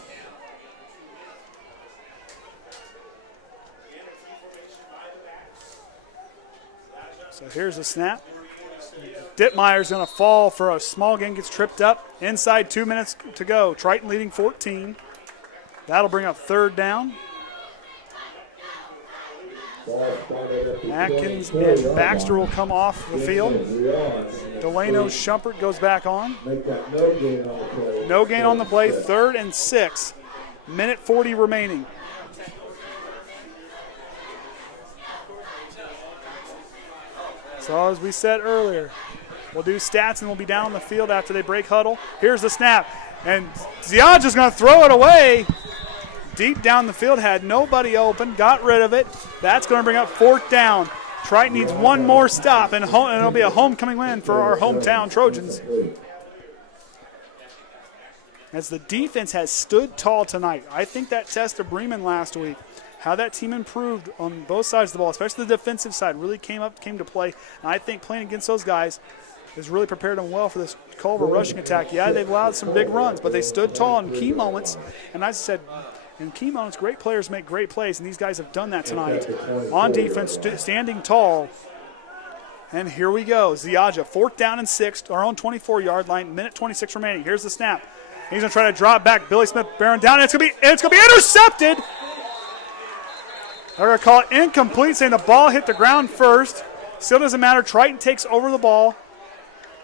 So here's the snap. Dittmeyer's going to fall for a small gain, gets tripped up. Inside 2 minutes to go. Triton leading 14. That'll bring up 3rd down. Atkins and Baxter will come off the field. Delano Shumpert goes back on. No gain on the play. 3rd and 6. Minute 40 remaining. So as we said earlier, we'll do stats and we'll be down on the field after they break huddle. Here's the snap. And Ziadj is going to throw it away. Deep down the field, had nobody open, got rid of it. That's going to bring up 4th down. Triton needs one more stop, and it'll be a homecoming win for our hometown Trojans. As the defense has stood tall tonight. I think that test of Bremen last week, how that team improved on both sides of the ball, especially the defensive side, really came to play. And I think playing against those guys has really prepared them well for this Culver rushing attack. Yeah, they've allowed some big runs, but they stood tall in key moments. And as I said, In key moments, great players make great plays, and these guys have done that tonight. On defense, standing tall. And here we go. Ziaja, 4th down and 6, our own 24-yard line, minute 26 remaining. Here's the snap. He's going to try to drop back. Billy Smith bearing down. It's going to be intercepted. They're going to call it incomplete, saying the ball hit the ground first. Still doesn't matter. Triton takes over the ball.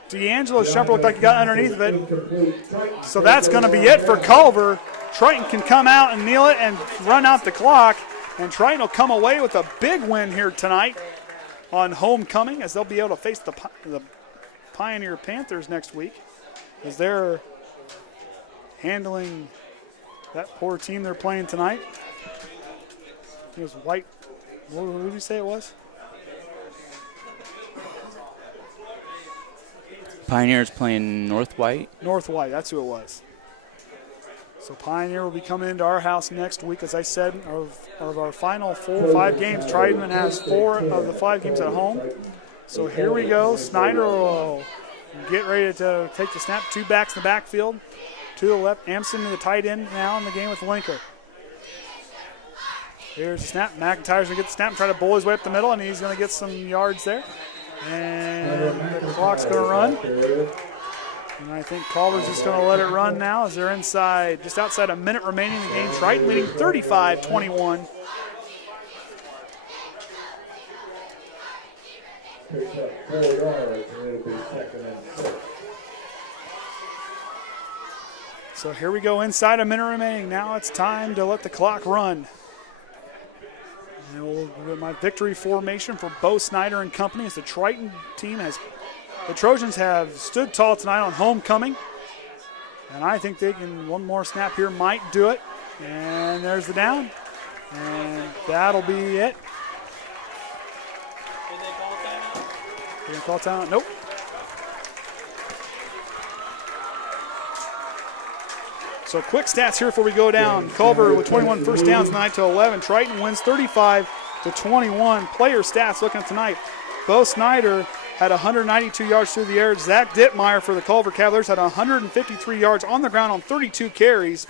Delano Shumpert looked like he got underneath of it. So that's going to be it for Culver. Triton can come out and kneel it and run out the clock. And Triton will come away with a big win here tonight on homecoming, as they'll be able to face the Pioneer Panthers next week, as they're handling that poor team they're playing tonight. It was White. What did you say it was? Pioneers playing North White. North White, that's who it was. So Pioneer will be coming into our house next week, as I said, of our final 4 or 5 games. Triton has 4 of the 5 games at home. So here we go. Snyder will get ready to take the snap. 2 backs in the backfield. To the left, Amson in the tight end now in the game with Lenker. Here's the snap. McIntyre's going to get the snap and try to bowl his way up the middle, and he's going to get some yards there. And the clock's going to run. And I think Culver's just going to let it run now as they're inside, just outside a minute remaining in the game. Triton leading 35-21. So here we go, inside a minute remaining. Now it's time to let the clock run. And we'll do my victory formation for Bo Snyder and company, as the Triton team the Trojans have stood tall tonight on homecoming. And I think they can, one more snap here might do it. And there's the down. And that'll be it. Did they call timeout? Did they call timeout? Nope. So quick stats here before we go down. Culver with 21 first downs tonight to 11. Triton wins 35-21. Player stats looking at tonight. Bo Snyder had 192 yards through the air. Zach Dittmeyer for the Culver Cavaliers had 153 yards on the ground on 32 carries.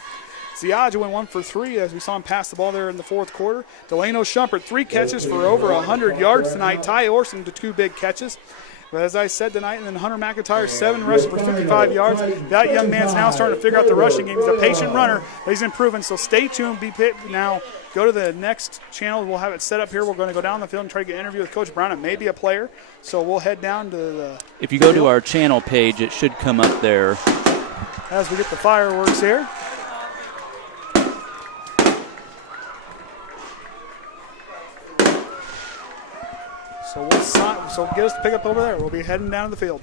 Ziaja went 1 for 3 as we saw him pass the ball there in the 4th quarter. Delano Shumpert, 3 catches for over 100 yards tonight. Tye Orsund to 2 big catches. But as I said tonight, and then Hunter McIntyre, 7 rushes for 55 yards. That young man's now starting to figure out the rushing game. He's a patient runner, but he's improving. So stay tuned. Now go to the next channel. We'll have it set up here. We're going to go down the field and try to get an interview with Coach Brown and maybe a player. So we'll head down to the If you go to our channel page, it should come up there. as we get the fireworks here. So get us to pick up over there. We'll be heading down to the field.